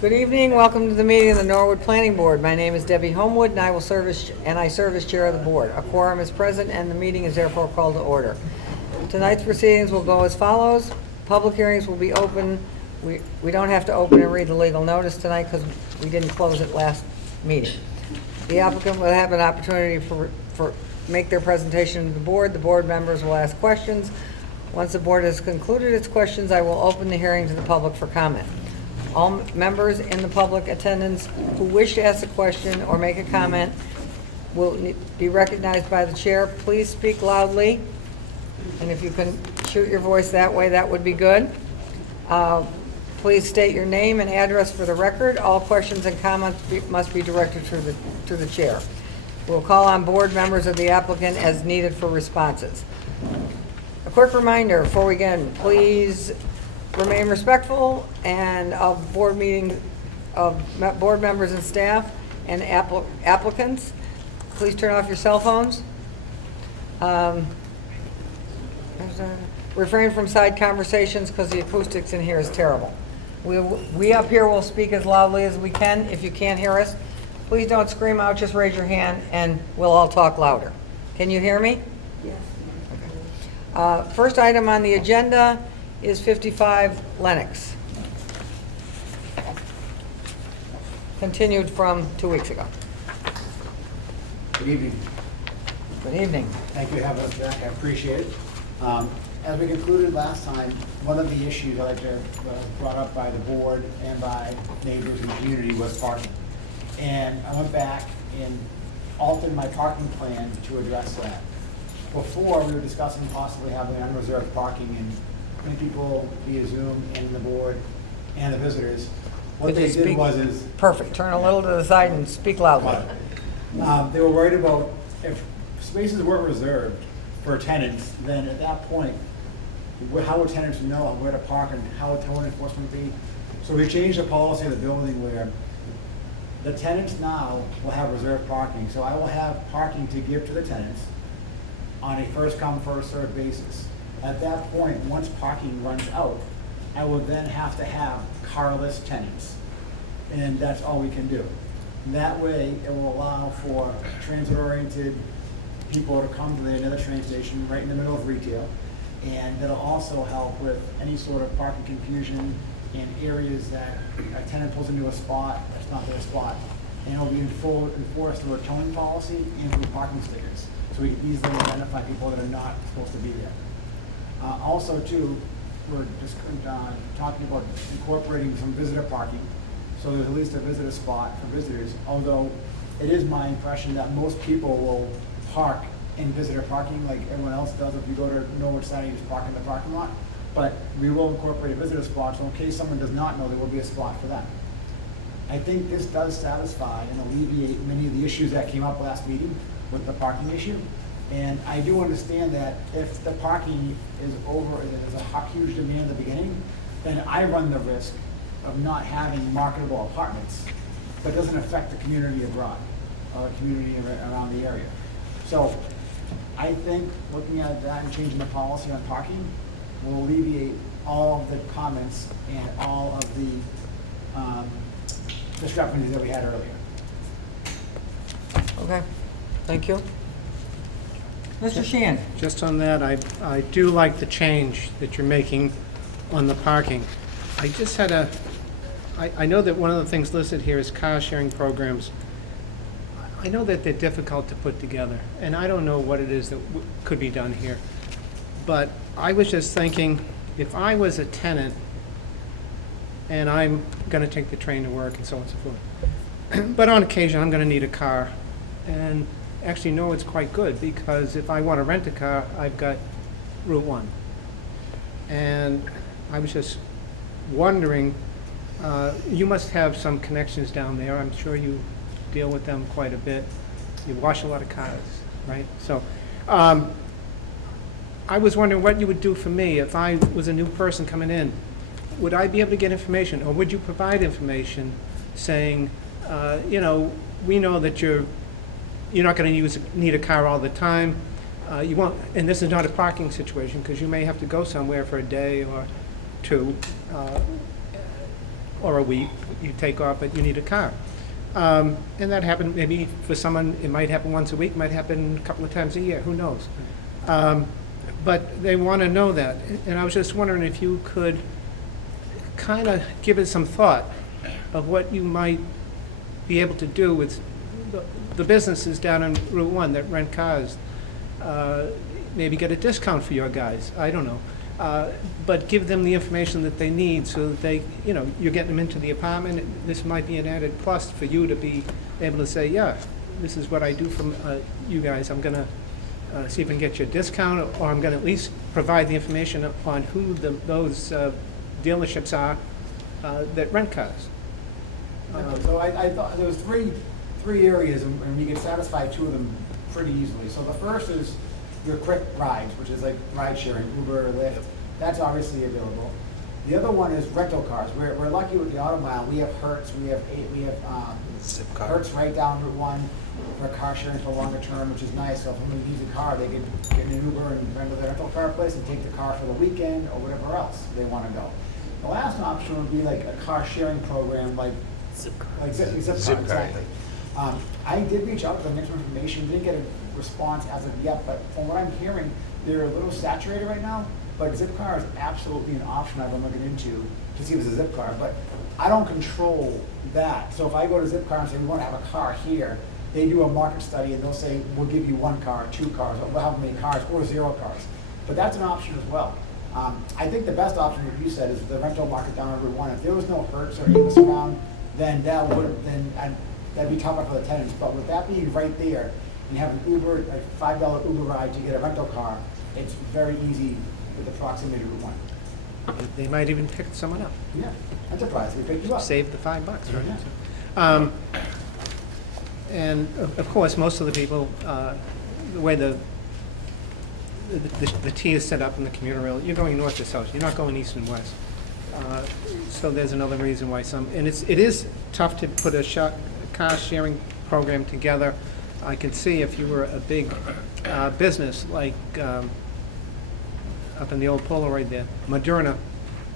Good evening. Welcome to the meeting of the Norwood Planning Board. My name is Debbie Homewood, and I serve as chair of the board. A quorum is present, and the meeting is therefore called to order. Tonight's proceedings will go as follows. Public hearings will be open. We don't have to open and read the legal notice tonight because we didn't close it last meeting. The applicant will have an opportunity for make their presentation to the board. The board members will ask questions. Once the board has concluded its questions, I will open the hearing to the public for comment. All members in the public attendance who wish to ask a question or make a comment will be recognized by the chair. Please speak loudly, and if you can shoot your voice that way, that would be good. Please state your name and address for the record. All questions and comments must be directed to the chair. We'll call on board members of the applicant as needed for responses. A quick reminder before we begin, please remain respectful and of board board members and staff and applicants. Please turn off your cell phones. Refrain from side conversations because the acoustics in here is terrible. We up here will speak as loudly as we can. If you can't hear us, please don't scream out, just raise your hand and we'll all talk louder. Can you hear me? Yes. Okay. First item on the agenda is 55 Lennox. Continued from 2 weeks ago. Good evening. Good evening. Thank you for having us back. I appreciate it. As we concluded last time, one of the issues that was brought up by the board and by neighbors and community was parking. And I went back and altered my parking plan to address that. Before, we were discussing possibly having unreserved parking and many people via Zoom and the board and the visitors. What they did was perfect. Turn a little to the side and speak loudly. They were worried about if spaces weren't reserved for tenants, then at that point, how would tenants know where to park and how would towing enforcement be? So we changed the policy of the building where the tenants now will have reserved parking. So I will have parking to give to the tenants on a first come, first served basis. At that point, once parking runs out, I will then have to have carless tenants. And that's all we can do. That way, it will allow for transit-oriented people to come to another train station right in the middle of retail. And that'll also help with any sort of parking confusion in areas that a tenant pulls into a spot that's not their spot. And it'll be enforced through a towing policy and through parking stickers. So we can easily identify people that are not supposed to be there. Also, too, we're just talking about incorporating some visitor parking, so there's at least a visitor spot for visitors, although it is my impression that most people will park in visitor parking like everyone else does. If you go to Norwood Center, you just park in the parking lot. But we will incorporate a visitor spot, so in case someone does not know, there will be a spot for them. I think this does satisfy and alleviate many of the issues that came up last meeting with the parking issue. And I do understand that if the parking is over, and there's a huge demand at the beginning, then I run the risk of not having marketable apartments, but it doesn't affect the community abroad, or the community around the area. So I think looking at that and changing the policy on parking will alleviate all of the comments and all of the discrepancies that we had earlier. Okay, thank you. Mr. Sheehan. Just on that, I do like the change that you're making on the parking. I just had I know that one of the things listed here is car sharing programs. I know that they're difficult to put together, and I don't know what it is that could be done here. But I was just thinking, if I was a tenant and I'm going to take the train to work and so on and so forth, but on occasion I'm going to need a car, and actually Norwood's quite good because if I want to rent a car, I've got Route 1. And I was just wondering, you must have some connections down there. I'm sure you deal with them quite a bit. You wash a lot of cars, right? So I was wondering what you would do for me if I was a new person coming in. Would I be able to get information, or would you provide information saying, you know, we know that you're not going to need a car all the time. You won't, and this is not a parking situation because you may have to go somewhere for a day or two, or a week. You take off, but you need a car. And that happened maybe for someone. It might happen once a week. Might happen a couple of times a year. Who knows? But they want to know that, and I was just wondering if you could kind of give it some thought of what you might be able to do with the businesses down on Route 1 that rent cars. Maybe get a discount for your guys, I don't know. But give them the information that they need so that they, you know, you're getting them into the apartment. This might be an added plus for you to be able to say, yeah, this is what I do for you guys. I'm going to see if I can get you a discount, or I'm going to at least provide the information on who those dealerships are that rent cars. So I thought there was three areas, and you can satisfy two of them pretty easily. So the first is your quick rides, which is like ride sharing, Uber, Lyft. That's obviously available. The other one is rental cars. We're lucky with the Auto Mile. We have Hertz. We have Hertz right down Route 1 for car sharing for longer term, which is nice. So if someone needs a car, they can get in an Uber and rent to the rental car place and take the car for the weekend or whatever else they want to go. The last option would be like a car sharing program, like Zip car, exactly. I did reach out to them, get some information, didn't get a response as of yet, but from what I'm hearing, they're a little saturated right now, but Zipcar is absolutely an option I've been looking into to see if it's a Zipcar, but I don't control that. So if I go to Zipcar and say, we want to have a car here, they do a market study and they'll say, we'll give you 1 car, 2 cars, or however many cars, or 0 cars. But that's an option as well. I think the best option, what you said, is the rental market down on Route 1. If there was no Hertz or Avis around, then that'd be tougher for the tenants. But with that being right there, and have an Uber, a $5 Uber ride to get a rental car, it's very easy with the proximity to Route 1. They might even pick someone up. Yeah, I'm surprised they picked you up. Save the $5, right? Yeah. And of course, most of the people, the way the T is set up in the commuter rail, you're going north to south. You're not going east and west. So there's another reason why and it is tough to put a car sharing program together. I can see if you were a big business like up in the old Polaroid there, Moderna,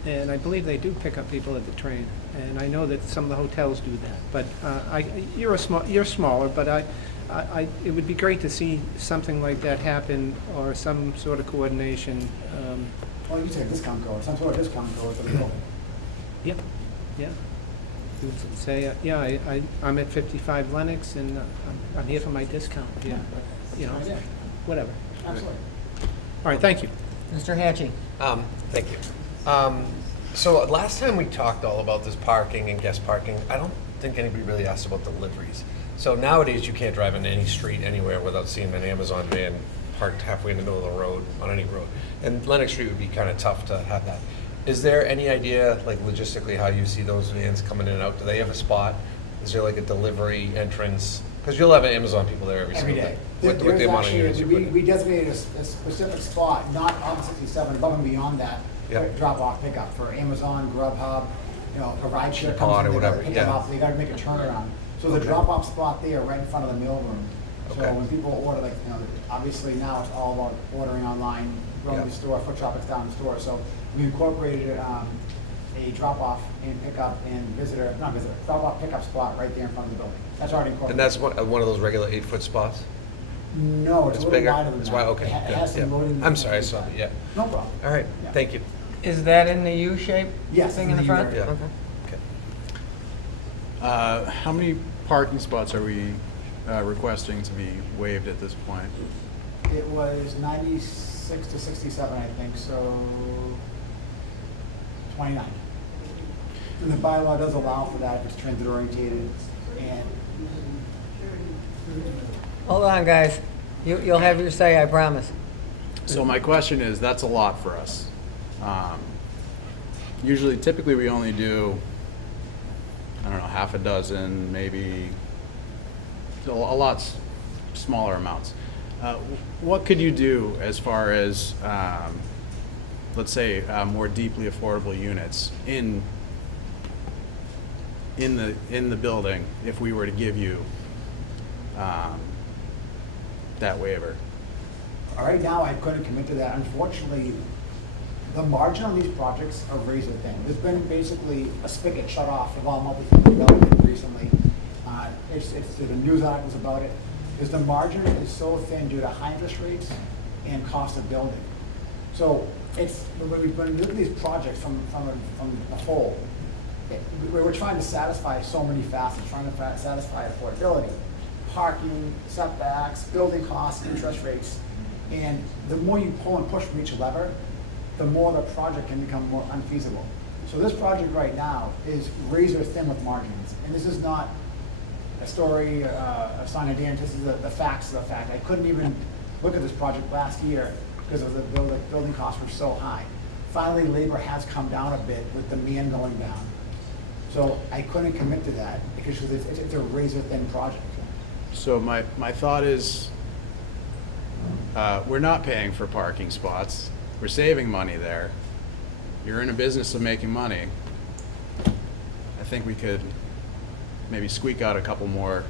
and I believe they do pick up people at the train. And I know that some of the hotels do that. But you're smaller, but it would be great to see something like that happen, or some sort of coordination. Well, you take a discount code, some sort of discount code for the building. Yep, yeah. You would say, yeah, I'm at 55 Lennox, and I'm here for my discount. Yeah, you know, Yeah. whatever. Absolutely. All right, thank you. Mr. Hatchie? Thank you. So last time we talked all about this parking and guest parking, I don't think anybody really asked about deliveries. So nowadays you can't drive on any street anywhere without seeing an Amazon van parked halfway in the middle of the road, on any road. And Lennox Street would be kind of tough to have that. Is there any idea, like logistically, how you see those vans coming in and out? Do they have a spot? Is there like a delivery entrance? Because you'll have Amazon people there every Every single day. day. With the amount of units you put in. We designated a specific spot, not on 67, above and beyond that, Yep. drop off, pickup for Amazon, Grubhub, you know, a ride share Pod comes or in, they gotta whatever, pick them yeah. up, they gotta make a turnaround. So the Okay. drop off spot there, right in front of the mailroom. So Okay. when people order, like, you know, obviously now it's all about ordering online, going to the Yeah. store, foot traffic's down the store. So we incorporated a drop off and pickup and drop off pickup spot right there in front of the building. That's already incorporated. And that's one of those regular 8-foot spots? No, it's a It's little bigger? wider than It's that. wide, okay, It good, has some yeah. loading. I'm sorry, I saw that, yeah. No problem. All right, Yeah. thank you. Is that in the U-shape Yes, thing in in the the U front? area. Yeah. Okay. Okay. How many parking spots are we requesting to be waived at this point? It was 96 to 67, I think, so 29. And the bylaw does allow for that, if it's transit orientated, and Hold on, guys. You'll have your say, I promise. So my question is, that's a lot for us. Usually, typically, we only do, I don't know, half a dozen, maybe a lot smaller amounts. What could you do as far as, let's say, more deeply affordable units in the building if we were to give you that waiver? Right now, I couldn't commit to that. Unfortunately, the margin on these projects are razor thin. There's been basically a spigot shut off of all multifamily development recently. The news articles about it. Because the margin is so thin due to high interest rates and cost of building. So when we look at these projects from the whole, we're trying to satisfy so many facets, trying to satisfy affordability, parking, setbacks, building costs, interest rates. And the more you pull and push from each lever, the more the project can become more unfeasible. So this project right now is razor thin with margins. And this is not a story, a song and dance. This is the facts of the fact. I couldn't even look at this project last year because of the building costs were so high. Finally, labor has come down a bit with demand going down. So I couldn't commit to that because it's a razor thin project. So my thought is, we're not paying for parking spots. We're saving money there. You're in a business of making money. I think we could maybe squeak out a couple more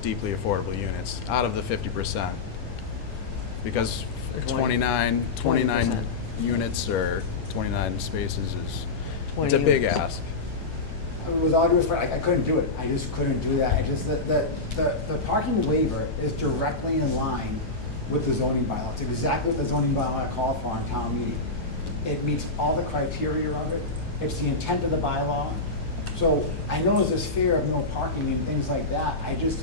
deeply affordable units out of the 50%. Because 29 20%. units or 29 spaces is, 20 it's a big units. ask. With all due respect, I couldn't do it. I just couldn't do that. The parking waiver is directly in line with the zoning bylaw. It's exactly what the zoning bylaw called for on town meeting. It meets all the criteria of it. It's the intent of the bylaw. So I know there's this fear of no parking and things like that. It's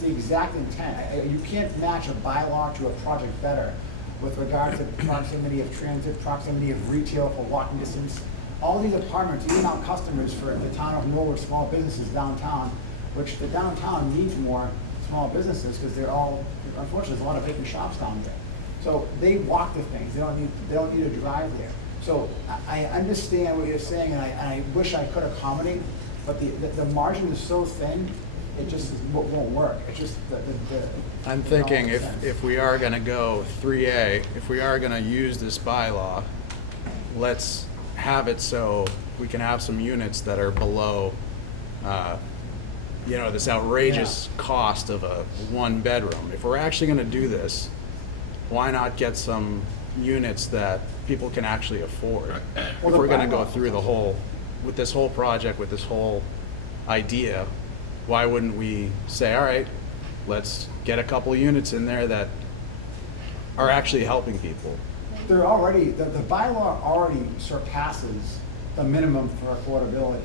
the exact intent. You can't match a bylaw to a project better with regard to proximity of transit, proximity of retail for walking distance. All these apartments, even our customers for the town of Norwood, small businesses downtown, which the downtown needs more small businesses because they're all, unfortunately, there's a lot of vacant shops down there. So they walk the things. They don't need to drive there. So I understand what you're saying, and I wish I could accommodate, but the margin is so thin, it just won't work. It's just I'm thinking it all makes if we are gonna go 3A, if we are gonna use this bylaw, let's have it so we can have some units that are below, this outrageous cost of a one bedroom. If we're actually gonna do this, why not get some units that people can actually afford? If Well, the we're gonna go bylaw- through with this whole project, with this whole idea, why wouldn't we say, all right, let's get a couple of units in there that are actually helping people? the bylaw already surpasses the minimum for affordability.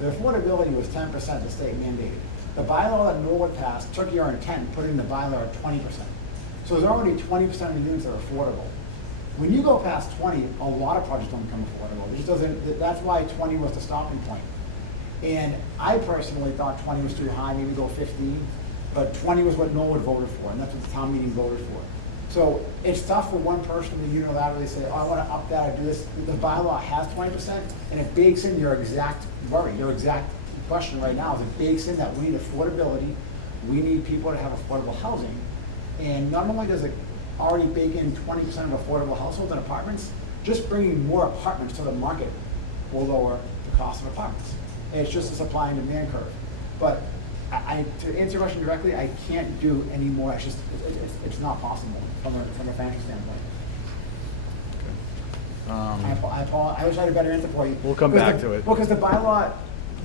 The affordability was 10%, the state mandated. The bylaw that Norwood passed took your intent and put it in the bylaw at 20%. So there's already 20% of the units that are affordable. When you go past 20, a lot of projects don't become affordable. It just doesn't, that's why 20 was the stopping point. And I personally thought 20 was too high, maybe go 15, but 20 was what Norwood voted for, and that's what the town meeting voted for. So it's tough for one person to unilaterally say, oh, I want to up that or do this. The bylaw has 20%, and it bakes in your exact worry, your exact question right now is it bakes in that we need affordability, we need people to have affordable housing, and not only does it already bake in 20% of affordable households and apartments, just bringing more apartments to the market will lower the cost of apartments. And it's just a supply and demand curve. But to answer your question directly, I can't do any more. It's just, it's not possible from a financial standpoint. I wish I had a better answer for you. We'll come back to it. Because the bylaw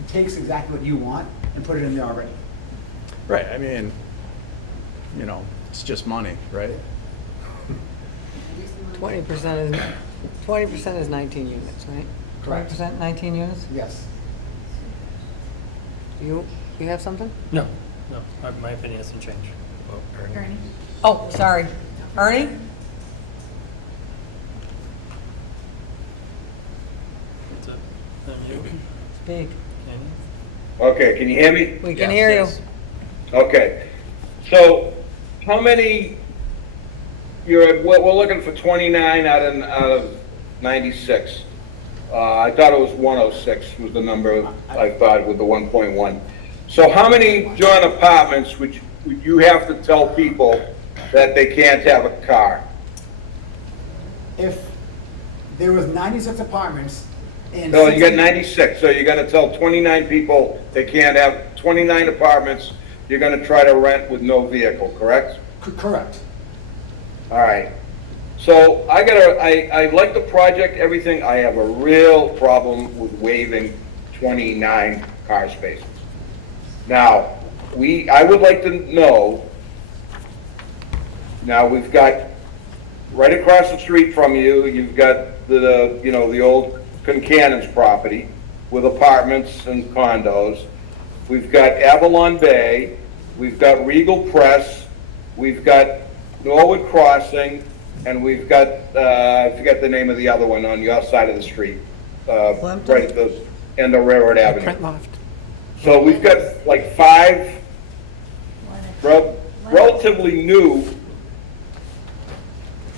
takes exactly what you want and put it in there already. Right, I mean, it's just money, right? 20% is 19 units, right? Correct. 20%, 19 units? Yes. You have something? No, my opinion hasn't changed. Ernie? Oh, sorry. Ernie? That's it. Then you, Speak. Andy? Okay, can you hear me? We can hear you. Yes. Okay, so how many, we're looking for 29 out of 96. I thought it was 106 was the number I thought with the 1.1. So how many joint apartments would you have to tell people that they can't have a car? If there was 96 apartments and. No, you got 60 96, so you're gonna tell 29 people they can't have 29 apartments, you're gonna try to rent with no vehicle, correct? Correct. All right. So I like the project, everything. I have a real problem with waiving 29 car spaces. Now, I would like to know, now we've got, right across the street from you, you've got the old Concannon's property with apartments and condos. We've got Avalon Bay, we've got Regal Press, we've got Norwood Crossing, and we've got, I forget the name of the other one on your side of the street. Plimpton? Right at the end of Railroad Avenue. Trent Loft. So we've got like 5 relatively new,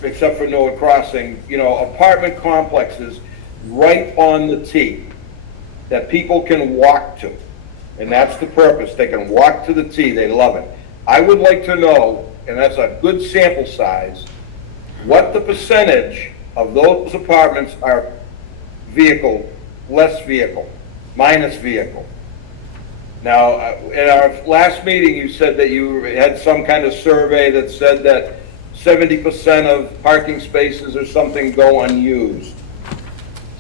except for Norwood Crossing, apartment complexes right on the T that people can walk to. And that's the purpose. They can walk to the T. They love it. I would like to know, and that's a good sample size, what the percentage of those apartments are vehicle, less vehicle, minus vehicle. Now, in our last meeting, you said that you had some kind of survey that said that 70% of parking spaces or something go unused.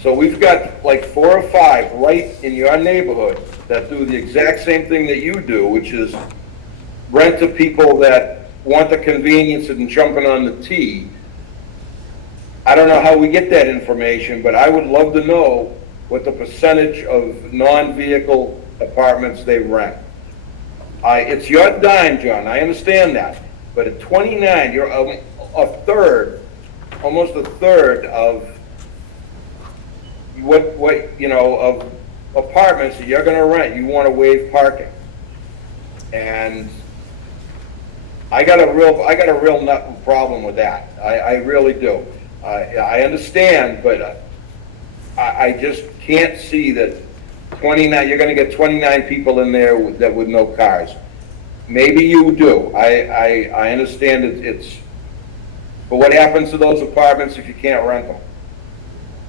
So we've got like 4 or 5 right in your neighborhood that do the exact same thing that you do, which is rent to people that want the convenience of jumping on the T. I don't know how we get that information, but I would love to know what the percentage of non-vehicle apartments they rent. It's your dime, John, I understand that, but at 29, you're a third, almost a third of of apartments that you're gonna rent, you wanna waive parking. And I got a real nut problem with that. I really do. I understand, but I just can't see that 29, you're gonna get 29 people in there with no cars. Maybe you do. I understand but what happens to those apartments if you can't rent them?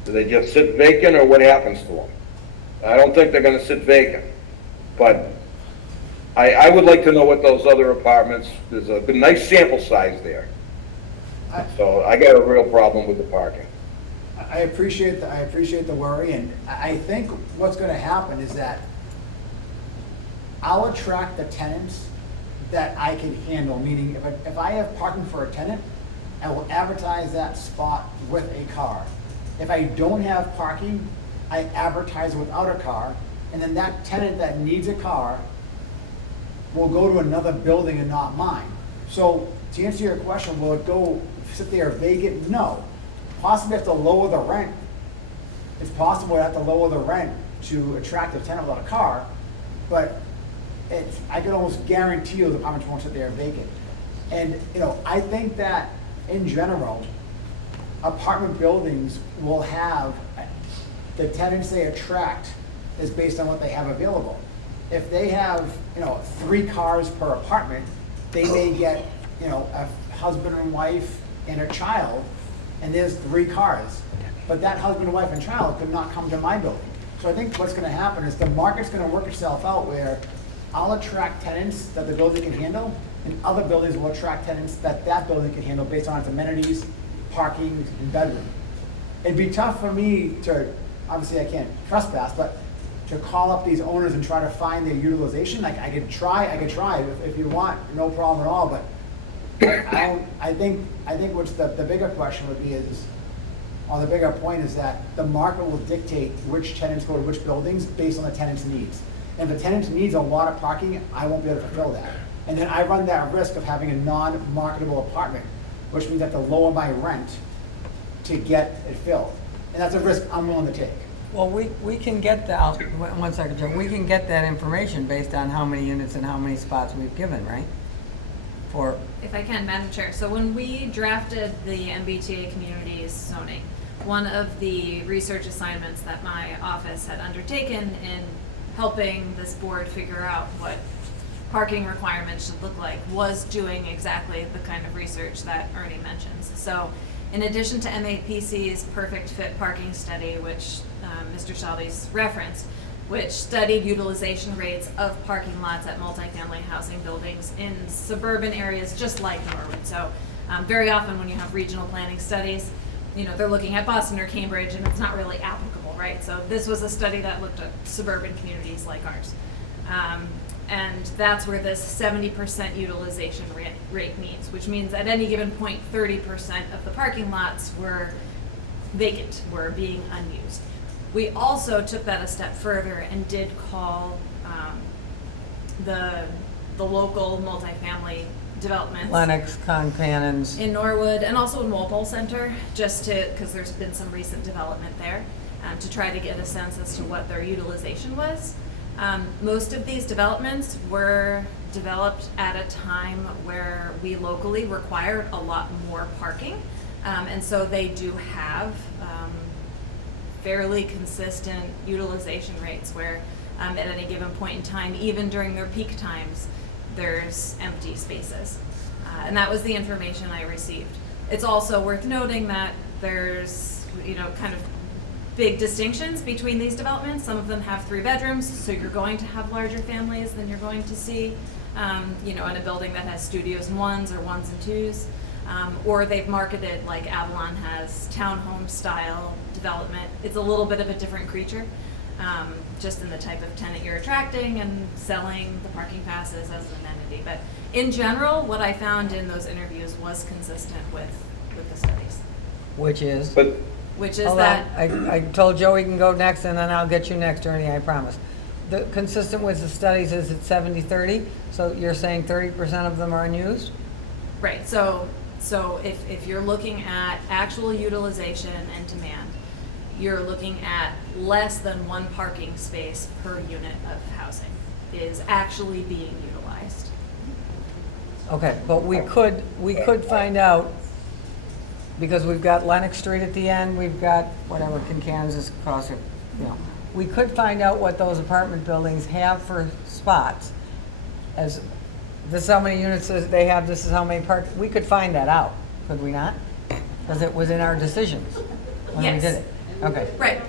Do they just sit vacant, or what happens to them? I don't think they're gonna sit vacant, but I would like to know what those other apartments, there's a nice sample size there. So I got a real problem with the parking. I appreciate the worry, and I think what's gonna happen is that I'll attract the tenants that I can handle, meaning if I have parking for a tenant, I will advertise that spot with a car. If I don't have parking, I advertise without a car, and then that tenant that needs a car will go to another building and not mine. So to answer your question, will it go sit there vacant? No. Possibly have to lower the rent. It's possible to have to lower the rent to attract a tenant without a car, but I can almost guarantee you the apartments won't sit there vacant. And I think that in general, apartment buildings will have, the tenants they attract is based on what they have available. If they have, 3 cars per apartment, they may get, a husband and wife and a child, and there's 3 cars. But that husband and wife and child could not come to my building. So I think what's gonna happen is the market's gonna work itself out where I'll attract tenants that the building can handle, and other buildings will attract tenants that building can handle based on its amenities, parking, and bedroom. It'd be tough for me to, obviously I can't trespass, but to call up these owners and try to find their utilization. Like I could try if you want, no problem at all, but I think what's the bigger question would be or the bigger point is that the market will dictate which tenants go to which buildings based on the tenant's needs. And if the tenant needs a lot of parking, I won't be able to fulfill that. And then I run that risk of having a non-marketable apartment, which means I have to lower my rent to get it filled. And that's a risk I'm willing to take. Well, we can get that, one second, Joe, we can get that information based on how many units and how many spots we've given, right? If I can, Madam Chair. So when we drafted the MBTA communities zoning, one of the research assignments that my office had undertaken in helping this board figure out what parking requirements should look like was doing exactly the kind of research that Ernie mentions. So in addition to MAPC's perfect fit parking study, which Mr. Shelby's referenced, which studied utilization rates of parking lots at multifamily housing buildings in suburban areas just like Norwood. So very often when you have regional planning studies, you know, they're looking at Boston or Cambridge and it's not really applicable, right? So this was a study that looked at suburban communities like ours. And that's where this 70% utilization rate means, which means at any given point, 30% of the parking lots were vacant, were being unused. We also took that a step further and did call the local multifamily developments. Lennox, Concannon. In Norwood and also in Walpole Center, just to, because there's been some recent development there, to try to get a sense as to what their utilization was. Most of these developments were developed at a time where we locally required a lot more parking. And so they do have fairly consistent utilization rates where at any given point in time, even during their peak times, there's empty spaces. And that was the information I received. It's also worth noting that there's, you know, kind of big distinctions between these developments. Some of them have 3 bedrooms, so you're going to have larger families than you're going to see, you know, in a building that has studios and 1s or 1s and 2s. Or they've marketed, like Avalon has, townhome style development. It's a little bit of a different creature, just in the type of tenant you're attracting and selling the parking passes as an amenity. But in general, what I found in those interviews was consistent with the studies. Which is? But Which is Hold that, on. I told Joey can go next, and then I'll get you next, Ernie, I promise. The, consistent with the studies is it's 70-30, so you're saying 30% of them are unused? right, so if you're looking at actual utilization and demand, you're looking at less than 1 parking space per unit of housing is actually being utilized. Okay, but we could find out, because we've got Lennox Street at the end, we've got whatever, Kansas across it, you know. We could find out what those apartment buildings have for spots. As, this is how many units they have, this is how many we could find that out, could we not? Because it was in our decisions when we Yes. did it. Okay, Right,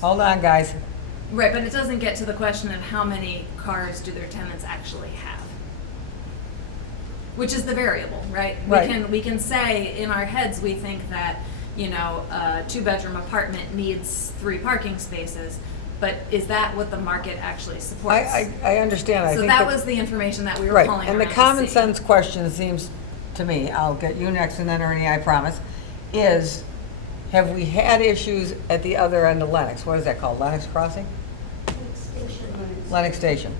hold on, guys. right, but it doesn't get to the question of how many cars do their tenants actually have. Which is the variable, right? Right. We can say in our heads, we think that, you know, a 2-bedroom apartment needs 3 parking spaces, but is that what the market actually supports? I understand, I So think that was the information that we were right, calling and the around to common see. sense question seems to me, I'll get you next and then Ernie, I promise, is have we had issues at the other end of Lennox? What is that called, Lennox Crossing? Lennox Station.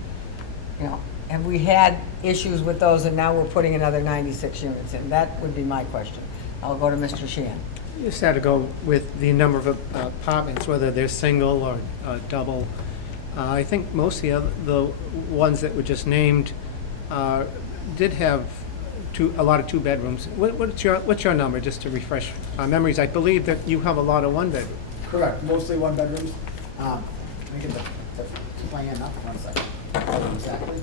You know, have we had issues with those and now we're putting another 96 units in? That would be my question. I'll go to Mr. Sheehan. You just had to go with the number of apartments, whether they're single or double. I think most of the ones that were just named did have a lot of 2 bedrooms. What's your number, just to refresh our memories? I believe that you have a lot of 1 bedroom. correct, mostly 1 bedrooms. Let me get the plan up, 1 second. Exactly.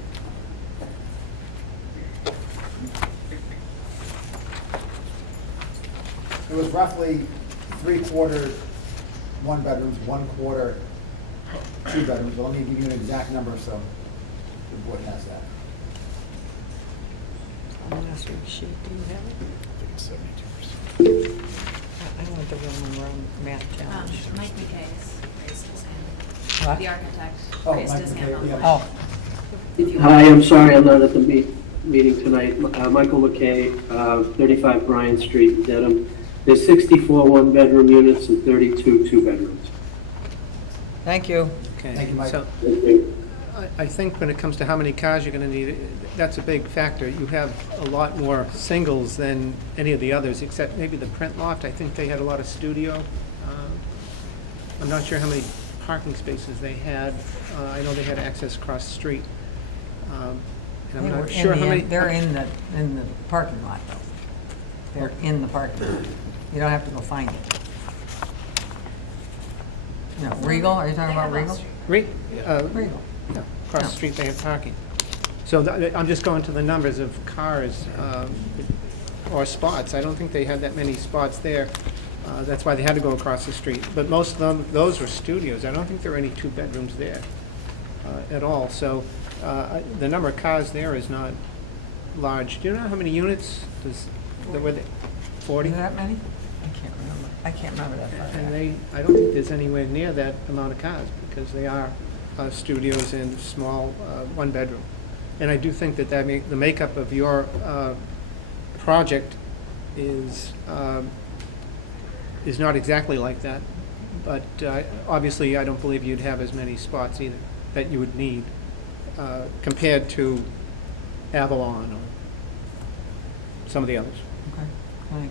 It was roughly 3/4 1 bedrooms, 1/4 2 bedrooms, but let me give you an exact number so the board has that. On last week's sheet, do you have it? I think it's 72%. I want the Roman Rome math challenge. Mike McKay raised his hand. What? The architect Oh, raised Mike his hand McKay, on the yeah. line. Oh, Hi, I'm sorry I'm not at the meeting tonight. Michael McKay, 35 Bryant Street, Dedham. There's 64 one-bedroom units and 32 two-bedrooms. thank you. Okay. Thank you, Mike. So Thank you. I think when it comes to how many cars you're going to need, that's a big factor. You have a lot more singles than any of the others, except maybe the Print Loft. I think they had a lot of studio. I'm not sure how many parking spaces they had. I know they had access across the street. And I'm They were not in sure the how many. end- They're in the parking lot, though. They're in the parking lot. You don't have to go find it. You know, Regal, are you talking They about have Regal? Wall Street. Regal. Regal. Yeah, across Yeah. the street they have parking. So I'm just going to the numbers of cars or spots. I don't think they had that many spots there. That's why they had to go across the street. But most of them, those were studios. I don't think there were any two-bedrooms there at all. So the number of cars there is not large. Do you know how many units there were there? 40? Is that many? I can't remember that far And back. I don't think there's anywhere near that amount of cars, because they are studios and small one-bedroom. And I do think that the makeup of your project is not exactly like that, but obviously I don't believe you'd have as many spots either that you would need compared to Avalon or some of the others. Okay, fine.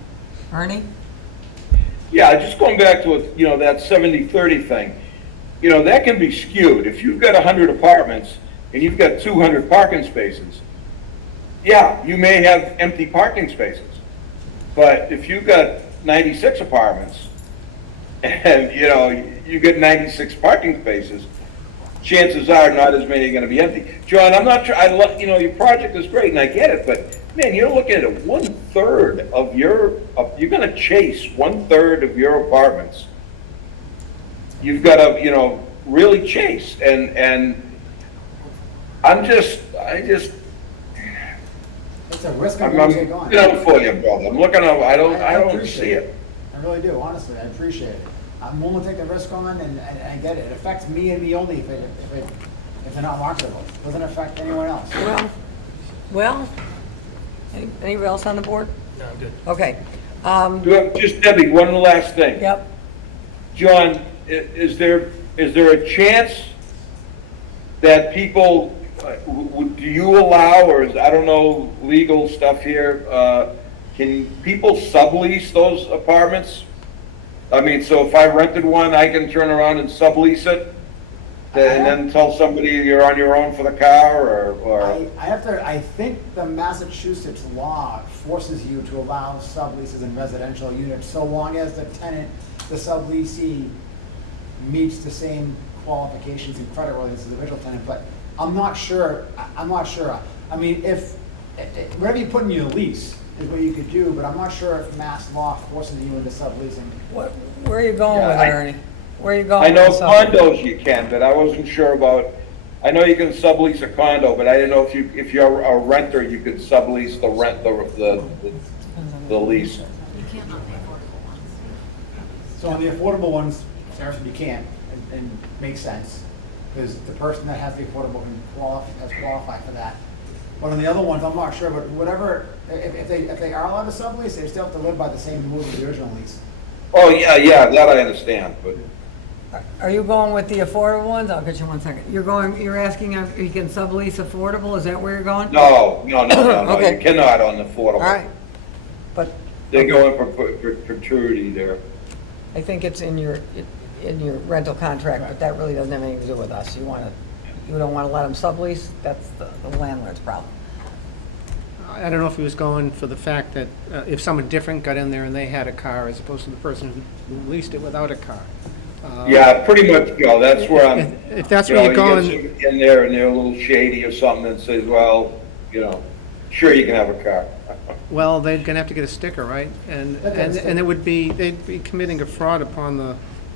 Ernie? Yeah, just going back to, that 70-30 thing, that can be skewed. If you've got 100 apartments and you've got 200 parking spaces, yeah, you may have empty parking spaces. But if you've got 96 apartments and, you get 96 parking spaces, chances are not as many are going to be empty. John, I'm not sure, your project is great and I get it, but man, you're looking at you're going to chase 1/3 of your apartments. You've got to, really chase. And I just, It's a risk I'm I'm gonna take on. for you, brother. I'm looking up, I don't appreciate see it. I really do, honestly, I appreciate it. I'm willing to take the risk on, and I get it. It affects me and me only if they're not marketable. It doesn't affect anyone else. Well, anybody else on the board? No, I'm good. Okay. Just Debbie, one last thing. Yep. John, is there a chance that people, do you allow, or is, I don't know, legal stuff here, can people sublease those apartments? I mean, so if I rented one, I can turn around and sublease it? And then tell somebody you're on your own for the car, or? I think the Massachusetts law forces you to allow subleases in residential units, so long as the tenant, the subleasee, meets the same qualifications and creditworthiness as the original tenant, but I'm not sure. I mean, if whatever you put in your lease is what you could do, but I'm not sure if mass law forces you into subleasing. Where are you going Yeah, with it, Ernie? Where are you going I know with something? condos you can, but I wasn't sure about, I know you can sublease a condo, but I didn't know if you're a renter, you could sublease the lease. You can't not pay affordable ones. So on the affordable ones, Saracen, you can't, and makes sense, because the person that has the affordable has qualified for that. But on the other ones, I'm not sure, but whatever, if they are allowed to sublease, they still have to live by the same rules as the original lease. Oh, yeah, that I understand, but. Are you going with the affordable ones? I'll get you 1 second. You're asking if you can sublease affordable? Is that where you're going? No, Okay. you cannot on the affordable. All right. But They're going for perpetuity there. I think it's in your rental contract, but that really doesn't have anything to do with us. You don't want to let them sublease? That's the landlord's problem. I don't know if he was going for the fact that if someone different got in there and they had a car, as opposed to the person who leased it without a car. Yeah, pretty much, that's where I'm. If that's where you're going. You get somebody in there and they're a little shady or something and says, well, sure you can have a car. Well, they're gonna have to get a sticker, right? And they'd be committing a fraud upon the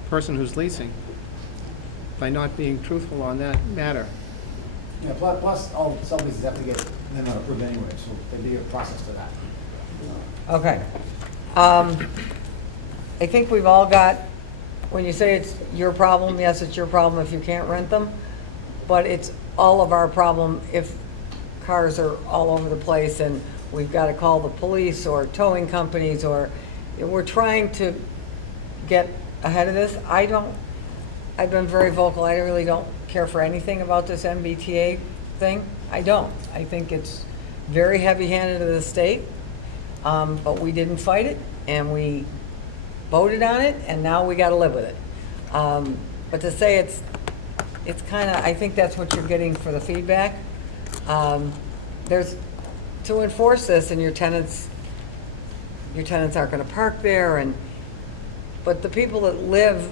person who's leasing by not being truthful on that matter. Yeah, plus all subleases have to get, they're not approved anyway, so there'd be a process for that. Okay. I think we've all got, when you say it's your problem, yes, it's your problem if you can't rent them, but it's all of our problem if cars are all over the place and we've got to call the police or towing companies, or we're trying to get ahead of this. I've been very vocal. I really don't care for anything about this MBTA thing. I don't. I think it's very heavy-handed to the state, but we didn't fight it, and we voted on it, and now we got to live with it. But to say it's kind of, I think that's what you're getting for the feedback. To enforce this, and your tenants aren't going to park there, but the people that live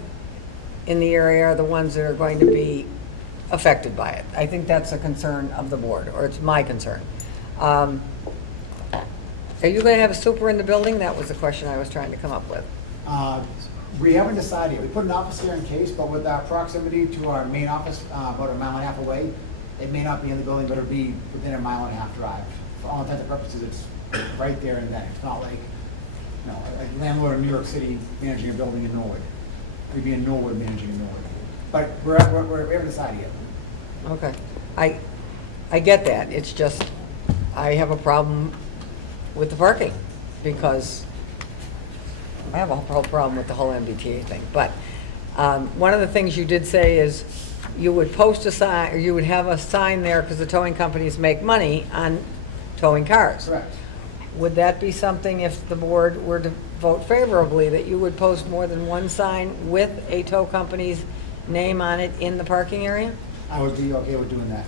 in the area are the ones that are going to be affected by it. I think that's a concern of the board, or it's my concern. Are you going to have a super in the building? That was the question I was trying to come up with. We haven't decided. We put an office here in case, but with our proximity to our main office, about a mile and a half away, it may not be in the building, but it'll be within a mile and a half drive. For all intents and purposes, it's right there and then. It's not like, you know, a landlord in New York City managing a building in Norwood. We'd be in Norwood managing in Norwood. But we haven't decided yet. Okay. I get that. It's just, I have a problem with the parking because I have a whole problem with the whole MBTA thing. But one of the things you did say is you would post a sign, or you would have a sign there because the towing companies make money on towing cars. Correct. Would that be something, if the board were to vote favorably, that you would post more than one sign with a tow company's name on it in the parking area? I would be okay with doing that.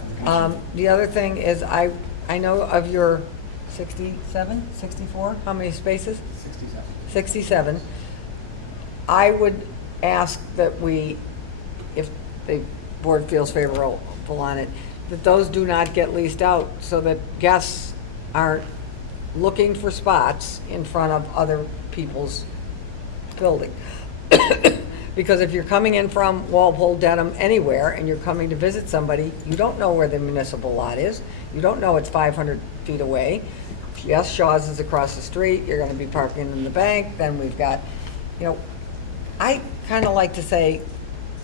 The other thing is, I know of your 67, 64, how many spaces? 67. 67. I would ask that we, if the board feels favorable on it, that those do not get leased out so that guests aren't looking for spots in front of other people's building. Because if you're coming in from Walpole, Dedham, anywhere, and you're coming to visit somebody, you don't know where the municipal lot is. You don't know it's 500 feet away. Yes, Shaw's is across the street, you're gonna be parking in the bank, then we've got, you know, I kinda like to say,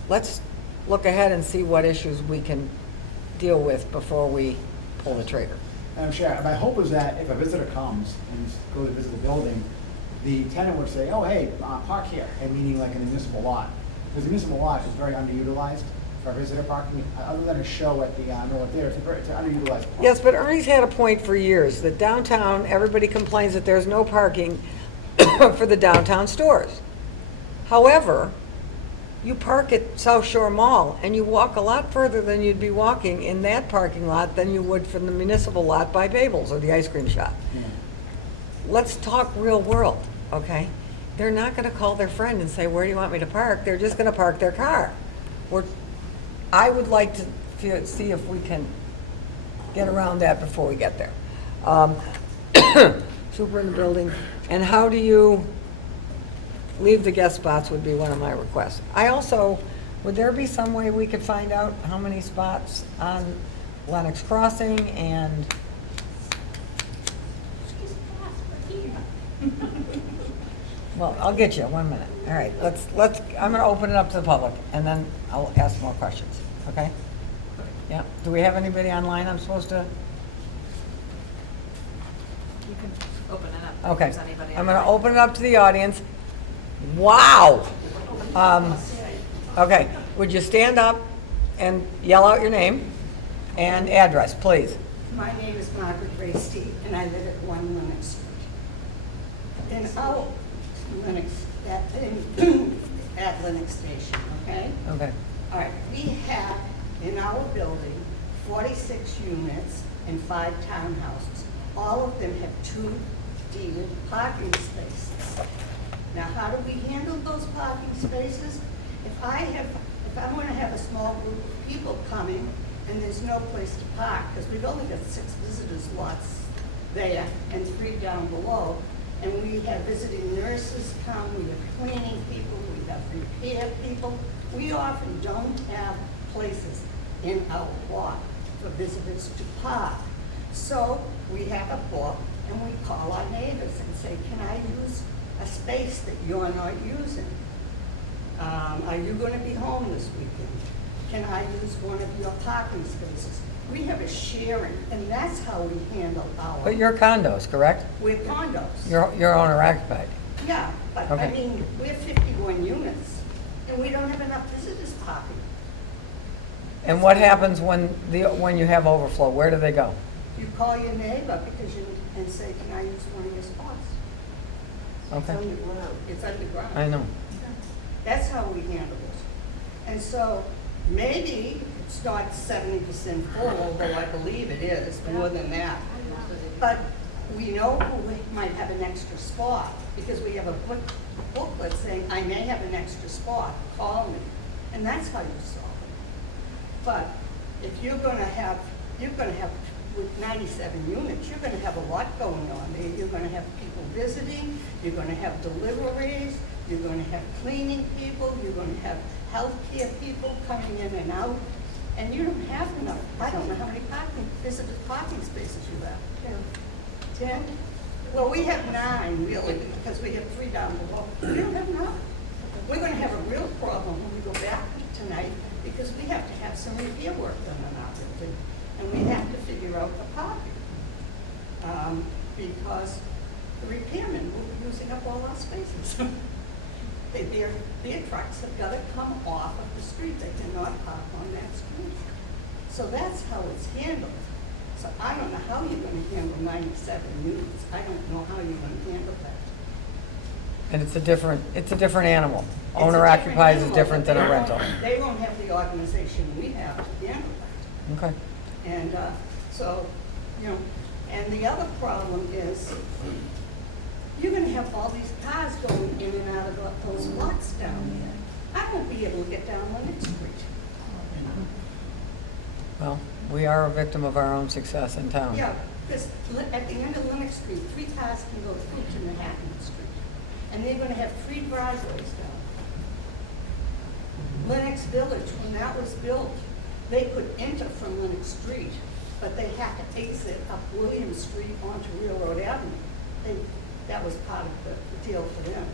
let's look ahead and see what issues we can deal with before we pull the trigger. I'm sure. My hope is that if a visitor comes and goes to visit the building, the tenant would say, oh, hey, park here, and meaning like in the municipal lot. Because the municipal lot is very underutilized for visitor parking, other than a show at the Norwood Theater, it's an underutilized park. Yes, but Ernie's had a point for years, that downtown, everybody complains that there's no parking for the downtown stores. However, you park at South Shore Mall, and you walk a lot further than you'd be walking in that parking lot than you would from the municipal lot by Babel's or the ice cream shop. Yeah. Let's talk real world, okay? They're not gonna call their friend and say, where do you want me to park? They're just gonna park their car. I would like to see if we can get around that before we get there. Super in the building, and how do you leave the guest spots would be one of my requests. I also, would there be some way we could find out how many spots on Lennox Crossing and well, I'll get you, 1 minute. All right, I'm gonna open it up to the public, and then I'll ask more questions, okay? Yeah, do we have anybody online I'm supposed to? You can open it up if Okay, there's anybody. I'm gonna online. open it up to the audience. Wow! Okay, would you stand up and yell out your name and address, please? My name is Margaret Racy, and I live at 1 Lennox Street. In our Lennox, at Lennox Station, okay? Okay, All right, we have in our building 46 units and 5 townhouses. All of them have 2 deeded parking spaces. Now, how do we handle those parking spaces? If I'm gonna have a small group of people coming and there's no place to park, because we've only got 6 visitors lots there and 3 down below, and we have visiting nurses come, we have cleaning people, we have repair people. We often don't have places in our lot for visitors to park. So we have a book and we call our neighbors and say, can I use a space that you're not using? Are you gonna be home this weekend? Can I use one of your parking spaces? We have a sharing, and that's how we handle our. but you're condos, correct? We're condos. You're owner occupied. Yeah, but I Okay. mean, we're 51 units, and we don't have enough visitors parking. And what happens when you have overflow? Where do they go? You call your neighbor and say, can I use one of your spots? It's Okay, underground. It's underground. I know. That's how we handle it. And so maybe it's not 70% full, although I believe it is, more than that. But we know who might have an extra spot, because we have a booklet saying, I may have an extra spot, call me. And that's how you solve it. But if you're gonna have, with 97 units, you're gonna have a lot going on there. You're gonna have people visiting, you're gonna have deliveries, you're gonna have cleaning people, you're gonna have healthcare people coming in and out, and you don't have enough. I don't know how many visitor parking spaces you have. 10? Well, we have 9 really, because we have 3 down below. We don't have enough. We're gonna have a real problem when we go back tonight, because we have to have some repair work done on our building, and we have to figure out the parking. Because the repairmen will be using up all our spaces. Their trucks have gotta come off of the street, they cannot park on that street. So that's how it's handled. So I don't know how you're gonna handle 97 units, I don't know how you're gonna handle that. And it's a different animal. It's a Owner different occupies is animal, different but than a they rental. won't- They won't have the organization we have to handle that. Okay. And so, you know, and the other problem is, you're gonna have all these cars going in and out of those lots down there. I won't be able to get down Lennox Street. Well, we are a victim of our own success in town. Yeah, because at the end of Lennox Street, 3 cars can go through to Manhattan Street. And they're gonna have 3 driveways down. Lennox Village, when that was built, they could enter from Lennox Street, but they had to exit up William Street onto Railroad Avenue. That was part of the deal for them.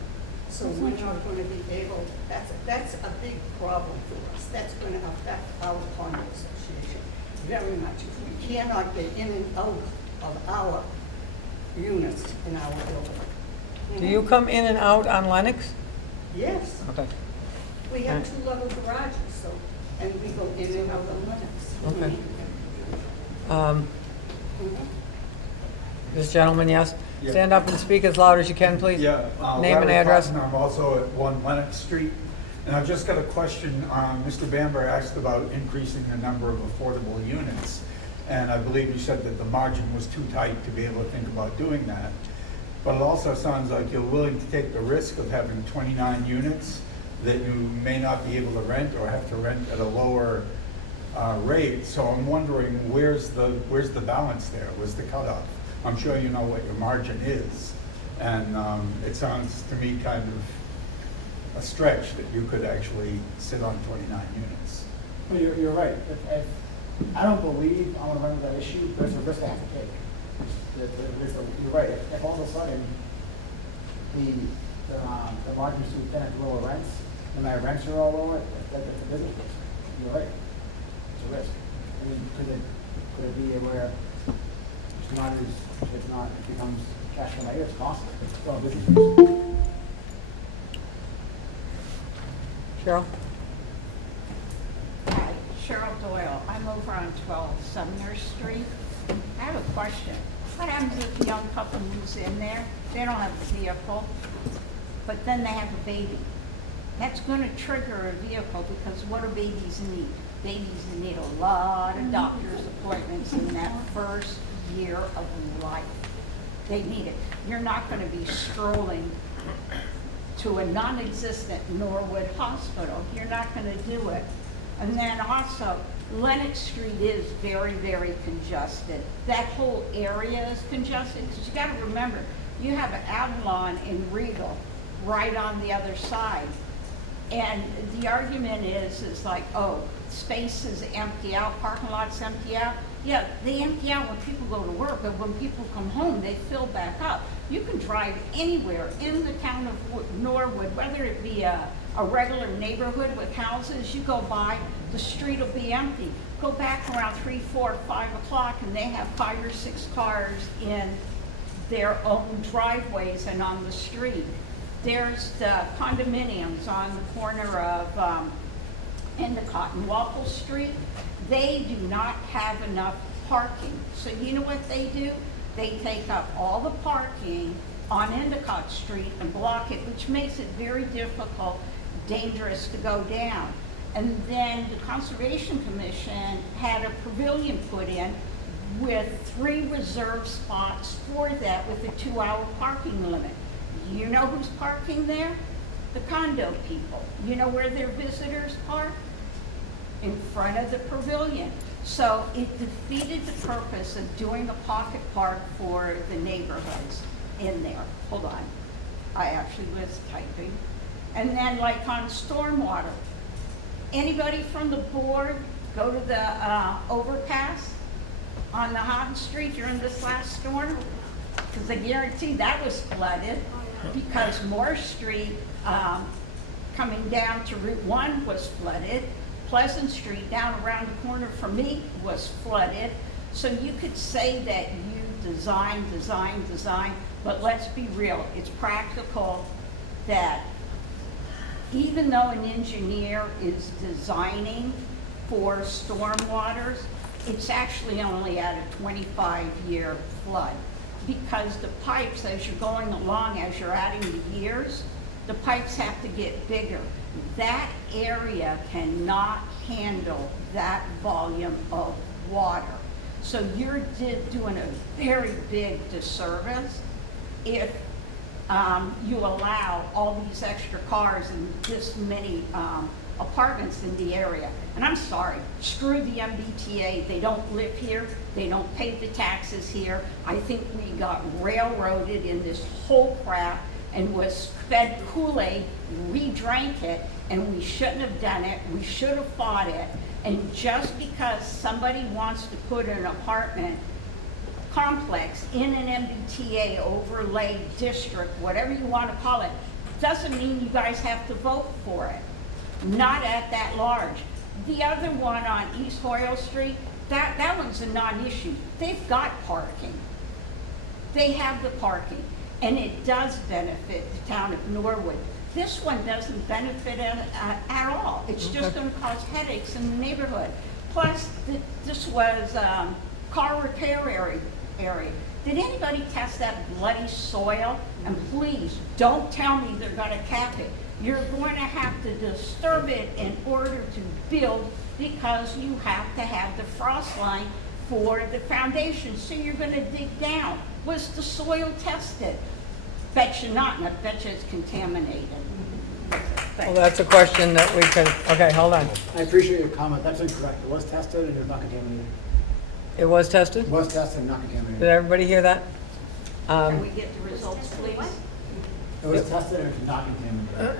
So we're not gonna be able, that's a big problem for us. That's gonna affect our condo association very much. If we cannot get in and out of our units in our building. Do you come in and out on Lennox? Yes, Okay. we have 2-level garages, so, and we go in and out of Lennox. Okay. Mhm. This gentleman, yes? Yeah. Stand up and speak as loud as you can, please. Yeah. Name and Larry address. Cotton. I'm also at 1 Lennox Street. And I've just got a question. Mr. Bamber asked about increasing the number of affordable units. And I believe you said that the margin was too tight to be able to think about doing that. But it also sounds like you're willing to take the risk of having 29 units that you may not be able to rent or have to rent at a lower rate. So I'm wondering, where's the balance there? Where's the cutoff? I'm sure you know what your margin is. And it sounds to me kind of a stretch that you could actually sit on 29 units. Well, you're right. If I don't believe I'm gonna run into that issue, there's a risk I have to take. You're right. If all of a sudden the margin's too thin at lower rents, and my rents are all lower, that's a business risk. You're right. It's a risk. I mean, could it be where it becomes cash flow negative, it's costly, it's still a business risk. Cheryl? Hi, Cheryl Doyle. I'm over on 12 Sumner Street. I have a question. What happens if a young couple moves in there? They don't have a vehicle, but then they have a baby. That's going to trigger a vehicle, because what do babies need? Babies need a lot of doctor's appointments in that first year of life. They need it. You're not going to be strolling to a non-existent Norwood hospital. You're not going to do it. And then also, Lennox Street is very, very congested. That whole area is congested, because you got to remember, you have an Avalon in Regal right on the other side. And the argument is like, oh, space is empty out, parking lots empty out. Yeah, they empty out when people go to work, but when people come home, they fill back up. You can drive anywhere in the town of Norwood, whether it be a regular neighborhood with houses, you go by, the street will be empty. Go back around 3, 4, 5 o'clock, and they have 5 or 6 cars in their own driveways and on the street. There's the condominiums on the corner of Endicott and Waffle Street. They do not have enough parking. So you know what they do? They take up all the parking on Endicott Street and block it, which makes it very difficult, dangerous to go down. And then the Conservation Commission had a pavilion put in with 3 reserved spots for that with a 2-hour parking limit. You know who's parking there? The condo people. You know where their visitors park? in front of the pavilion. So it defeated the purpose of doing a pocket park for the neighborhoods in there. Hold on, I actually was typing. And then like on stormwater, anybody from the board go to the overpass on the Houghton Street during this last storm? Because I guarantee that was flooded because Moore Street coming down to Route 1 was flooded. Pleasant Street down around the corner from me was flooded. So you could say that you design, but let's be real, it's practical that even though an engineer is designing for stormwaters, it's actually only at a 25-year flood. Because the pipes, as you're going along, as you're adding the years, the pipes have to get bigger. That area cannot handle that volume of water. So you're doing a very big disservice if you allow all these extra cars and this many apartments in the area. And I'm sorry, screw the MBTA, they don't live here, they don't pay the taxes here. I think we got railroaded in this whole crap and was fed Kool-Aid, we drank it, and we shouldn't have done it, we should have fought it. And just because somebody wants to put an apartment complex in an MBTA overlay district, whatever you want to call it, doesn't mean you guys have to vote for it. Not at that large. The other one on East Hoyle Street, that one's a non-issue. They've got parking. They have the parking, and it does benefit the town of Norwood. This one doesn't benefit at all. It's just going to cause headaches in the neighborhood. Plus, this was car repair area. Did anybody test that bloody soil? And please, don't tell me they're going to cap it. You're going to have to disturb it in order to build because you have to have the frost line for the foundation. So you're going to dig down. Was the soil tested? Bet you not, and I bet you it's contaminated. Well, that's a question that we could, okay, hold on. I appreciate your comment. That's incorrect. It was tested and it was not contaminated. It was tested? It was tested and not contaminated. Did everybody hear that? Can we get the results, please? It was tested and it was not contaminated.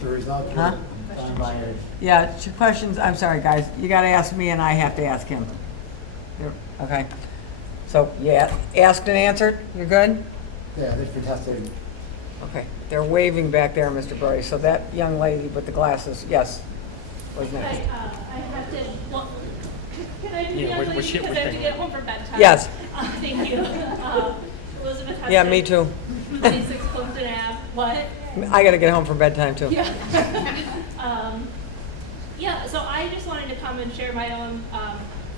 The results were Huh? done by a Yeah, questions, I'm sorry, guys, you gotta ask me and I have to ask him. Okay, so, yeah, asked and answered, you're good? yeah, they've been tested. Okay, they're waving back there, Mr. Brody, so that young lady with the glasses, yes, was next. I have to, well, can I do Yeah, the young what lady she- because what I have to thing? get home for bedtime? Yes. Thank you. Elizabeth Hudson. Yeah, me too. 26 Plimpton Ave. What? I gotta get home for bedtime too. Yeah. Yeah, so I just wanted to come and share my own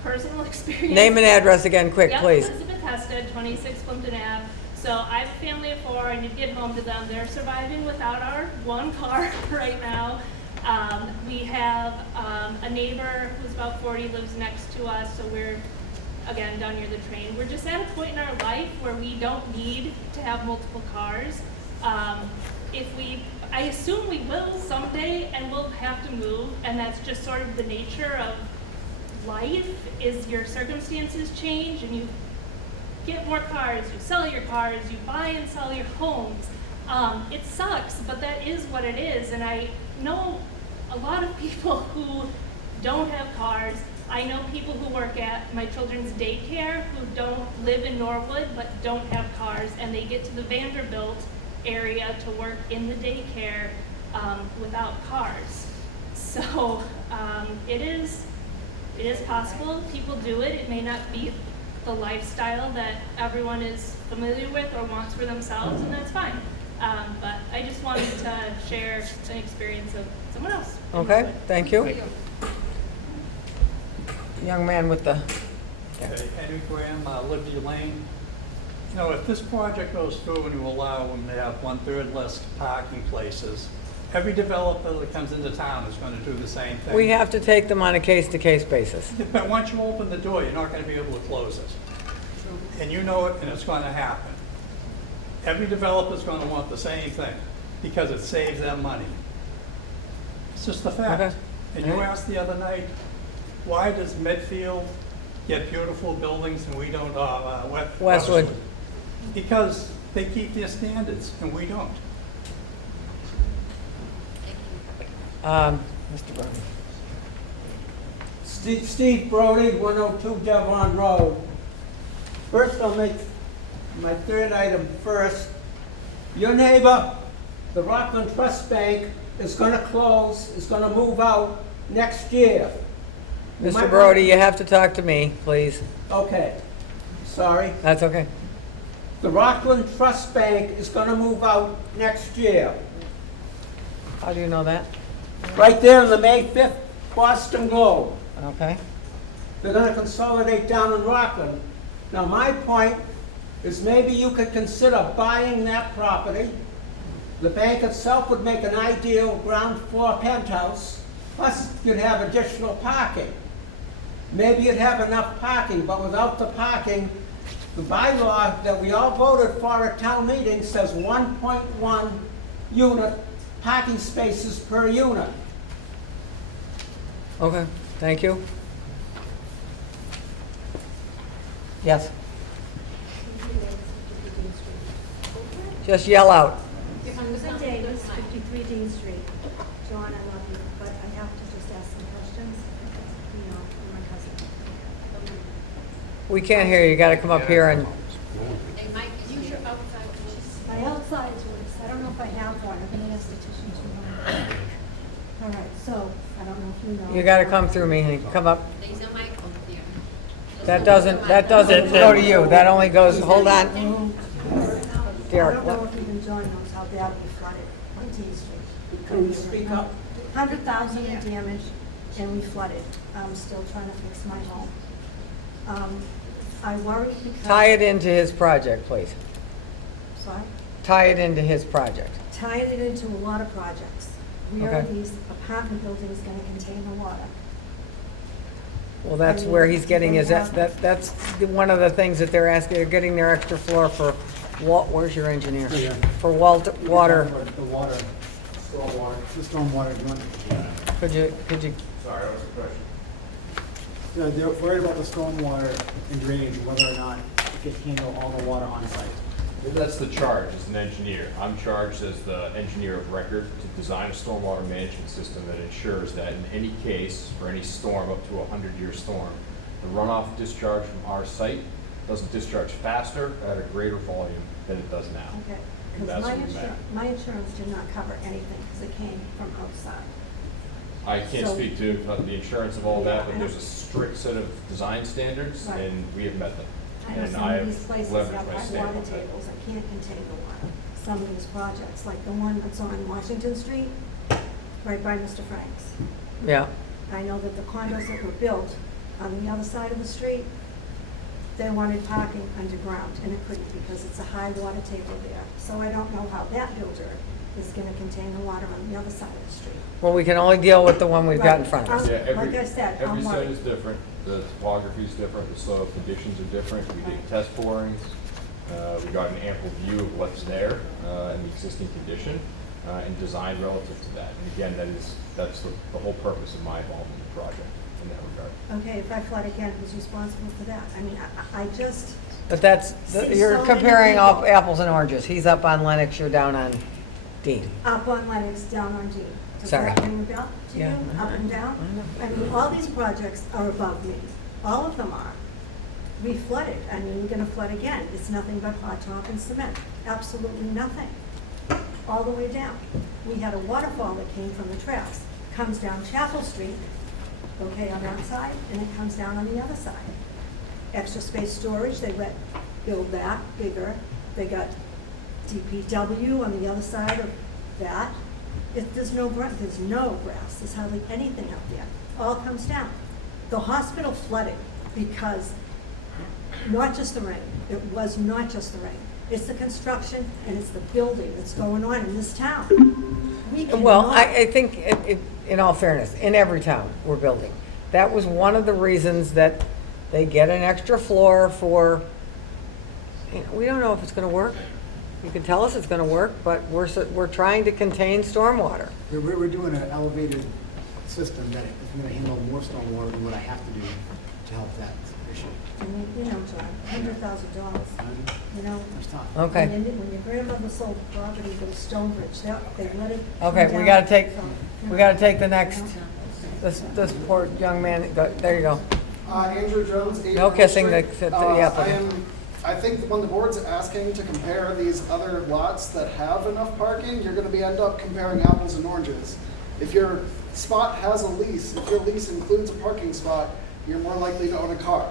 personal experience. Name and address again, quick, Yep, please. Elizabeth Hested, 26 Plimpton Ave. So I have a family of 4. I need to get home to them. They're surviving without our one car right now. We have a neighbor who's about 40, lives next to us, so we're, again, down near the train. We're just at a point in our life where we don't need to have multiple cars. I assume we will someday, and we'll have to move, and that's just sort of the nature of life, is your circumstances change, and you get more cars, you sell your cars, you buy and sell your homes. It sucks, but that is what it is, and I know a lot of people who don't have cars. I know people who work at my children's daycare who don't live in Norwood but don't have cars, and they get to the Vanderbilt area to work in the daycare without cars. So it is possible. People do it. It may not be the lifestyle that everyone is familiar with or wants for themselves, and that's fine. But I just wanted to share an experience of someone else. Okay, thank you. Young man with the, Okay, Henry Graham, Liberty Lane. You know, if this project goes through and you allow them to have 1/3 less parking places, every developer that comes into town is going to do the same thing. we have to take them on a case-to-case basis. But once you open the door, you're not going to be able to close it. And you know it, and it's going to happen. Every developer's going to want the same thing because it saves them money. It's just a Okay. fact. And you Alright. asked the other night, why does Medfield get beautiful buildings and we don't, Westwood. Because they keep their standards and we don't. Mr. Brody. Steve Brody, 102 Devon Road. First, I'll make my third item first. Your neighbor, the Rockland Trust Bank, is going to close, is going to move out next year. You Mr. might Brody, want- you have to talk to me, please. Okay, sorry. That's okay. The Rockland Trust Bank is going to move out next year. How do you know that? Right there in the May 5th Boston Globe. Okay. They're going to consolidate down in Rockland. Now, my point is maybe you could consider buying that property. The bank itself would make an ideal ground floor penthouse, plus you'd have additional parking. Maybe you'd have enough parking, but without the parking, the bylaw that we all voted for at town meeting says 1.1 unit parking spaces per unit. Okay, thank you. Yes. Just yell out. Susan Davis, 53 Dean Street. John, I love you, but I have to just ask some questions. You know, you're my cousin. We can't hear you. You gotta come up here and, My outside voice, I don't know if I have one. I've been an esthetician too long. All right, so, I don't know if you know. you gotta come through me, honey. Come up. That doesn't go to you. That only goes, hold on. I Derek, don't know what? if even John knows how bad we flooded on Dean Street. Can you speak up? 100,000 in damage, and we flooded. I'm still trying to fix my home. I worry because. Tie it into his project, please. Sorry? Tie it into his project. Tying it into a lot of projects. Where are Okay. these apartment buildings going to contain the water? Well, that's where he's getting his, that's one of the things that they're asking, they're getting their extra floor for, where's your engineer? Yeah. For water, The water, stormwater, the stormwater. could you, Sorry, what's the question? They're worried about the stormwater and drainage, whether or not it can handle all the water on site. That's the charge as an engineer. I'm charged as the engineer of record to design a stormwater management system that ensures that in any case, for any storm, up to a 100-year storm, the runoff discharge from our site doesn't discharge faster at a greater volume than it does now. Okay, That's because what we meant. my insurance did not cover anything because it came from outside. I can't So- speak to the insurance of all that, Yeah, but I there's know. a strict set of design standards, Right. and we have met them. I know And some I of have these places leveraged have my high stamp water on that. tables that can't contain the water. Some of these projects, like the one that's on Washington Street, right by Mr. Frank's. yeah. I know that the condos that were built on the other side of the street, they wanted parking underground, and it couldn't because it's a high water table there. So I don't know how that builder is gonna contain the water on the other side of the street. Well, we can only deal with the one we've got in front of us. Yeah, every- Like I said, I'm Every site worried. is different, the topography is different, the soil conditions are different, we did test borings, we got an ample view of what's there, and the existing condition, and design relative to that. And again, that's the whole purpose of my involvement in the project in that regard. Okay, if I flood again, who's responsible for that? I mean, I just, But that's, See you're so many comparing all people. apples and oranges. He's up on Lennox, you're down on Dean. up on Lennox, down on G. Does Sorry. that ring a bell to you? Yeah. Up and down? I mean, all these projects are above me. All of them are. We flooded. I mean, we're gonna flood again. It's nothing but hot top and cement. Absolutely nothing. All the way down. We had a waterfall that came from the traps. Comes down Chapel Street, okay, on that side, and it comes down on the other side. Extra space storage, they build that bigger. They got DPW on the other side of that. There's no grass, there's hardly anything up there. All comes down. The hospital flooded because, not just the rain, it was not just the rain. It's the construction and it's the building that's going on in this town. We Well, cannot- I think, in all fairness, in every town we're building. That was one of the reasons that they get an extra floor for, we don't know if it's gonna work. You can tell us it's gonna work, but we're trying to contain stormwater. We're doing an elevated system that is gonna handle more stormwater than what I have to do to help that issue. And you know, John, $100,000, you know? That's tough. Okay. When your grandmother sold the property to Stonebridge, they let it come Okay, we down, gotta take, so, we gotta take the next, this poor young man, there you go. Andrew Jones, 8 No kissing the District. applicant. I think when the board's asking to compare these other lots that have enough parking, you're gonna end up comparing apples and oranges. If your spot has a lease, if your lease includes a parking spot, you're more likely to own a car.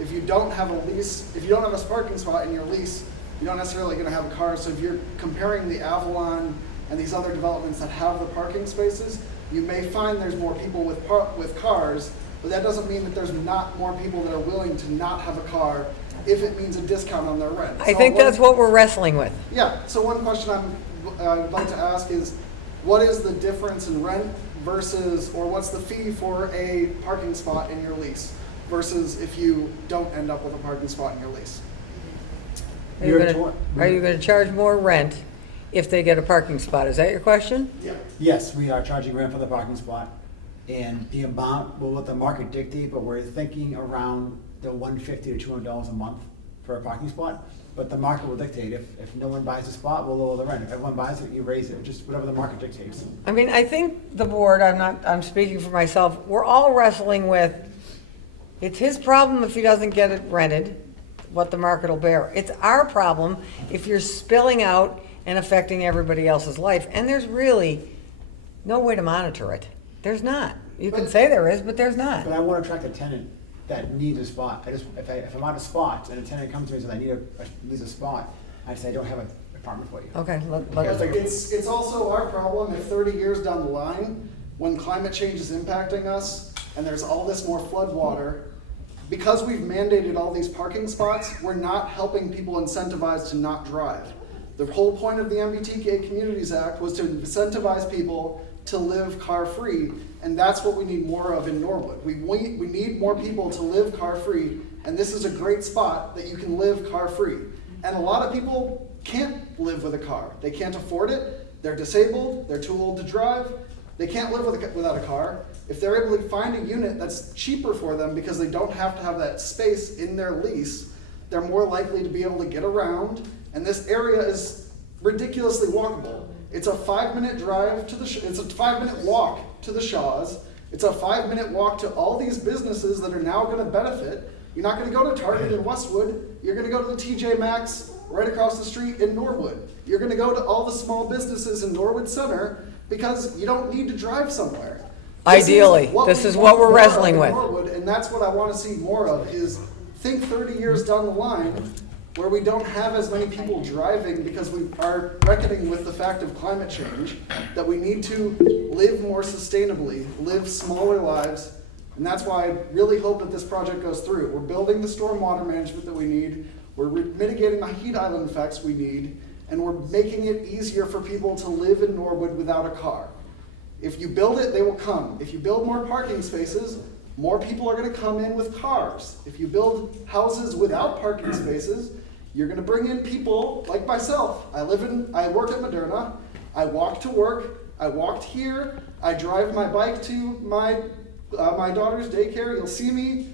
If you don't have a lease, if you don't have a parking spot in your lease, you're not necessarily gonna have a car. So if you're comparing the Avalon and these other developments that have the parking spaces, you may find there's more people with cars, but that doesn't mean that there's not more people that are willing to not have a car if it means a discount on their rent. I think that's what we're wrestling with. Yeah, so one question I would like to ask is, what is the difference in rent versus, or what's the fee for a parking spot in your lease versus if you don't end up with a parking spot in your lease? Are you gonna charge more rent if they get a parking spot? Is that your question? Yeah. Yes, we are charging rent for the parking spot, and the amount will let the market dictate, but we're thinking around the $150 to $200 a month for a parking spot. But the market will dictate. If no one buys a spot, we'll lower the rent. If everyone buys it, you raise it, just whatever the market dictates. I mean, I think the board, I'm speaking for myself, we're all wrestling with, it's his problem if he doesn't get it rented, what the market will bear. It's our problem if you're spilling out and affecting everybody else's life. And there's really no way to monitor it. There's not. You can say there is, but there's not. But I want to attract a tenant that needs a spot. If I'm out of spots and a tenant comes to me and says, needs a spot, I say, I don't have an apartment for you. Okay, It's also our problem if 30 years down the line, when climate change is impacting us and there's all this more flood water, because we've mandated all these parking spots, we're not helping people incentivize to not drive. The whole point of the MBTA Communities Act was to incentivize people to live car-free, and that's what we need more of in Norwood. We need more people to live car-free, and this is a great spot that you can live car-free. And a lot of people can't live with a car. They can't afford it, they're disabled, they're too old to drive, they can't live without a car. If they're able to find a unit that's cheaper for them because they don't have to have that space in their lease, they're more likely to be able to get around, and this area is ridiculously walkable. It's a 5-minute drive to it's a 5-minute walk to the Shaws. It's a 5-minute walk to all these businesses that are now going to benefit. You're not going to go to Target in Westwood. You're going to go to the TJ Maxx right across the street in Norwood. You're going to go to all the small businesses in Norwood Center because you don't need to drive somewhere. Ideally, this is what we're wrestling with. Norwood, and that's what I want to see more of is think 30 years down the line where we don't have as many people driving because we are reckoning with the fact of climate change, that we need to live more sustainably, live smaller lives, and that's why I really hope that this project goes through. We're building the stormwater management that we need, we're mitigating the heat island effects we need, and we're making it easier for people to live in Norwood without a car. If you build it, they will come. If you build more parking spaces, more people are going to come in with cars. If you build houses without parking spaces, you're going to bring in people like myself. I work at Moderna. I walk to work. I walked here. I drive my bike to my daughter's daycare. You'll see me.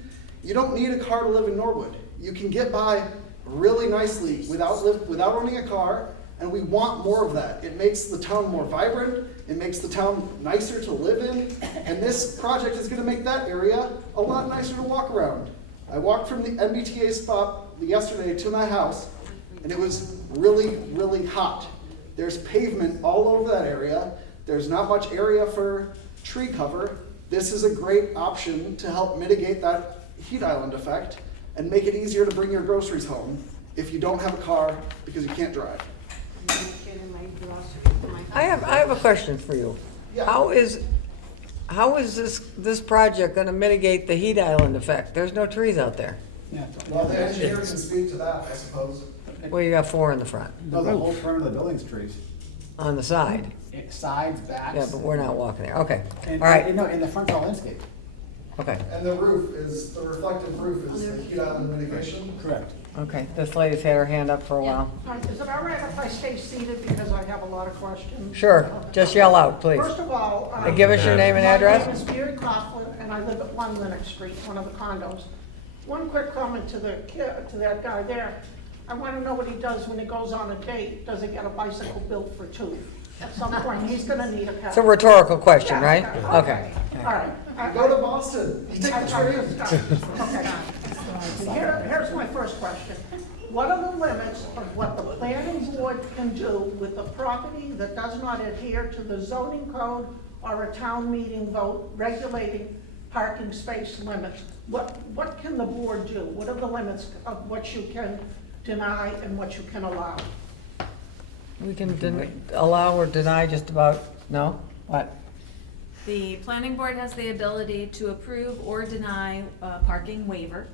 You don't need a car to live in Norwood. You can get by really nicely without owning a car, and we want more of that. It makes the town more vibrant. It makes the town nicer to live in, and this project is going to make that area a lot nicer to walk around. I walked from the MBTA spot yesterday to my house, and it was really, really hot. There's pavement all over that area. There's not much area for tree cover. This is a great option to help mitigate that heat island effect and make it easier to bring your groceries home if you don't have a car because you can't drive. I have a question for you. Yeah. How is this project going to mitigate the heat island effect? There's no trees out there. Yeah. Well, the engineer can speak to that, I suppose. Well, you got 4 in the front. No, the whole front of the building's trees. On the side. Sides, backs. Yeah, but we're not walking there. Okay. And, All right. No, in the front's all landscape. Okay, And the roof is, the reflective roof is the heat island mitigation? Correct. okay. This lady's had her hand up for a while. Is it all right if I stay seated because I have a lot of questions? Sure, just yell out, please. First of all. And give us your name and address. My name is Mary Coughlin, and I live at 1 Lennox Street, one of the condos. One quick comment to that guy there. I want to know what he does when he goes on a date. Does he get a bicycle built for two? At some point, he's gonna need a pedal. It's a rhetorical question, Yeah, right? yeah, Okay. All right. Go to Boston, you take the train. Okay. Here's my first question. What are the limits of what the planning board can do with the property that does not adhere to the zoning code or a town meeting vote regulating parking space limits? What can the board do? What are the limits of what you can deny and what you can allow? We can allow or deny just about, no? What? The planning board has the ability to approve or deny a parking waiver,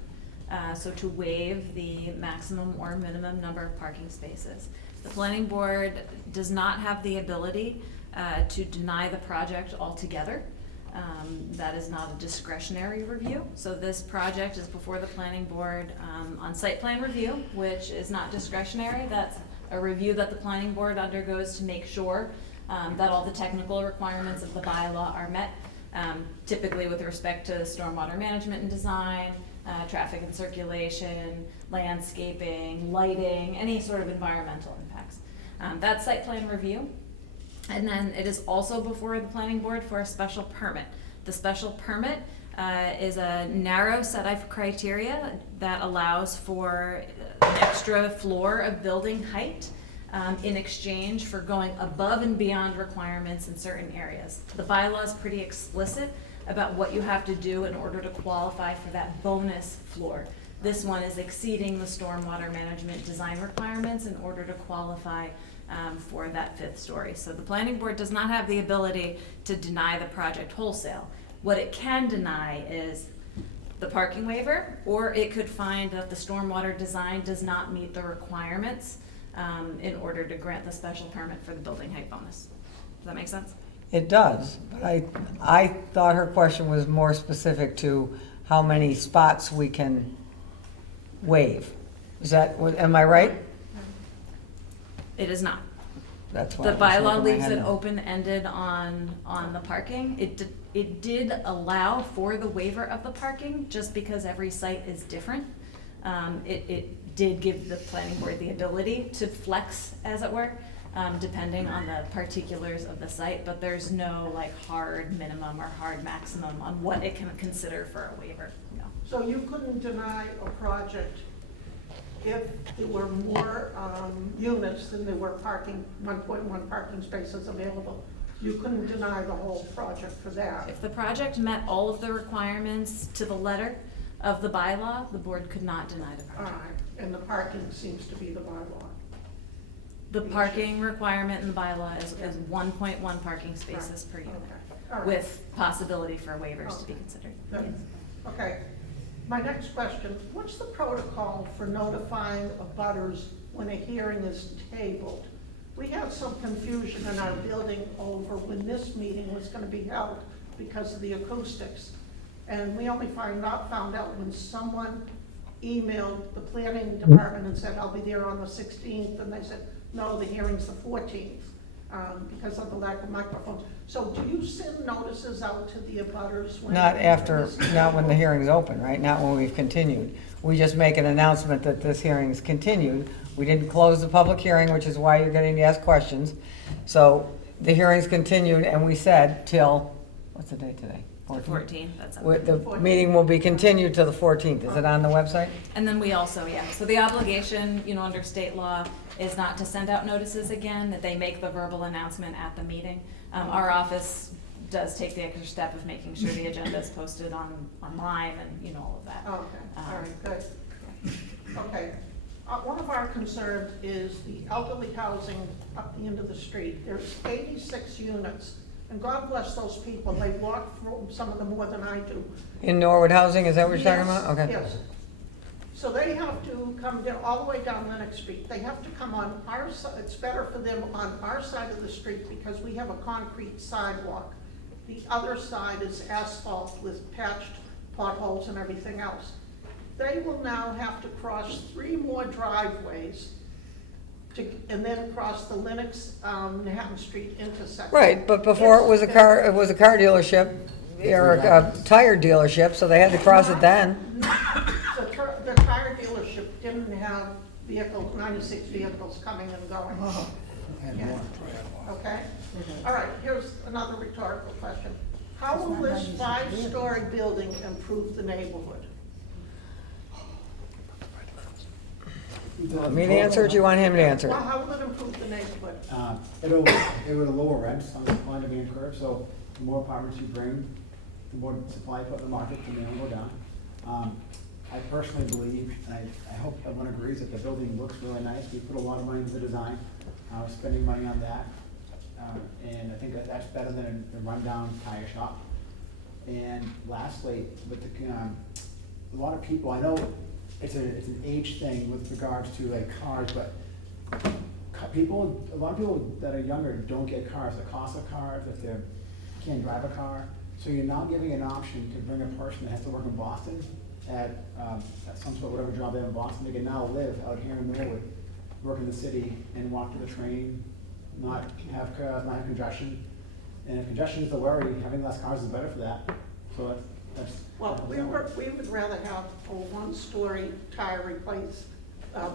so to waive the maximum or minimum number of parking spaces. The planning board does not have the ability to deny the project altogether. That is not a discretionary review. So this project is before the planning board on site plan review, which is not discretionary. That's a review that the planning board undergoes to make sure that all the technical requirements of the bylaw are met, typically with respect to stormwater management and design, traffic and circulation, landscaping, lighting, any sort of environmental impacts. That's site plan review. And then it is also before the planning board for a special permit. The special permit is a narrow set of criteria that allows for an extra floor of building height in exchange for going above and beyond requirements in certain areas. The bylaw is pretty explicit about what you have to do in order to qualify for that bonus floor. This one is exceeding the stormwater management design requirements in order to qualify for that 5th story. So the planning board does not have the ability to deny the project wholesale. What it can deny is the parking waiver, or it could find that the stormwater design does not meet the requirements in order to grant the special permit for the building height bonus. Does that make sense? It does. I thought her question was more specific to how many spots we can waive. Is that, am I right? It is not. That's why. The I was shaking bylaw my leaves head it no. open-ended on the parking. It did allow for the waiver of the parking, just because every site is different. It did give the planning board the ability to flex, as it were, depending on the particulars of the site, but there's no like hard minimum or hard maximum on what it can consider for a waiver, no. So you couldn't deny a project if there were more units than there were 1.1 parking spaces available? You couldn't deny the whole project for that? If the project met all of the requirements to the letter of the bylaw, the board could not deny the All project. right, and the parking seems to be the bylaw. The parking requirement in the bylaw is 1.1 parking spaces per unit, All right. with possibility for waivers to be considered. Good. Okay. My next question, what's the protocol for notifying abutters when a hearing is tabled? We had some confusion in our building over when this meeting was going to be held because of the acoustics. And we only found out when someone emailed the planning department and said, I'll be there on the 16th, and they said, no, the hearing's the 14th, because of the lack of microphones. So do you send notices out to the abutters when? Not when the hearing's open, right? Not when we've continued. We just make an announcement that this hearing's continued. We didn't close the public hearing, which is why you're getting to ask questions. So the hearing's continued, and we said till, what's the date today? 14th, that's The meeting will be continued to the 14th. Is it on the website? And then we also, so the obligation, under state law is not to send out notices again, that they make the verbal announcement at the meeting. Our office does take the extra step of making sure the agenda is posted online and, all of that. Okay, all right, good. Okay. One of our concerns is the elderly housing up the end of the street. There's 86 units. And God bless those people, they walk through some of them more than I do. In Norwood Housing, is that what you're talking about? Okay. Yes. So they have to come down, all the way down Lennox Street. They have to come on our side. It's better for them on our side of the street because we have a concrete sidewalk. The other side is asphalt with patched potholes and everything else. They will now have to cross 3 more driveways and then cross the Lennox, Manhattan Street intersection. Right, but before it was a car dealership, or a tire dealership, so they had to cross it then. The tire dealership didn't have 96 vehicles coming and going. Yeah. Okay? All right, here's another rhetorical question. How will this 5-story building improve the neighborhood? Want me to answer it, or do you want him to answer Well, it? how will it improve the neighborhood? It would lower rents on the supply and demand curve, so the more apartments you bring, the more supply you put in the market, the demand will go down. I personally believe, and I hope everyone agrees, that the building looks really nice. We put a lot of money into the design, we're spending money on that. And I think that's better than a rundown tire shop. And lastly, with a lot of people, I know it's an age thing with regards to like cars, but a lot of people that are younger don't get cars. The cost of cars, if they can't drive a car. So you're now giving an option to bring a person that has to work in Boston at some sort of whatever job they have in Boston. They can now live out here in Norwood, work in the city, and walk to the train, not have cars, not have congestion. And if congestion is the worry, having less cars is better for that. So that's. Well, we would rather have a 1-story tire replace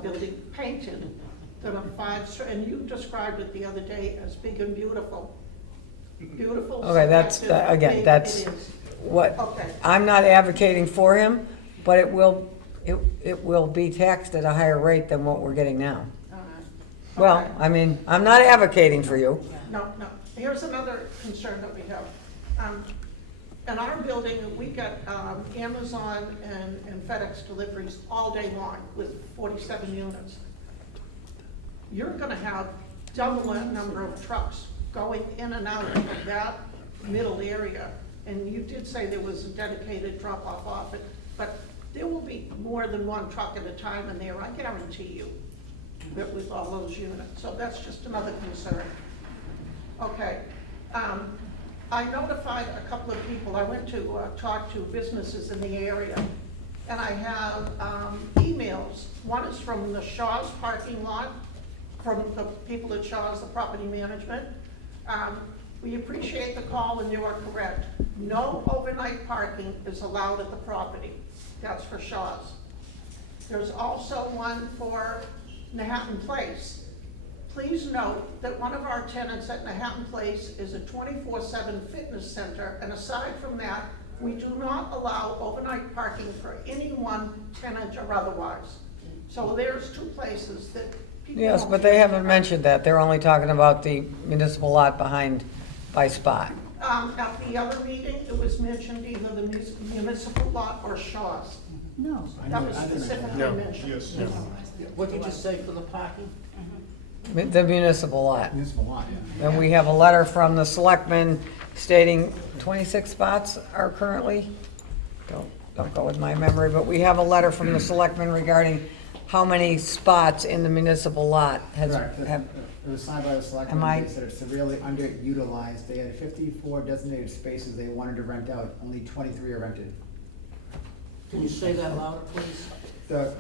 building painted than a 5-story, and you described it the other day as big and beautiful. Beautiful. Okay, that's, subjective, again, big that's it is. what, Okay. I'm not advocating for him, but it will be taxed at a higher rate than what we're getting now. All right. Well, Okay. I mean, I'm not advocating for you. No. Here's another concern that we have. In our building, we get Amazon and FedEx deliveries all day long with 47 units. You're gonna have double that number of trucks going in and out of that middle area. And you did say there was a dedicated drop-off off it, but there will be more than 1 truck at a time in there, I guarantee you, with all those units. So that's just another concern. Okay. I notified a couple of people. I went to talk to businesses in the area, and I have emails. One is from the Shaw's parking lot, from the people at Shaw's, the property management. We appreciate the call, and you are correct. No overnight parking is allowed at the property. That's for Shaw's. There's also one for Manhattan Place. Please note that one of our tenants at Manhattan Place is a 24/7 fitness center, and aside from that, we do not allow overnight parking for any one tenant or otherwise. So there's 2 places that people. Yes, don't but they use. haven't mentioned that. They're only talking about the municipal lot behind by Spot. At the other meeting, it was mentioned either the municipal lot or Shaw's. No. That was specifically mentioned. What did you say for the parking? The municipal lot. Municipal lot, yeah. And we have a letter from the selectmen stating 26 spots are currently, don't go with my memory, but we have a letter from the selectmen regarding how many spots in the municipal lot has, Correct. have, It was signed by the selectmen. Am I- They said it's severely underutilized. They had 54 designated spaces they wanted to rent out. Only 23 are rented. Can you say that louder, please? The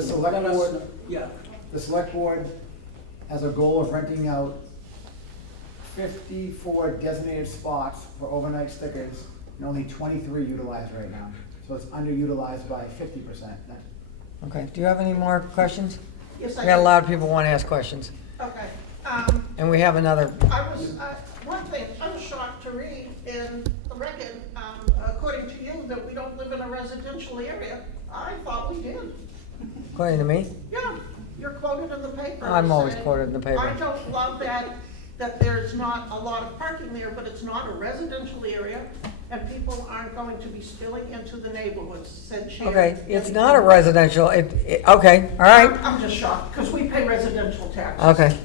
select board, Yeah. the select board has a goal of renting out 54 designated spots for overnight stickers, and only 23 utilized right now. So it's underutilized by 50%. okay. Do you have any more questions? Yes, I We got a do. lot of people want to ask questions. Okay. And we have another, One thing, I was shocked to read in the record, according to you, that we don't live in a residential area. I thought we did. according to me, Yeah, you're quoted in the paper. I'm always saying, quoted in the paper. I don't love that there's not a lot of parking there, but it's not a residential area, and people aren't going to be spilling into the neighborhoods, said Sharon. okay, it's not a residential, okay, all right, I'm just shocked, because we pay residential taxes. okay.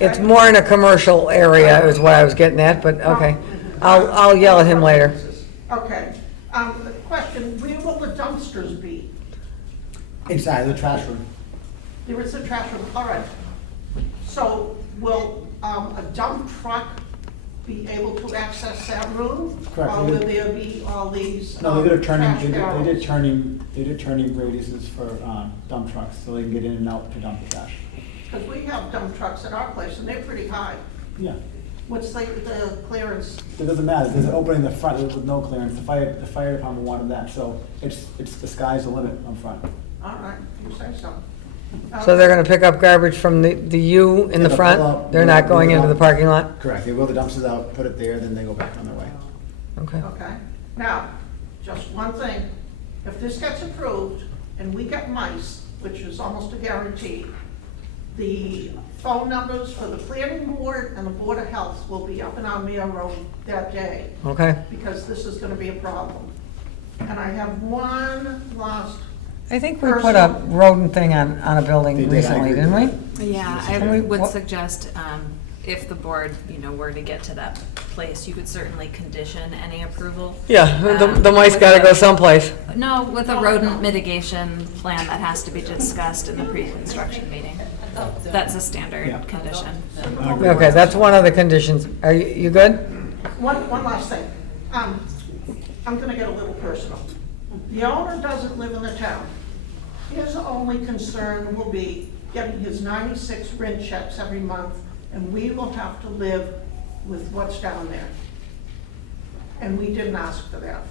It's more in a commercial area is what I was getting at, but okay. I'll yell at him later. Okay, the question, where will the dumpsters be? Inside the trash room. There is a trash room, all right. So will a dump truck be able to access that room? Correct. Or will there be all these No, they did a turning, trash they barrels? did turning radiuses for dump trucks, so they can get in and out to dump the trash. Because we have dump trucks at our place, and they're pretty high. Yeah, What's the clearance? it doesn't matter, there's an opening in the front with no clearance, the fire department wanted that, so it's the sky's the limit on front. All right, you say so. So they're gonna pick up garbage from the U in the Yeah, they'll pull front? out- They're not going into the parking lot? Correct, they wheel the dumpsters out, put it there, then they go back on their way. Okay. Okay, now, just one thing, if this gets approved and we get mice, which is almost a guarantee, the phone numbers for the planning board and the board of health will be up in our mail room that day, Okay. because this is gonna be a problem. And I have one last, I think we put a rodent thing on a They building did, I recently, agree. didn't we? Yeah, Can I we- would what- suggest, if the board, were to get to that place, you could certainly condition any approval. Yeah, the mice gotta go someplace. No, with a rodent mitigation plan that has to be discussed in the pre-construction meeting. That's a Yeah. standard condition. Okay, that's one of the conditions. Are you good? one last thing. I'm gonna get a little personal. The owner doesn't live in the town. His only concern will be getting his 96 rent checks every month, and we will have to live with what's down there. And we didn't ask for that.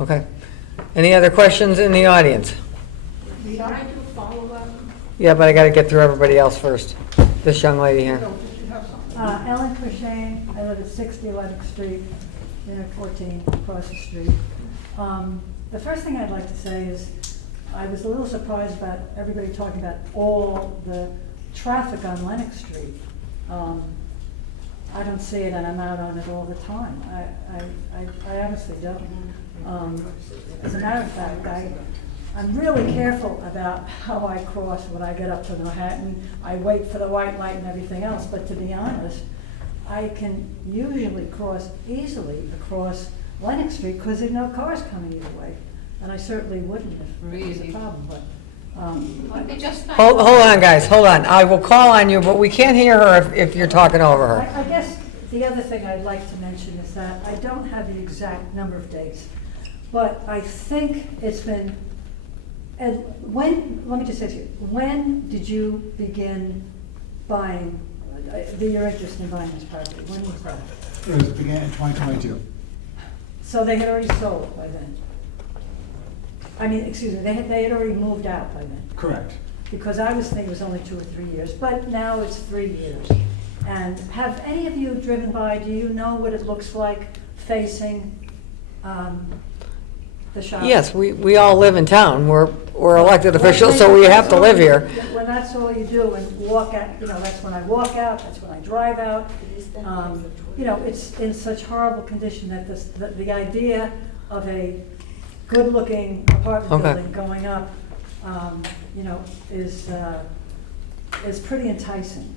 Okay. Any other questions in the audience? Can I do follow-up? Yeah, but I gotta get through everybody else first. This young lady here. No, did you have something? Ellen Cushing, I live at 60 Lennox Street, Unit 14, across the street. The first thing I'd like to say is, I was a little surprised about everybody talking about all the traffic on Lennox Street. I don't see it, and I'm out on it all the time. I honestly don't. As a matter of fact, I'm really careful about how I cross when I get up to Manhattan. I wait for the white light and everything else, but to be honest, I can usually cross easily across Lennox Street because there are no cars coming either way. And I certainly wouldn't if it was a problem, but, Hold on, guys, hold on. I will call on you, but we can't hear her if you're talking over her. I guess the other thing I'd like to mention is that I don't have the exact number of dates, but I think it's been, and let me just say to you, when did you begin buying, your interest in buying this property? When was that? It began in 2022. So they had already sold by then? I mean, excuse me, they had already moved out by then? Correct. Because I was thinking it was only 2 or 3 years, but now it's 3 years. And have any of you driven by, do you know what it looks like facing the shop? Yes, we all live in town. We're elected officials, so we have to live here. When that's all you do and walk out, that's when I walk out, that's when I drive out. It's in such horrible condition that the idea of a good-looking apartment Okay. building going up, is pretty enticing.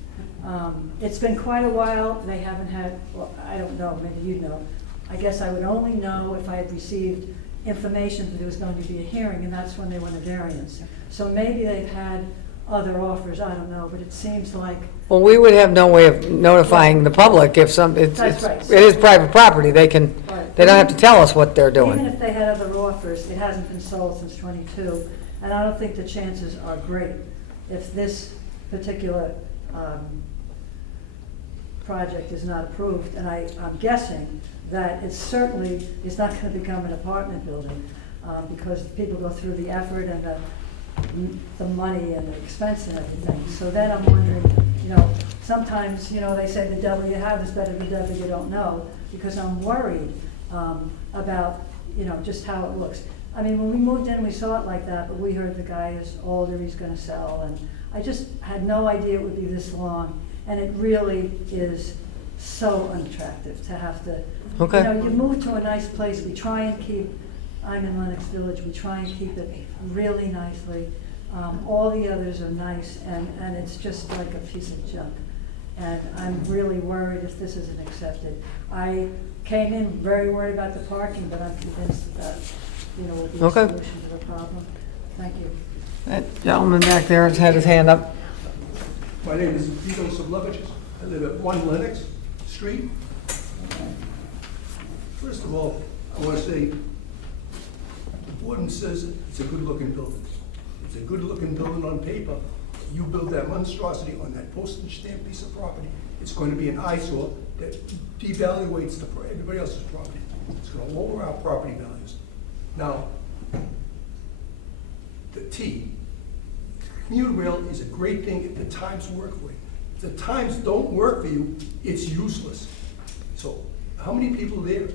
It's been quite a while, they haven't had, well, I don't know, maybe you know. I guess I would only know if I had received information that there was going to be a hearing, and that's when they went a variance. So maybe they've had other offers, I don't know, but it seems like, Well, we would have no way of notifying the public if That's right. it is private property. They don't have to tell us what they're even doing. if they had other offers, it hasn't been sold since '22, and I don't think the chances are great if this particular project is not approved, and I'm guessing that it certainly is not going to become an apartment building, because people go through the effort and the money and the expense and everything. So then I'm wondering, sometimes, they say the devil you have is better than the devil you don't know, because I'm worried about, just how it looks. I mean, when we moved in, we saw it like that, but we heard the guy is older, he's gonna sell, and I just had no idea it would be this long. And it really is so unattractive to have to, Okay. you move to a nice place, we try and keep, I'm in Lennox Village, we try and keep it really nicely. All the others are nice, and it's just like a piece of junk. And I'm really worried if this isn't accepted. I came in very worried about the parking, but I'm convinced that, will be a Okay. solution to the problem. Thank you. That gentleman back there has had his hand up. My name is Vito Savlevich. I live at 1 Lennox, Street. First of all, I want to say, the board says it's a good-looking building. It's a good-looking building on paper. You build that monstrosity on that postage stamp piece of property, it's going to be an eyesore that devaluates everybody else's property. It's going to lower our property values. Now, the commuter rail is a great thing if the times work for you. If the times don't work for you, it's useless. So how many people there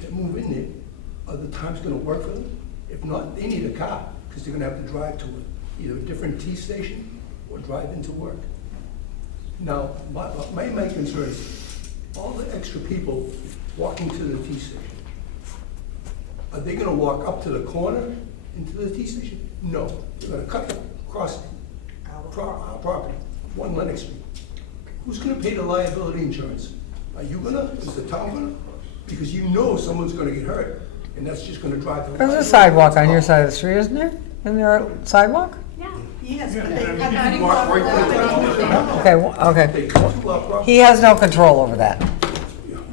that move in there, are the times gonna work for them? If not, they need a car, because they're gonna have to drive to either a different T station or drive into work. Now, my main concern is all the extra people walking to the T station. Are they gonna walk up to the corner into the T station? No, they're gonna cut across our property, 1 Lennox Street. Who's gonna pay the liability insurance? Are you gonna, is the town gonna? Because you know someone's gonna get hurt, and that's just gonna drive the. There's a sidewalk on your side of the street, isn't there? Isn't there a sidewalk? Yes, but Okay, okay. He has no control over that.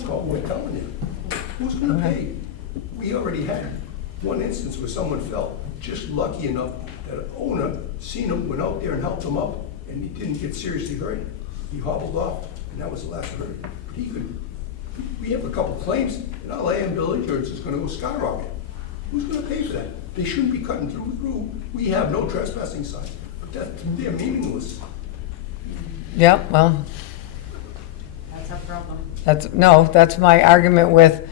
Well, we're telling you, who's gonna pay? We already had one instance where someone fell, just lucky enough that an owner seen him, went out there and helped him up, and he didn't get seriously hurt. He hobbled off, and that was the last I heard. But we have a couple claims, and our land bill insurance is gonna go skyrocket. Who's gonna pay for that? They shouldn't be cutting through. We have no trespassing signs, but they're meaningless. Yeah, well, That's a problem. that's my argument with,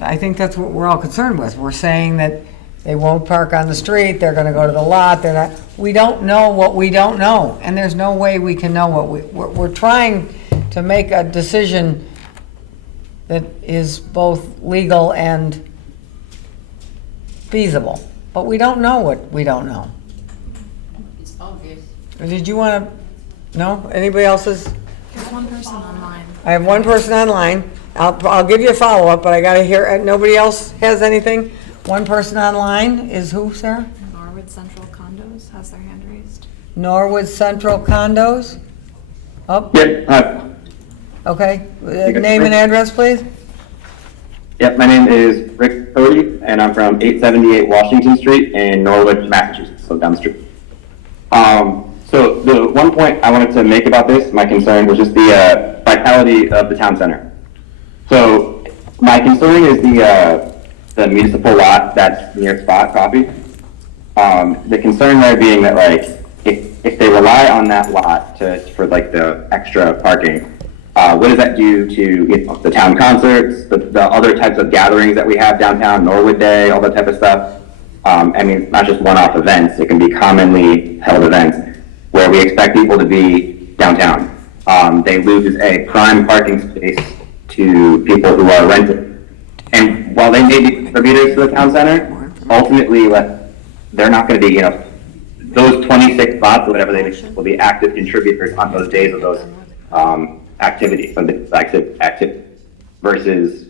I think that's what we're all concerned with. We're saying that they won't park on the street, they're gonna go to the lot, they're not, we don't know what we don't know, and there's no way we can know what we're trying to make a decision that is both legal and feasible, but we don't know what we don't know. It's obvious. Did you wanna, no? Anybody else's? There's one person online. I have one person online. I'll give you a follow-up, but I gotta hear, nobody else has anything? One person online is who, Sarah? Norwood Central Condos has their hand raised. Norwood Central Condos? Up? Yep, hi. Okay, name and address, please? Yep, my name is Rick Cody, and I'm from 878 Washington Street in Norwood, Massachusetts, so down the street. So the one point I wanted to make about this, my concern, was just the vitality of the town center. So my concern is the municipal lot that's near Spot Coffee. The concern there being that, like, if they rely on that lot for like the extra parking, what does that do to the town concerts, the other types of gatherings that we have downtown, Norwood Day, all that type of stuff? I mean, not just one-off events, it can be commonly held events where we expect people to be downtown. They lose a prime parking space to people who are renting. And while they may be contributors to the town center, ultimately, they're not going to be, those 26 spots or whatever will be active contributors on those days of those activities, versus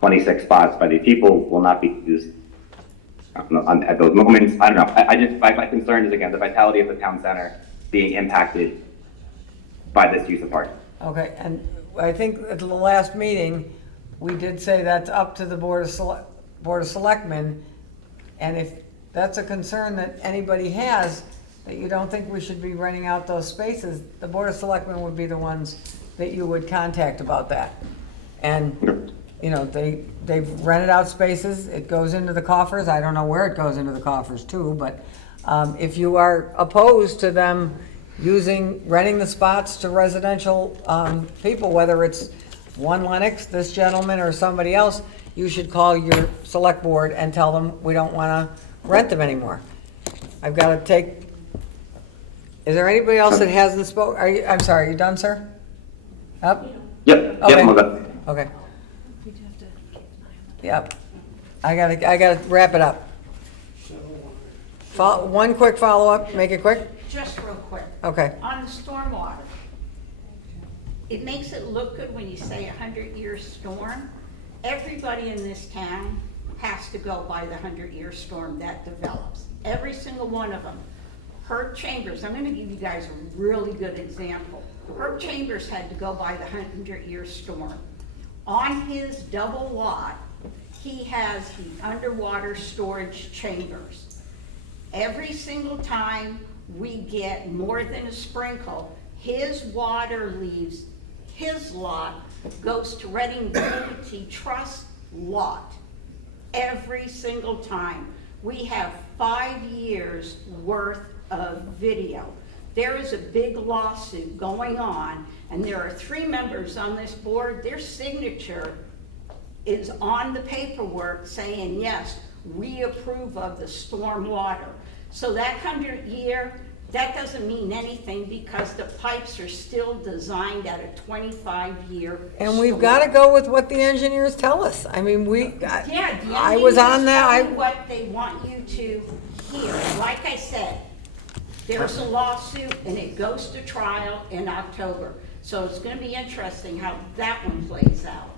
26 spots by the people will not be used at those moments. I don't know. My concern is, again, the vitality of the town center being impacted by this use of parking. Okay, and I think at the last meeting, we did say that's up to the Board of Selectmen, and if that's a concern that anybody has, that you don't think we should be renting out those spaces, the Board of Selectmen would be the ones that you would contact about that. And, they've rented out spaces, it goes into the coffers, I don't know where it goes into the coffers too, but if you are opposed to them renting the spots to residential people, whether it's 1 Lennox, this gentleman, or somebody else, you should call your select board and tell them we don't want to rent them anymore. I've got to take, is there anybody else that hasn't spoke? I'm sorry, are you done, sir? Up? Yep, Okay. I'm done. Okay. Yep. I gotta wrap it up. One quick follow-up, make it quick? Just real quick. Okay. On the stormwater, it makes it look good when you say 100-year storm. Everybody in this town has to go by the 100-year storm that develops. Every single one of them. Herb Chambers, I'm gonna give you guys a really good example. Herb Chambers had to go by the 100-year storm. On his double lot, he has the underwater storage chambers. Every single time we get more than a sprinkle, his water leaves his lot, goes to Reading Community Trust lot. Every single time. We have 5 years worth of video. There is a big lawsuit going on, and there are 3 members on this board. Their signature is on the paperwork saying, yes, we approve of the storm water. So that 100-year, that doesn't mean anything because the pipes are still designed at a 25-year. And we've got to go with what the engineers tell us. I mean, Yeah, the I was on that. tell you what they want you to hear. Like I said, there's a lawsuit and it goes to trial in October. So it's going to be interesting how that one plays out.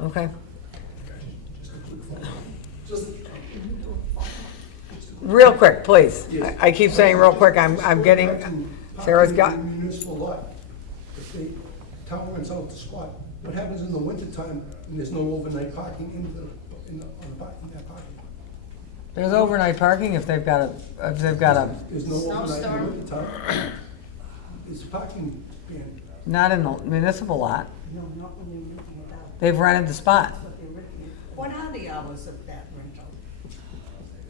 Okay. Just Real quick, please. I keep saying real quick, I'm getting, Sarah's got, Municipal lot. If the town rents out the spot, what happens in the wintertime when there's no overnight parking in that parking? there's overnight parking if they've got a, There's no overnight in the wintertime. There's a parking ban. not in the municipal lot. No, not when you're renting it out. They've rented the spot. What they're renting it. What are the hours of that rental?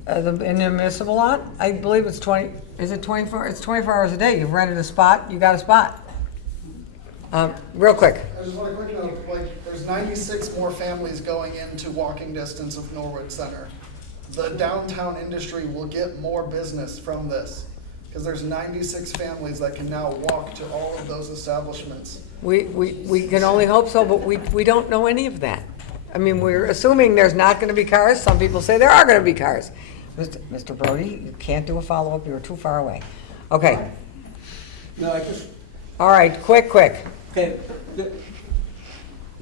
In the municipal lot, I believe it's 20, is it 24? It's 24 hours a day. You've rented a spot, you got a spot. Real quick. I just want to quick note, like, there's 96 more families going into walking distance of Norwood Center. The downtown industry will get more business from this, because there's 96 families that can now walk to all of those establishments. We can only hope so, but we don't know any of that. I mean, we're assuming there's not gonna be cars. Some people say there are gonna be cars. Mr. Brody, you can't do a follow-up. You're too far away. Okay. No, I just, All right, quick. okay,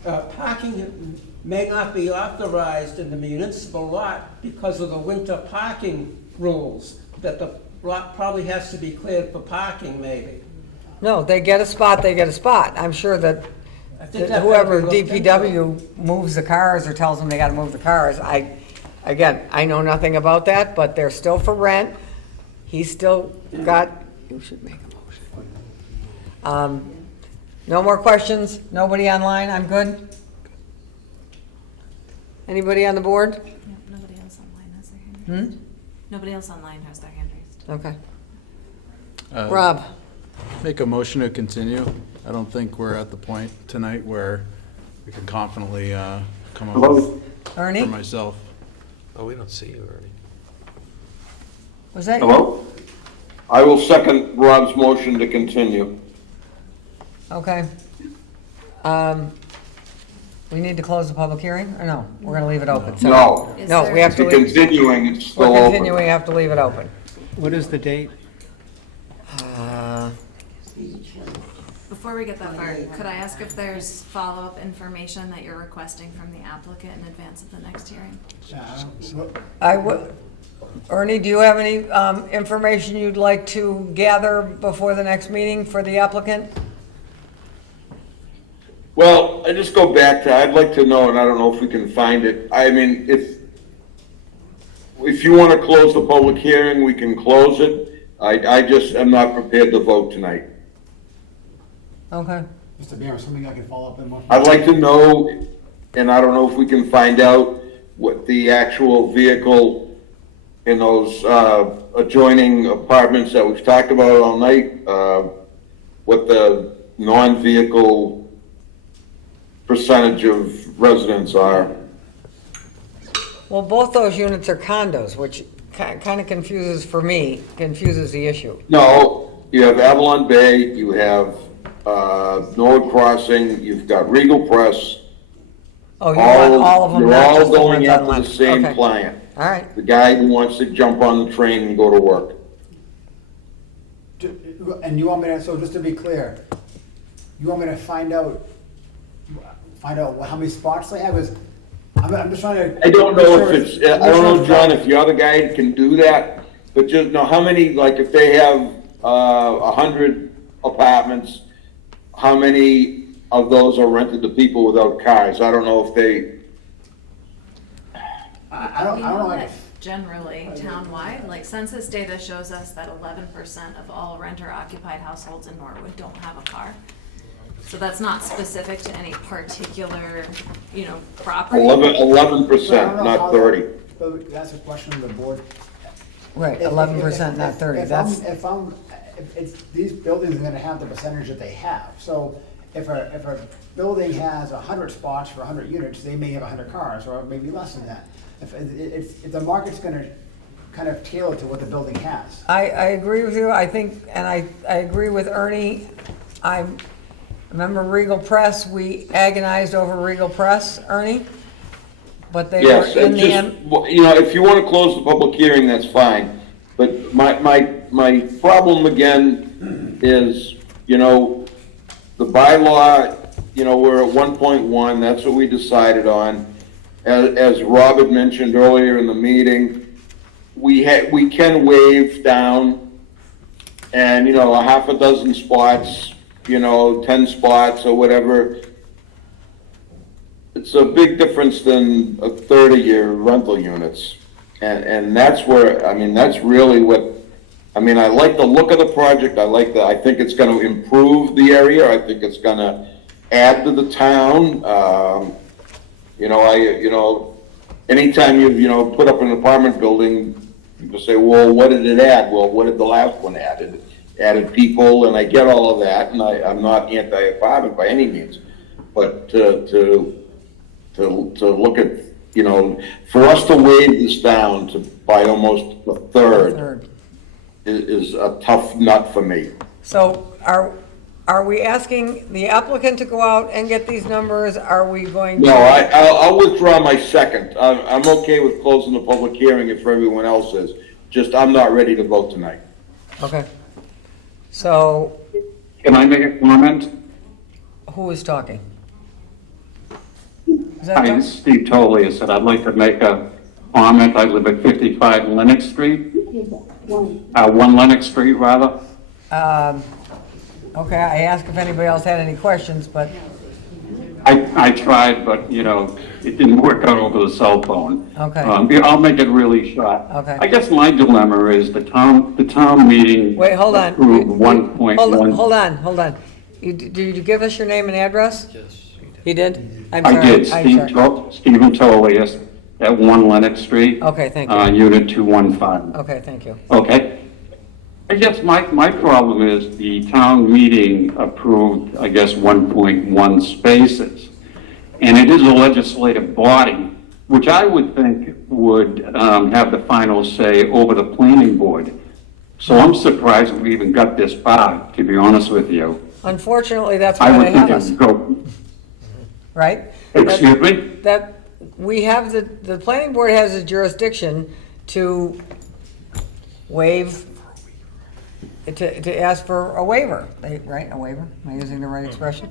parking may not be authorized in the municipal lot because of the winter parking rules, that the lot probably has to be cleared for parking maybe. No, they get a spot, they get a spot. I'm sure that I think that whoever might be looked into. DPW moves the cars or tells them they gotta move the cars, I know nothing about that, but they're still for rent. He's still got, you should make a motion. No more questions? Nobody online? I'm good? Anybody on the board? Nobody else online has their hand raised. Hmm? Nobody else online has their hand raised. Okay. Uh, Rob? Make a motion to continue. I don't think we're at the point tonight where we can confidently come up with, Ernie? for myself. Oh, we don't see you, Ernie. Was that? Hello? I will second Rob's motion to continue. Okay. We need to close the public hearing, or no? We're gonna leave it open. So- No. No, we have to The leave. continuing, it's still We're open. continuing, have to leave it open. What is the date? Before we get that far, could I ask if there's follow-up information that you're requesting from the applicant in advance of the next hearing? Ernie, do you have any information you'd like to gather before the next meeting for the applicant? Well, I just go back to, I'd like to know, and I don't know if we can find it. I mean, if you want to close the public hearing, we can close it. I just am not prepared to vote tonight. Okay. Mr. Beer, something I can follow up on? I'd like to know, and I don't know if we can find out what the actual vehicle in those adjoining apartments that we've talked about all night, what the non-vehicle percentage of residents are. Well, both those units are condos, which kind of confuses the issue. No, you have Avalon Bay, you have Norwood Crossing, you've got Regal Press. Oh, you want all of them, You're not all just the going ones after on the Lent. same Okay. client. All right. The guy who wants to jump on the train and go to work. And you want me to, so just to be clear, you want me to find out how many spots they have? Is I'm just trying to. I don't know if it's, I don't know, John, if the other guy can do that, but just know how many, like, if they have 100 apartments, how many of those are rented to people without cars? I don't know if they, I don't We know that if, generally, townwide, like census data shows us that 11% of all renter-occupied households in Norwood don't have a car. So that's not specific to any particular, property. 11%, not 30. that's a question of the board. Right, If- 11%, not 30, that's, If it's, these buildings are gonna have the percentage that they have, so if a building has 100 spots for 100 units, they may have 100 cars, or maybe less than that. If the market's gonna kind of tailor to what the building has. I agree with you, I think, and I agree with Ernie. I remember Regal Press, we agonized over Regal Press, Ernie, but they were Yes, in and the just, end. if you want to close the public hearing, that's fine. But my problem again is, the bylaw, we're at 1.1, that's what we decided on. As Rob had mentioned earlier in the meeting, we can waive down and, a half a dozen spots, 10 spots or whatever. It's a big difference than a 30-year rental units. And that's where, that's really what, I like the look of the project, I think it's gonna improve the area, I think it's gonna add to the town. Anytime you put up an apartment building, people say, well, what did it add? Well, what did the last one add? It added people, and I get all of that, and I'm not anti-apartment by any means. But to look at, for us to waive this down by almost a third is a tough nut for me. So are we asking the applicant to go out and get these numbers? Are we going to? No, I'll withdraw my second. I'm okay with closing the public hearing if everyone else is. Just, I'm not ready to vote tonight. Okay. So Can I make a comment? who is talking? Is that My name is Steve Tolley. I said I'd like to make a comment. I live at 55 Lennox Street. 1 Lennox Street, rather. Okay, I asked if anybody else had any questions, but I tried, but, it didn't work out over the cell phone. Okay. I'll make it really short. Okay. I guess my dilemma is the town meeting. wait, hold on. Approved 1.1. Hold on. Did you give us your name and address? Yes. He did? I'm I sorry. did. I'm sorry. Stephen Tolias at 1 Lennox Street. Okay, thank you. Unit 215. Okay, thank you. Okay. I guess my problem is the town meeting approved, 1.1 spaces. And it is a legislative body, which I would think would have the final say over the planning board. So I'm surprised we even got this far, to be honest with you. Unfortunately, that's I why would they think have it us, would go, right? excuse me? That, we have, the planning board has a jurisdiction to waive, to ask for a waiver, right? A waiver? Am I using the right expression?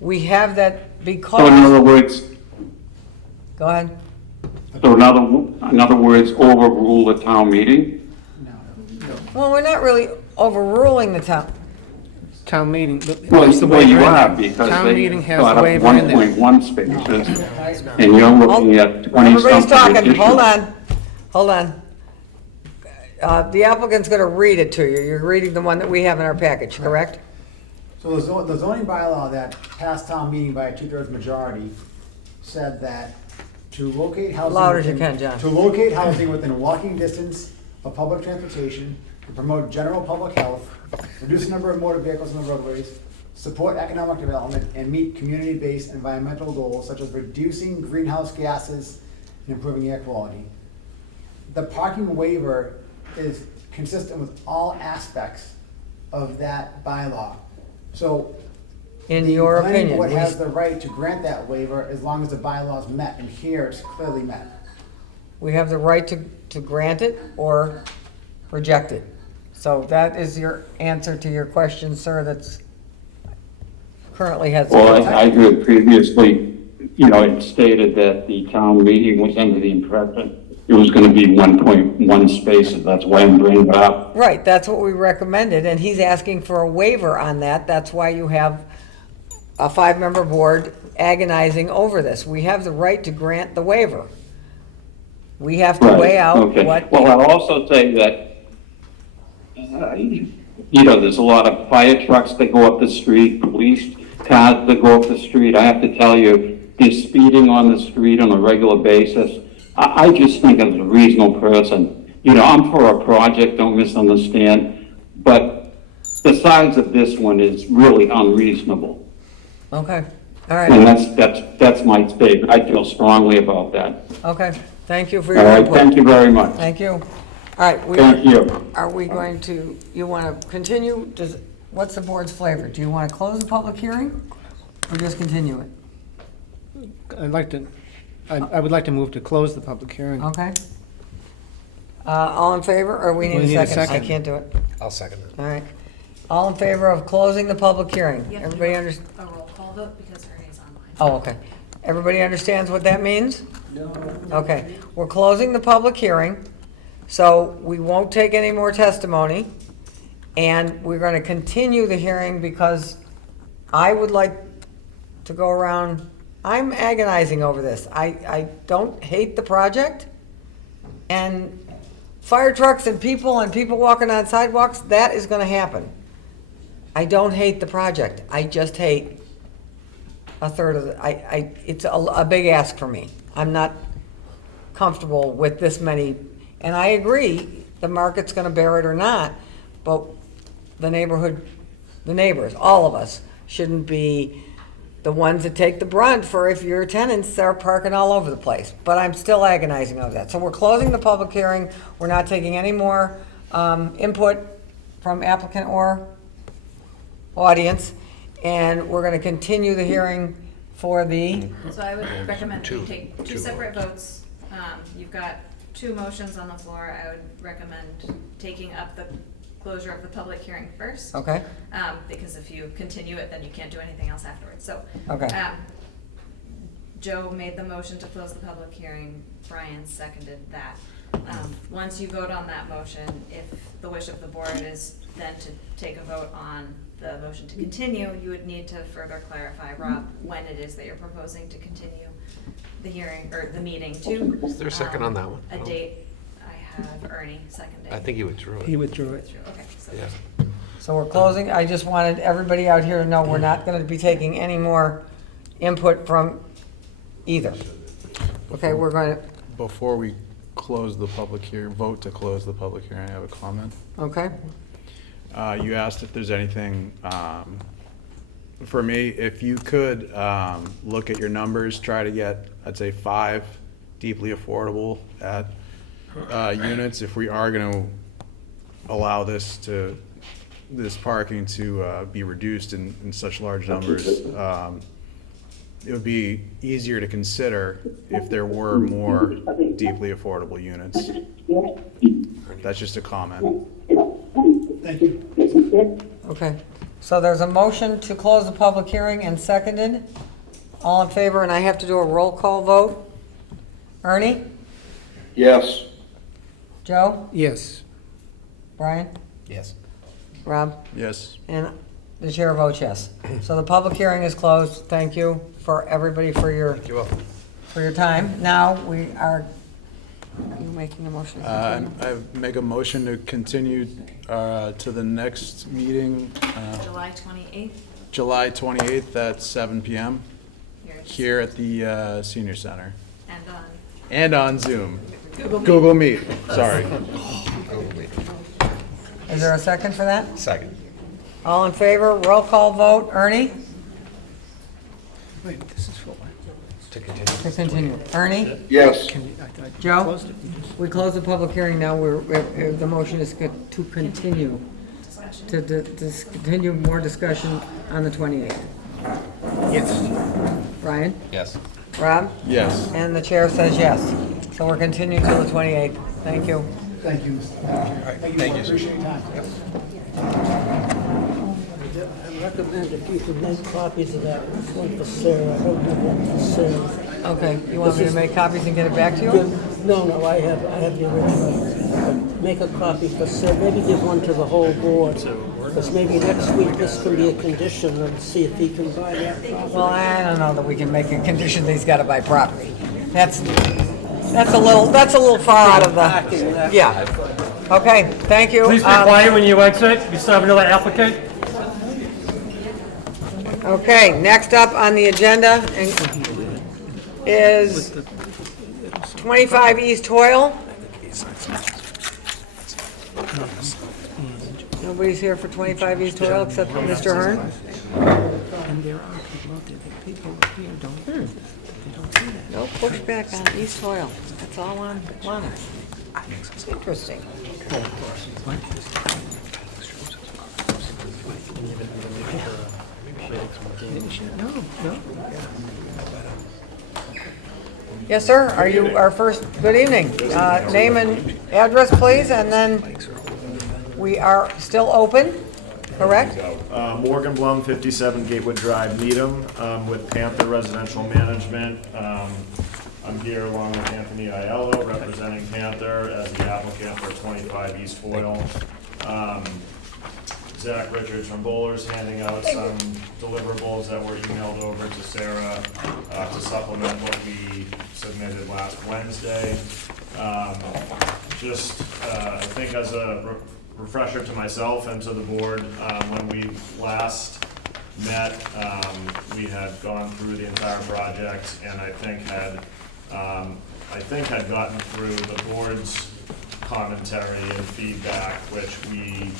We have that So in other because, words, go ahead. so in other words, overrule the town meeting? Well, we're not really overruling the Town meeting. Well, What's the well, you waiver in are, there? because Town they meeting has thought the up waiver in there. 1.1 spaces, and you're looking at 20-something Everybody's talking, additional. hold on. The applicant's gonna read it to you. You're reading the one that we have in our package, correct? So the zoning bylaw that passed town meeting by a 2/3 majority said that to locate housing. Loud as you within- can, John. To locate housing within walking distance of public transportation, to promote general public health, reduce the number of motor vehicles on the roadways, support economic development, and meet community-based environmental goals such as reducing greenhouse gases and improving air quality. The parking waiver is consistent with all aspects of that bylaw. So In your the planning opinion, board we- has the right to grant that waiver as long as the bylaw is met, and here it's clearly met. We have the right to grant it or reject it. So that is your answer to your question, sir, that's currently has. Well, I heard previously, it stated that the town meeting was under the impression it was gonna be 1.1 spaces, that's why I'm bringing it up. Right, that's what we recommended, and he's asking for a waiver on that. That's why you have a 5-member board agonizing over this. We have the right to grant the waiver. We have to weigh out Okay. what. Well, I'll also say that, there's a lot of fire trucks that go up the street, police cars that go up the street. I have to tell you, there's speeding on the street on a regular basis. I just think as a reasonable person, I'm for a project, don't misunderstand, but the size of this one is really unreasonable. Okay, all right. And that's my statement. I feel strongly about that. Okay, thank you for All your right, input. thank you very much. Thank you. All right. Thank you. Are we going to, you want to continue? What's the board's flavor? Do you want to close the public hearing or just continue it? I would like to move to close the public hearing. Okay. All in favor, or we need a second? I can't do it. I'll second it. All right. All in favor of closing the public hearing? You have to Everybody do understands? a roll call vote because Ernie's online. Oh, okay. Everybody understands what that means? No. Okay. We're closing the public hearing, so we won't take any more testimony, and we're going to continue the hearing because I would like to go around. I'm agonizing over this. I don't hate the project, and fire trucks and people walking on sidewalks, that is going to happen. I don't hate the project. I just hate a third of the, it's a big ask for me. I'm not comfortable with this many, and I agree, the market's gonna bear it or not, but the neighbors, all of us, shouldn't be the ones that take the brunt for if your tenants are parking all over the place. But I'm still agonizing over that. So we're closing the public hearing. We're not taking any more input from applicant or audience, and we're going to continue the hearing for the, So I would recommend that you take two separate votes. You've got two motions on the floor. I would recommend taking up the closure of the public hearing first. Okay. Because if you continue it, then you can't do anything else afterwards. So. Okay. Joe made the motion to close the public hearing. Brian seconded that. Once you vote on that motion, if the wish of the board is then to take a vote on the motion to continue, you would need to further clarify, Rob, when it is that you're proposing to continue the hearing, or the meeting to. Is there a second on that one? A date. I have Ernie seconding. I think he withdrew it. He withdrew it. Okay, so. Yeah. so we're closing. I just wanted everybody out here to know we're not going to be taking any more input from either. Okay, we're going to, Before we close the public hearing, vote to close the public hearing, I have a comment. okay? You asked if there's anything, for me, if you could look at your numbers, try to get, I'd say 5 deeply affordable at units, if we are going to allow this parking to be reduced in such large numbers. It would be easier to consider if there were more deeply affordable units. That's just a comment. Thank you. Okay, so there's a motion to close the public hearing and seconded. All in favor, and I have to do a roll call vote. Ernie? Yes. Joe? Yes. Brian? Yes. Rob? Yes. And the chair votes yes. So the public hearing is closed. Thank you for everybody for your time. Now we are, are you making a motion? I make a motion to continue to the next meeting, July 28th. July 28th at 7 p.m. Here. here at the Senior Center. And on. And on Zoom. Google Meet, sorry. Is there a second for that? Second. All in favor, roll call vote. Ernie? Wait, this is for what? To continue. To continue. Ernie? Yes. Joe? We close the public hearing now. The motion is to continue, to continue more discussion on the 28th. Yes. Brian? Yes. Rob? Yes. And the chair says yes. So we're continuing till the 28th. Thank you. Thank you, Mr. Chair. Thank you, sir. Appreciate your time. I recommend if you could make copies of that one for Sarah, I don't do one for Sarah. Okay, you want me to make copies and get it back to you? No, I have the original. Make a copy for Sid, maybe give one to the whole board. Because maybe next week this can be a condition and see if he can buy that property. Well, I don't know that we can make a condition that he's gotta buy property. That's a little far out of the, yeah. Okay, thank you. Please be quiet when you exit. You still have another applicant? Okay, next up on the agenda is 25 East Hoyle. Nobody's here for 25 East Hoyle except for Mr. Hearn? And there are people out there, that people here don't, they don't do that. No pushback on East Hoyle. That's all on Leonard. Interesting. No. Yes, sir. Are you our first? Good evening. Name and address, please, and then we are still open, correct? Morgan Blum, 57 Gatewood Drive, Needham, with Panther Residential Management. I'm here along with Anthony Aiello, representing Panther as the applicant for 25 East Hoyle. Zach Richards from Bowlers handing out some deliverables that were emailed over to Sarah to supplement what we submitted last Wednesday. I think as a refresher to myself and to the board, when we last met, we had gone through the entire project and I think had gotten through the board's commentary and feedback, which we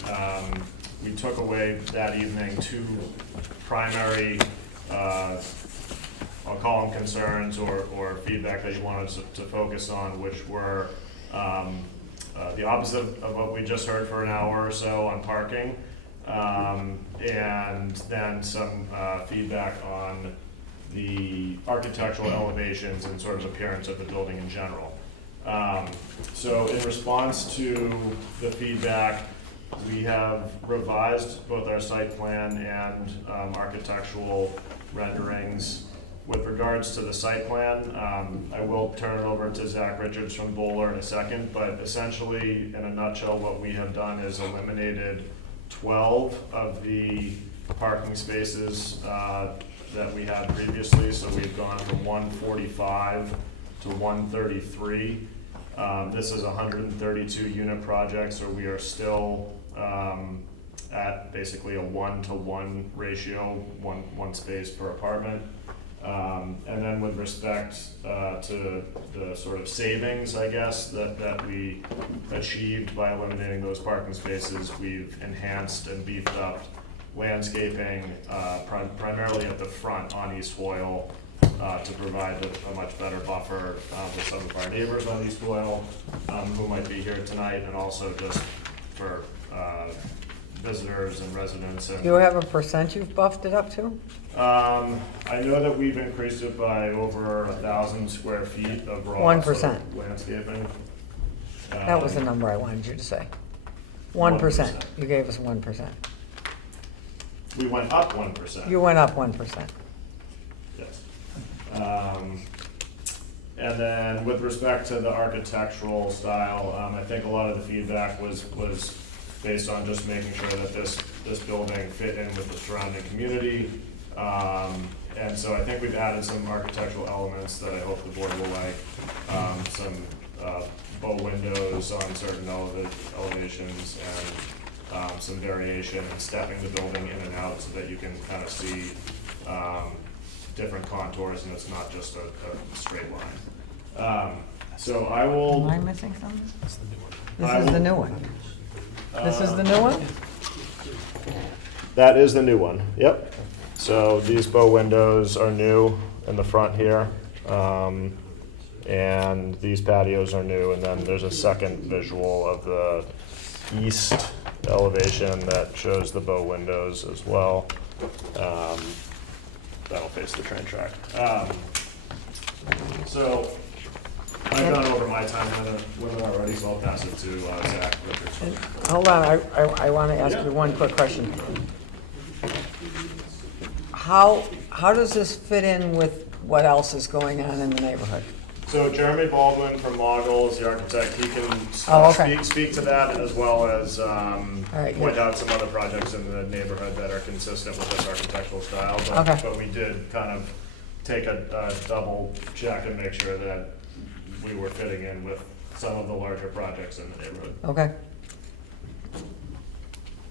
took away that evening two primary, I'll call them concerns or feedback that you wanted to focus on, which were the opposite of what we just heard for an hour or so on parking, and then some feedback on the architectural elevations and sort of appearance of the building in general. So in response to the feedback, we have revised both our site plan and architectural renderings. With regards to the site plan, I will turn it over to Zach Richards from Bowler in a second, but essentially, in a nutshell, what we have done is eliminated 12 of the parking spaces that we had previously, so we've gone from 145 to 133. This is a 132 unit project, so we are still at basically a 1-to-1 ratio, one space per apartment. And then with respect to the sort of savings, I guess, that we achieved by eliminating those parking spaces, we've enhanced and beefed up landscaping, primarily at the front on East Hoyle, to provide a much better buffer with some of our neighbors on East Hoyle who might be here tonight, and also just for visitors and residents. Do you have a percent you've buffed it up to? I know that we've increased it by over 1,000 square feet of raw 1%. sort of landscaping. That was the number I wanted you to say. 1%. You gave us 1%. We went up 1%. You went up 1%. Yes. And then with respect to the architectural style, I think a lot of the feedback was based on just making sure that this building fit in with the surrounding community. And so I think we've added some architectural elements that I hope the board will like. Some bow windows on certain elevations, and some variation in stepping the building in and out so that you can kind of see different contours and it's not just a straight line. So I will. Am I missing something? This is the new one. This is the new one? That is the new one, yep. So these bow windows are new in the front here. And these patios are new, and then there's a second visual of the east elevation that shows the bow windows as well. That'll face the train track. So I've gone over my time limit already, so I'll pass it to Zach Richards. Hold on, I want to ask you one quick question. How does this fit in with what else is going on in the neighborhood? So Jeremy Baldwin from Mogul is the architect. He can Oh, okay. speak to that, as well as right, point yeah. out some other projects in the neighborhood that are consistent with this architectural style. Okay. But we did kind of take a double check and make sure that we were fitting in with some of the larger projects in the neighborhood. Okay.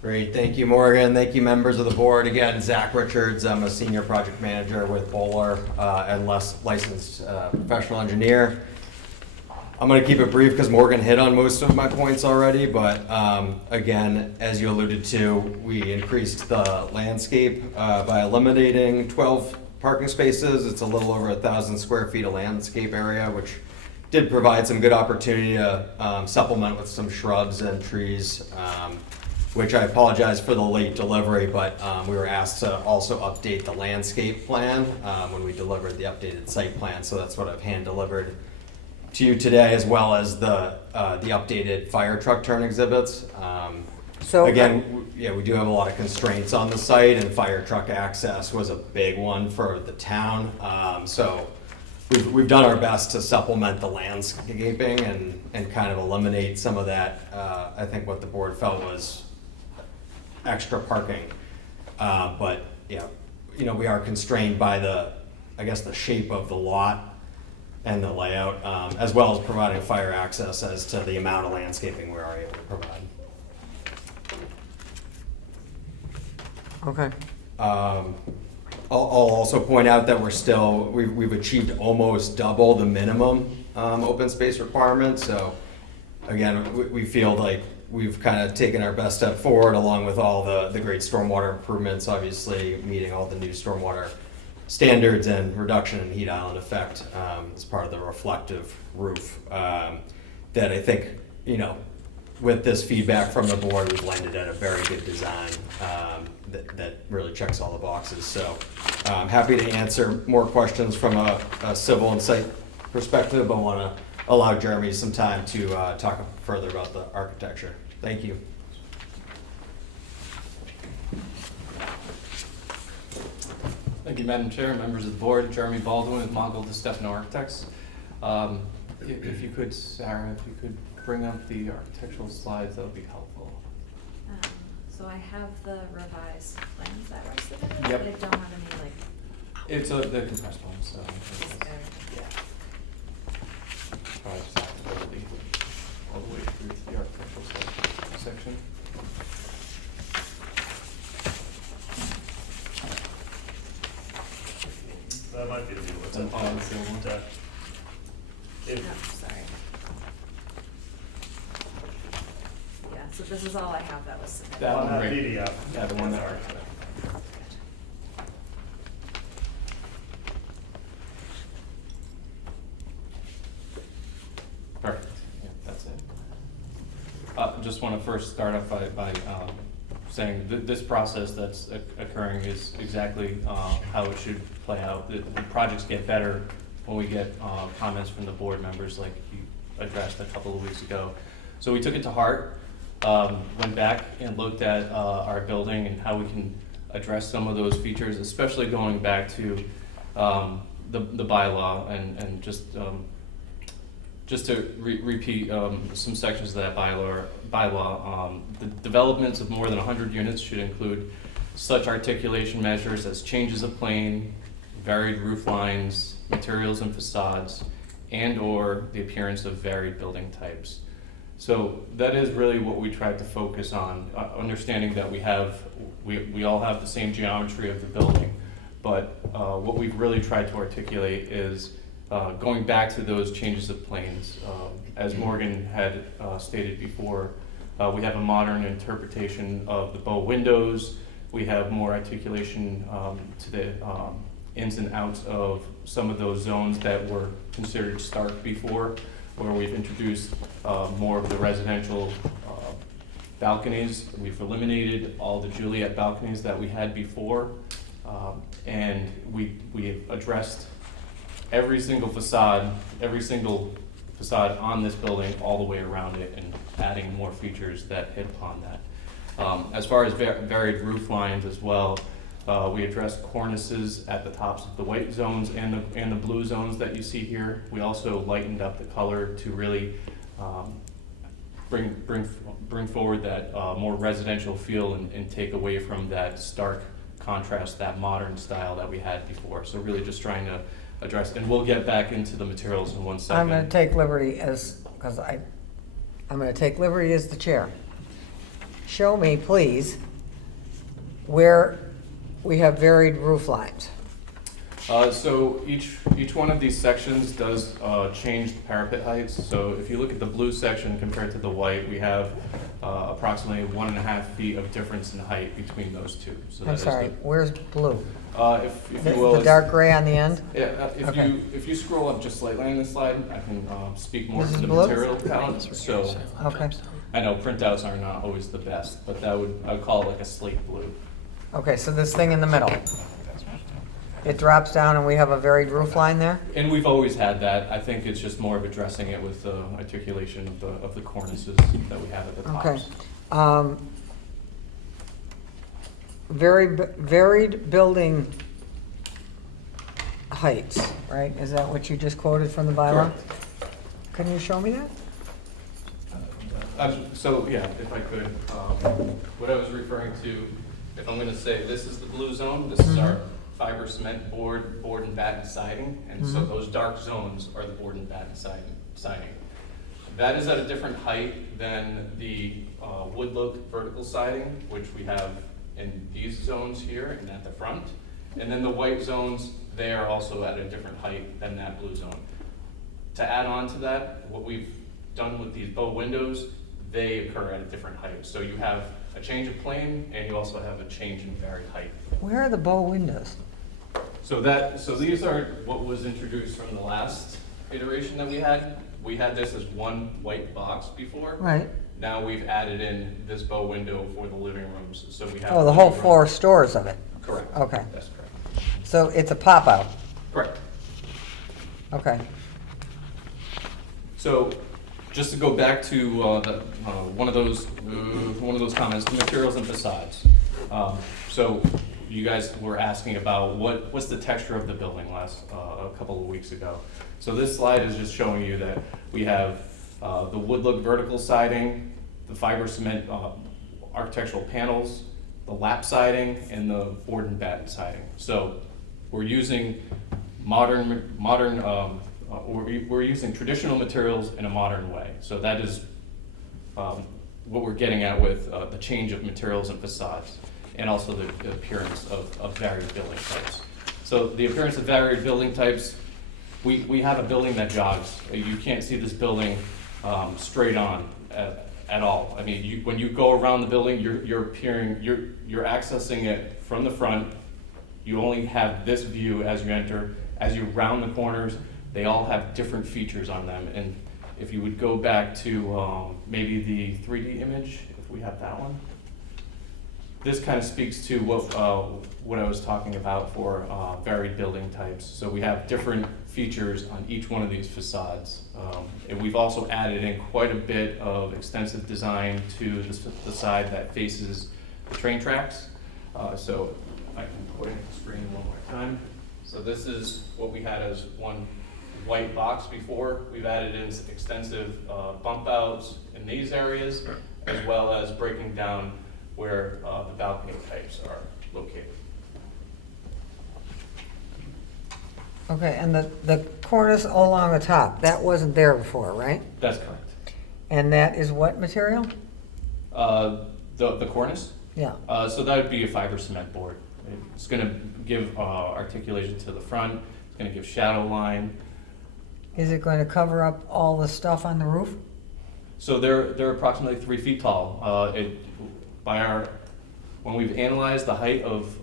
Great, thank you, Morgan. Thank you, members of the board. Again, Zach Richards, I'm a senior project manager with Bowler and licensed professional engineer. I'm gonna keep it brief because Morgan hit on most of my points already, but again, as you alluded to, we increased the landscape by eliminating 12 parking spaces. It's a little over 1,000 square feet of landscape area, which did provide some good opportunity to supplement with some shrubs and trees. Which I apologize for the late delivery, but we were asked to also update the landscape plan when we delivered the updated site plan, so that's what I've hand delivered to you today, as well as the updated fire truck turn exhibits. So Again, yeah, we do have a lot of constraints on the site, and fire truck access was a big one for the town. So we've done our best to supplement the landscaping and kind of eliminate some of that. I think what the board felt was extra parking. But yeah, you know, we are constrained by the shape of the lot and the layout, as well as providing fire access as to the amount of landscaping we are able to provide. Okay. I'll also point out that we've achieved almost double the minimum open space requirement. So again, we feel like we've kind of taken our best step forward, along with all the great stormwater improvements, obviously meeting all the new stormwater standards and reduction in heat island effect as part of the reflective roof. That I think, you know, with this feedback from the board, we've landed at a very good design that really checks all the boxes. So I'm happy to answer more questions from a civil and site perspective, but I want to allow Jeremy some time to talk further about the architecture. Thank you. Thank you, Madam Chair, members of the board. Jeremy Baldwin with Mogul DeStefano Architects. If you could, Sarah, if you could bring up the architectural slides, that would be helpful. So I have the revised plans that were submitted, Yep. but I don't have any like. It's the compressed one, so. Yeah. Probably just have to go all the way through to the architectural section. That might be the view. What's Oh, up? it's the old one. Sorry. Yeah, so this is all I have that was submitted. That On one that right- PDF. Yeah, the one that. Perfect, yeah, that's it. Just want to first start off by saying this process that's occurring is exactly how it should play out. The projects get better when we get comments from the board members like you addressed a couple of weeks ago. So we took it to heart, went back and looked at our building and how we can address some of those features, especially going back to the bylaw and just to repeat some sections of that bylaw, the developments of more than 100 units should include such articulation measures as changes of plane, varied roof lines, materials and facades, and/or the appearance of varied building types. So that is really what we tried to focus on, understanding that we all have the same geometry of the building, but what we've really tried to articulate is going back to those changes of planes. As Morgan had stated before, we have a modern interpretation of the bow windows. We have more articulation to the ins and outs of some of those zones that were considered stark before, where we've introduced more of the residential balconies. We've eliminated all the Juliet balconies that we had before, and we addressed every single facade on this building all the way around it, and adding more features that hit upon that. As far as varied roof lines as well, We addressed cornices at the tops of the white zones and the blue zones that you see here. We also lightened up the color to really bring forward that more residential feel and take away from that stark contrast, that modern style that we had before. So really just trying to address, and we'll get back into the materials in 1 second. I'm gonna take liberty as the chair. Show me, please, where we have varied roof lines. So each one of these sections does change the parapet heights. So if you look at the blue section compared to the white, we have approximately 1.5 feet of difference in height between those two. So that I'm is sorry, where's blue? If you will, The dark gray on the end? Yeah, Okay. if you scroll up just slightly on this slide, I can speak more This to is the blue? material palette. So Okay. I know printouts are not always the best, but I would call it like a slate blue. Okay, so this thing in the middle. It drops down and we have a varied roof line there? And we've always had that. I think it's just more of addressing it with the articulation of the cornices that we have at the tops. Okay. Varied building heights, right? Is that what you just quoted from the bylaw? Correct. Can you show me that? So, yeah, if I could, what I was referring to, if I'm gonna say this is the blue zone, this is our fiber cement board and batten siding, and so those dark zones are the board and batten siding. That is at a different height than the wood look vertical siding, which we have in these zones here and at the front. And then the white zones, they are also at a different height than that blue zone. To add on to that, what we've done with these bow windows, they occur at a different height. So you have a change of plane and you also have a change in varied height. Where are the bow windows? So these are what was introduced from the last iteration that we had. We had this as one white box before. Right. Now we've added in this bow window for the living rooms, so we have. Oh, the whole 4 stores of it? Correct. Okay. That's correct. So it's a pop-out? Correct. Okay. So, just to go back to one of those comments, the materials and facades. So, you guys were asking about what's the texture of the building a couple of weeks ago. So this slide is just showing you that we have the wood look vertical siding, the fiber cement architectural panels, the lap siding, and the board and batten siding. So we're using we're using traditional materials in a modern way. So that is what we're getting at with the change of materials and facades, and also the appearance of varied building types. So the appearance of varied building types, we have a building that jogs. You can't see this building straight on at all. I mean, when you go around the building, you're accessing it from the front. You only have this view as you enter. As you round the corners, they all have different features on them. And if you would go back to maybe the 3D image, if we have that one. This kind of speaks to what I was talking about for varied building types. So we have different features on each one of these facades. And we've also added in quite a bit of extensive design to the side that faces the train tracks. So I can point at the screen one more time. So this is what we had as one white box before. We've added in extensive bump outs in these areas, as well as breaking down where the balcony types are located. Okay, and the cornice along the top, that wasn't there before, right? That's correct. And that is what material? The cornice? Yeah. So that would be a fiber cement board. It's going to give articulation to the front. It's going to give shadow line. Is it going to cover up all the stuff on the roof? So they're approximately 3 feet tall. When we've analyzed the height of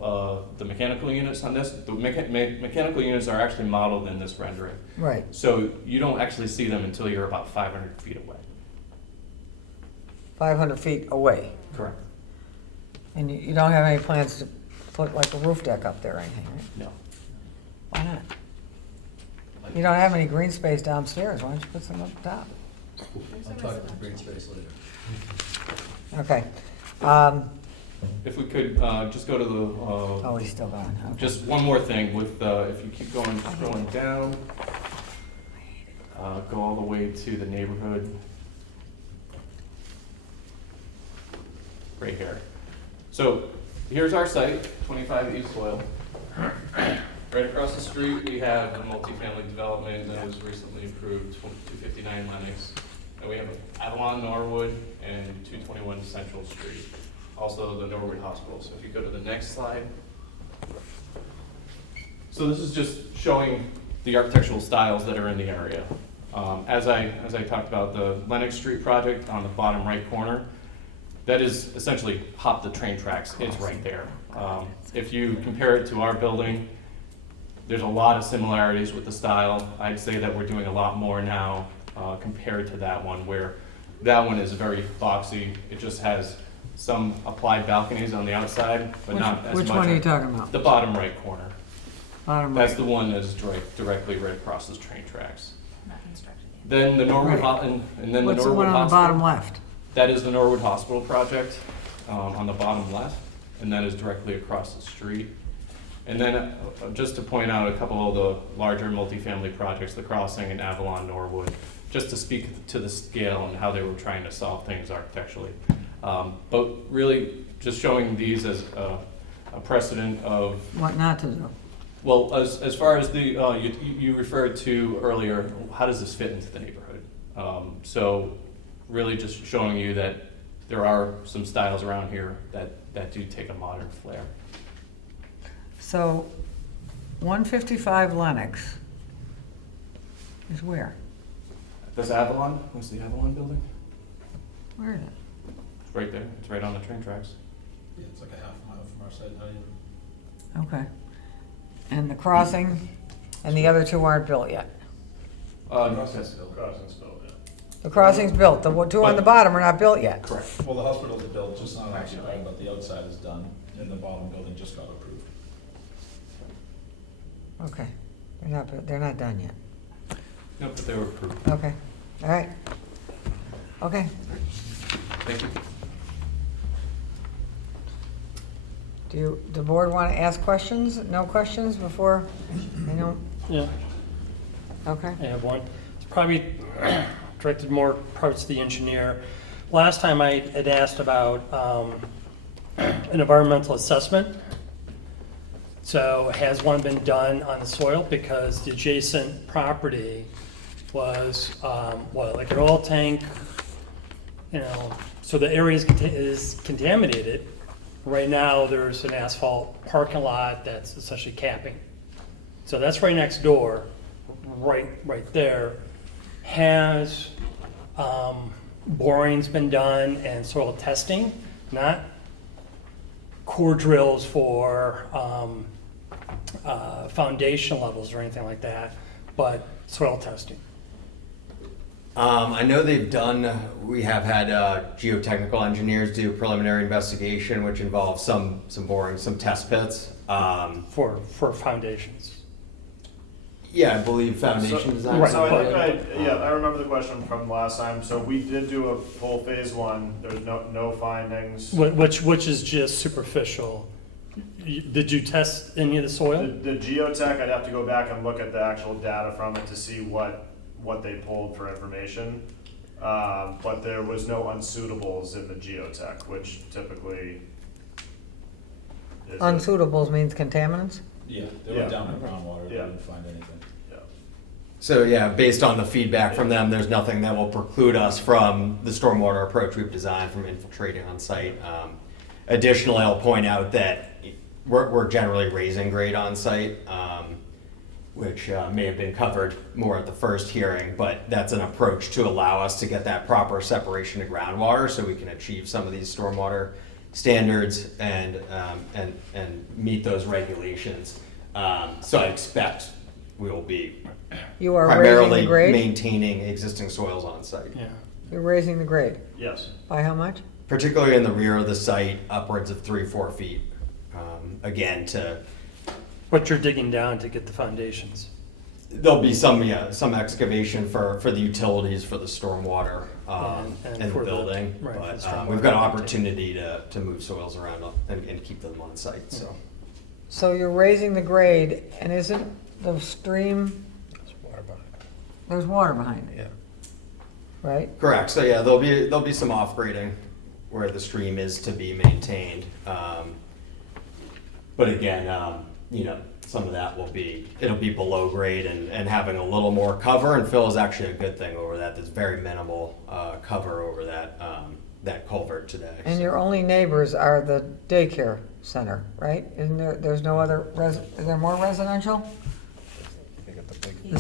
the mechanical units on this, the mechanical units are actually modeled in this rendering. Right. So you don't actually see them until you're about 500 feet away. 500 feet away? Correct. And you don't have any plans to put like a roof deck up there or anything, right? No. Why not? You don't have any green space downstairs, why don't you put some up top? I'll talk to the green space later. Okay. If we could, just go to the, Oh, he's still gone. Okay. just one more thing with, if you keep going, scrolling down, go all the way to the neighborhood. Right here. So here's our site, 25 East Soil. Right across the street, we have a multifamily development that was recently approved, 259 Lennox. And we have Avalon Norwood and 221 Central Street. Also the Norwood Hospital. So if you go to the next slide. So this is just showing the architectural styles that are in the area. As I talked about, the Lennox Street project on the bottom right corner, that is essentially hop the train tracks. It's right there. If you compare it to our building, there's a lot of similarities with the style. I'd say that we're doing a lot more now compared to that one, where that one is very boxy. It just has some applied balconies on the outside, but not as much. Which one are you talking about? The bottom right corner. Bottom That's right. the one that is directly right across the train tracks. Not constructed yet. Then the Norwood, Right. and then What's the the Norwood one on the Hospital. bottom left? That is the Norwood Hospital project on the bottom left, and that is directly across the street. And then just to point out a couple of the larger multifamily projects, the Crossing and Avalon Norwood, just to speak to the scale and how they were trying to solve things architecturally. But really just showing these as a precedent of, What not to do? well, as far as the, you referred to earlier, how does this fit into the neighborhood? So really just showing you that there are some styles around here that do take a modern flair. So, 155 Lennox is where? Does Avalon, what's the Avalon building? Where is it? It's right there, it's right on the train tracks. Yeah, it's like a half mile from our side, not even. Okay. And the Crossing, and the other two aren't built yet? Crossing's built, yeah. The Crossing's built, the two on the bottom are not built yet? Correct. Well, the hospital's built, just not occupied, but the outside is done, and the bottom building just got approved. Okay. They're not done yet. No, but they were approved. Okay, all right. Okay. Thank you. Do the board want to ask questions? No questions before, I know? Yeah, Okay. I have one. It's probably directed more parts to the engineer. Last time I had asked about an environmental assessment. So has one been done on the soil? Because the adjacent property was, like an oil tank, so the area is contaminated. Right now, there's an asphalt parking lot that's essentially capping. So that's right next door, right there. Has borings been done and soil testing? Not core drills for foundation levels or anything like that, but soil testing. I know we have had geotechnical engineers do preliminary investigation, which involves some boring, some test pits. For foundations. Yeah, I believe foundation design. So I think I remember the question from last time. So we did do a full phase one. There's no findings. Which is just superficial. Did you test any of the soil? The geotech, I'd have to go back and look at the actual data from it to see what they pulled for information. But there was no unsuitables in the geotech, which typically is Unsuitables means contaminants? Yeah, they went down in groundwater, they didn't find anything. So yeah, based on the feedback from them, there's nothing that will preclude us from the stormwater approach we've designed from infiltrating on site. Additionally, I'll point out that we're generally raising grade on site, which may have been covered more at the first hearing, but that's an approach to allow us to get that proper separation to groundwater so we can achieve some of these stormwater standards and meet those regulations. So I expect we will be You are raising primarily the grade? maintaining existing soils on site. Yeah. You're raising the grade? Yes. By how much? Particularly in the rear of the site, upwards of 3-4 feet. Again, What you're digging down to get the foundations? there'll be some excavation for the utilities, for the stormwater, And in the for the- building. right, for But, the stormwater we've got content. opportunity to move soils around and keep them on site, so. So you're raising the grade, and isn't the stream, there's water behind it? Yeah. Right? Correct, so yeah, there'll be some off-grading where the stream is to be maintained. But again, some of that it'll be below grade and having a little more cover, and fill is actually a good thing over that. There's very minimal cover over that culvert today. And your only neighbors are the daycare center, right? Isn't there's no other, is there more residential?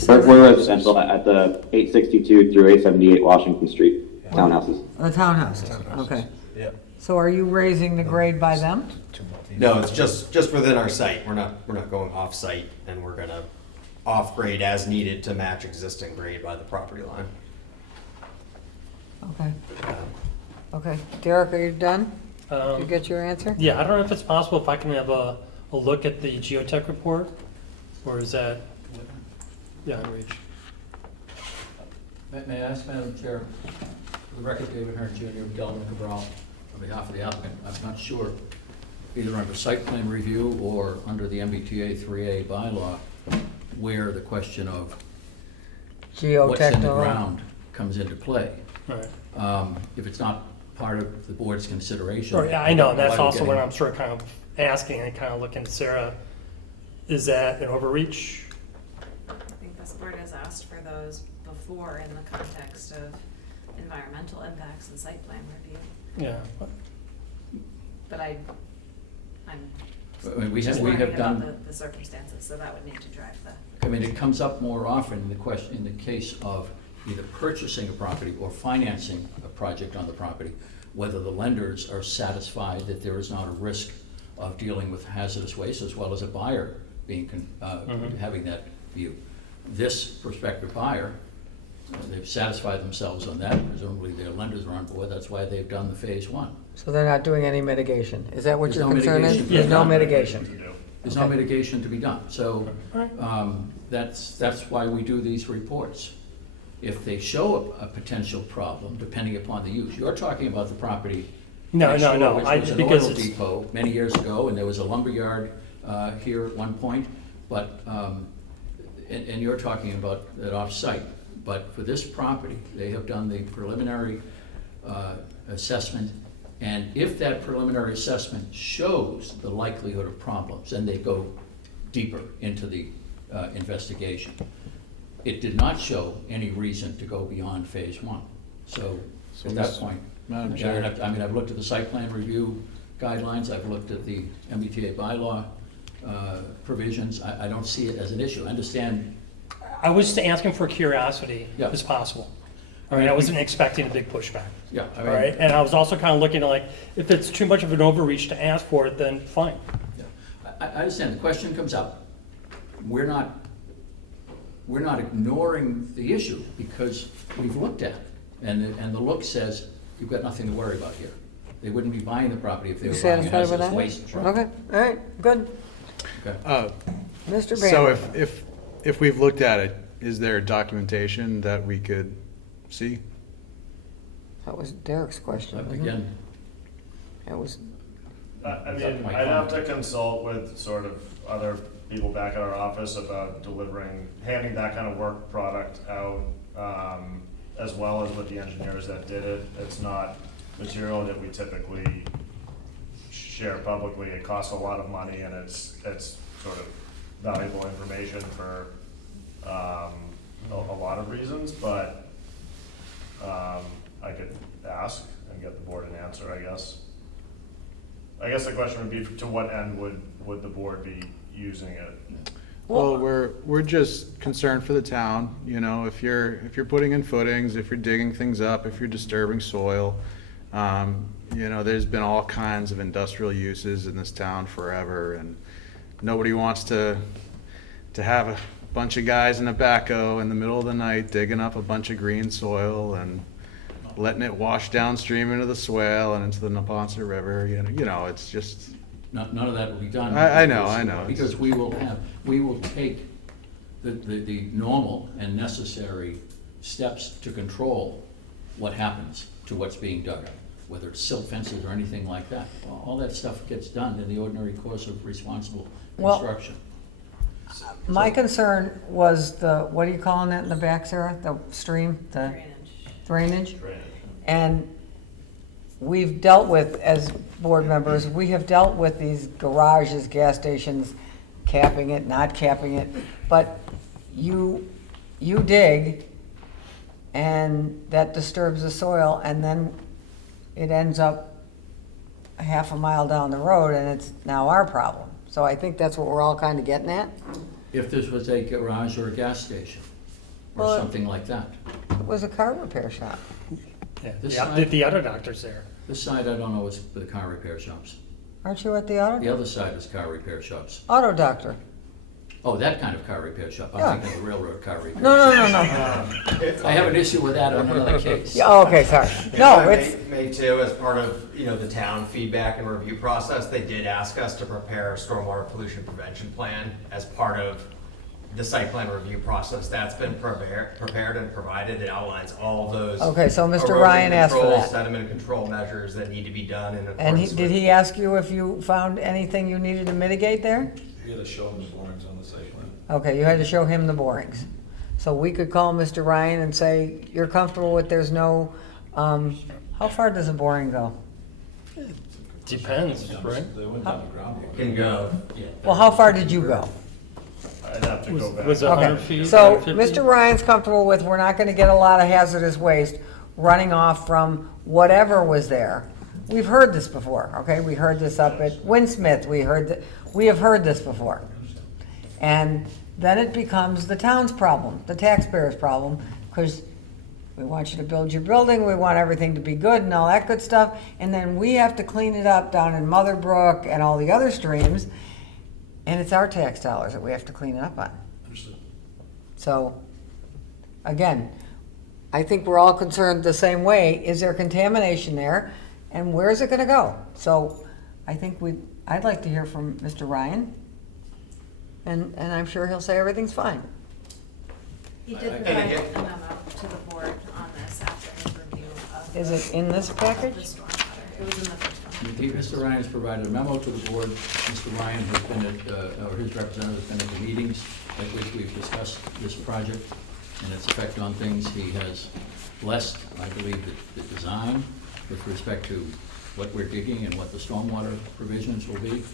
We're residential at the 862 through 878 Washington Street townhouses. The townhouses, okay. Yeah. So are you raising the grade by them? No, it's just within our site. We're not going off-site, and we're gonna off-grade as needed to match existing grade by the property line. Okay. Okay. Derek, are you done? Did you Um, get your answer? Yeah, I don't know if it's possible if I can have a look at the geotech report, or is that beyond reach? May I ask, Madam Chair, for the record, David Hearn Jr. of Delman Cabral, on behalf of the applicant, I'm not sure, either under site plan review or under the MBTA 3A bylaw, where the question of what's in the Geotechnical. ground comes into play. Right. If it's not part of the board's consideration. Sure, yeah, I know, and that's why we're also what getting- I'm sort of kind of asking and kind of looking at Sarah. Is that an overreach? I think this board has asked for those before in the context of environmental impacts and site plan review, Yeah. but I'm I mean, we just have learning about done, the circumstances, so that would need to drive the. I mean, it comes up more often in the case of either purchasing a property or financing a project on the property, whether the lenders are satisfied that there is not a risk of dealing with hazardous waste, as well as a buyer being, having that view. This prospective buyer, they've satisfied themselves on that, presumably their lenders are on board, that's why they've done the phase one. So they're not doing any mitigation? Is that what There's your no concern is? mitigation. There's no Yeah. mitigation? There's no Okay. mitigation to be done, so, that's why we do these reports. If they show a potential problem, depending upon the use, you're talking about the property No, next no, door, no, which was an because oil it's- depot many years ago, and there was a lumber yard here at one point, but, and you're talking about that off-site. But for this property, they have done the preliminary assessment, and if that preliminary assessment shows the likelihood of problems, then they go deeper into the investigation. It did not show any reason to go beyond phase one. So at that point, Madam yeah, Chair. I've looked at the site plan review guidelines, I've looked at the MBTA bylaw provisions. I don't see it as an issue. I understand. I was just asking for curiosity, Yeah. if it's possible. All right, I wasn't expecting a big pushback. Yeah, I All mean- right, and I was also kind of looking at like, if it's too much of an overreach to ask for it, then fine. I understand, the question comes up. We're not ignoring the issue because we've looked at it. And the look says, you've got nothing to worry about here. They wouldn't be buying the property if they You were buying a satisfied with hazardous that? waste truck. Okay, all right, good. Okay. Mr. So Banner. if we've looked at it, is there documentation that we could see? That was Derek's question, wasn't it? Again, That was, I Is that mean, my I'd have comment? to consult with sort of other people back at our office about handing that kind of work product out, as well as with the engineers that did it. It's not material that we typically share publicly. It costs a lot of money, and it's sort of valuable information for a lot of reasons, but I could ask and get the board an answer, I guess. I guess the question would be, to what end would the board be using it? Well, we're just concerned for the town, you know, if you're putting in footings, if you're digging things up, if you're disturbing soil. You know, there's been all kinds of industrial uses in this town forever, and nobody wants to have a bunch of guys in a backhoe in the middle of the night digging up a bunch of green soil and letting it wash downstream into the swale and into the Neponset River. You know, it's just. none of that will be done. I know. Because we will take the normal and necessary steps to control what happens to what's being dug up, whether it's silt fences or anything like that. All that stuff gets done in the ordinary course of responsible Well- construction. My concern was the, what are you calling that in the back, Sarah? The stream, the drainage? And we've dealt with, as board members, we have dealt with these garages, gas stations, capping it, not capping it. But you dig, and that disturbs the soil, and then it ends up a half a mile down the road, and it's now our problem. So I think that's what we're all kind of getting at. If this was a garage or a gas station, or Well, something like that. It was a car repair shop. Yeah, This the, side- the other doctor's there. This side, I don't know, is the car repair shops. Aren't you at the auto? The other side is car repair shops. Auto doctor. Oh, that kind of car repair shop. Yeah. I'm thinking of the railroad car repair. No. I have an issue with that on another case. Yeah, oh, okay, sorry. If No, I it's, may too, as part of, the town feedback and review process, they did ask us to prepare a stormwater pollution prevention plan as part of the site plan review process. That's been prepared and provided. It outlines all of those. Okay, so Mr. erosion Ryan asked for control, that. Sediment control measures that need to be done in and accordance with. did he ask you if you found anything you needed to mitigate there? You gotta show them the borings on the site plan. Okay, you had to show him the borings. So we could call Mr. Ryan and say, you're comfortable with there's no, how far does a boring go? Depends, right? They went down the ground. Can go. Well, how far did you go? I'd have to go back. Was it 100 Okay, feet? so 150? Mr. Ryan's comfortable with, we're not gonna get a lot of hazardous waste running off from whatever was there. We've heard this before, okay? We heard this up at Winsmith, we have heard this before. And then it becomes the town's problem, the taxpayers' problem, because we want you to build your building, we want everything to be good and all that good stuff, and then we have to clean it up down in Mother Brook and all the other streams, and it's our tax dollars that we have to clean it up on. So, again, I think we're all concerned the same way. Is there contamination there? And where's it gonna go? So, I think I'd like to hear from Mr. Ryan. And I'm sure he'll say everything's fine. He did provide a memo to the board on this after his review of. Is it in this package? The stormwater. It was in the first one. Indeed, Mr. Ryan has provided a memo to the board. Mr. Ryan has been at, or his representative has been at the meetings at which we've discussed this project and its effect on things. He has blessed, I believe, the design with respect to what we're digging and what the stormwater provisions will be.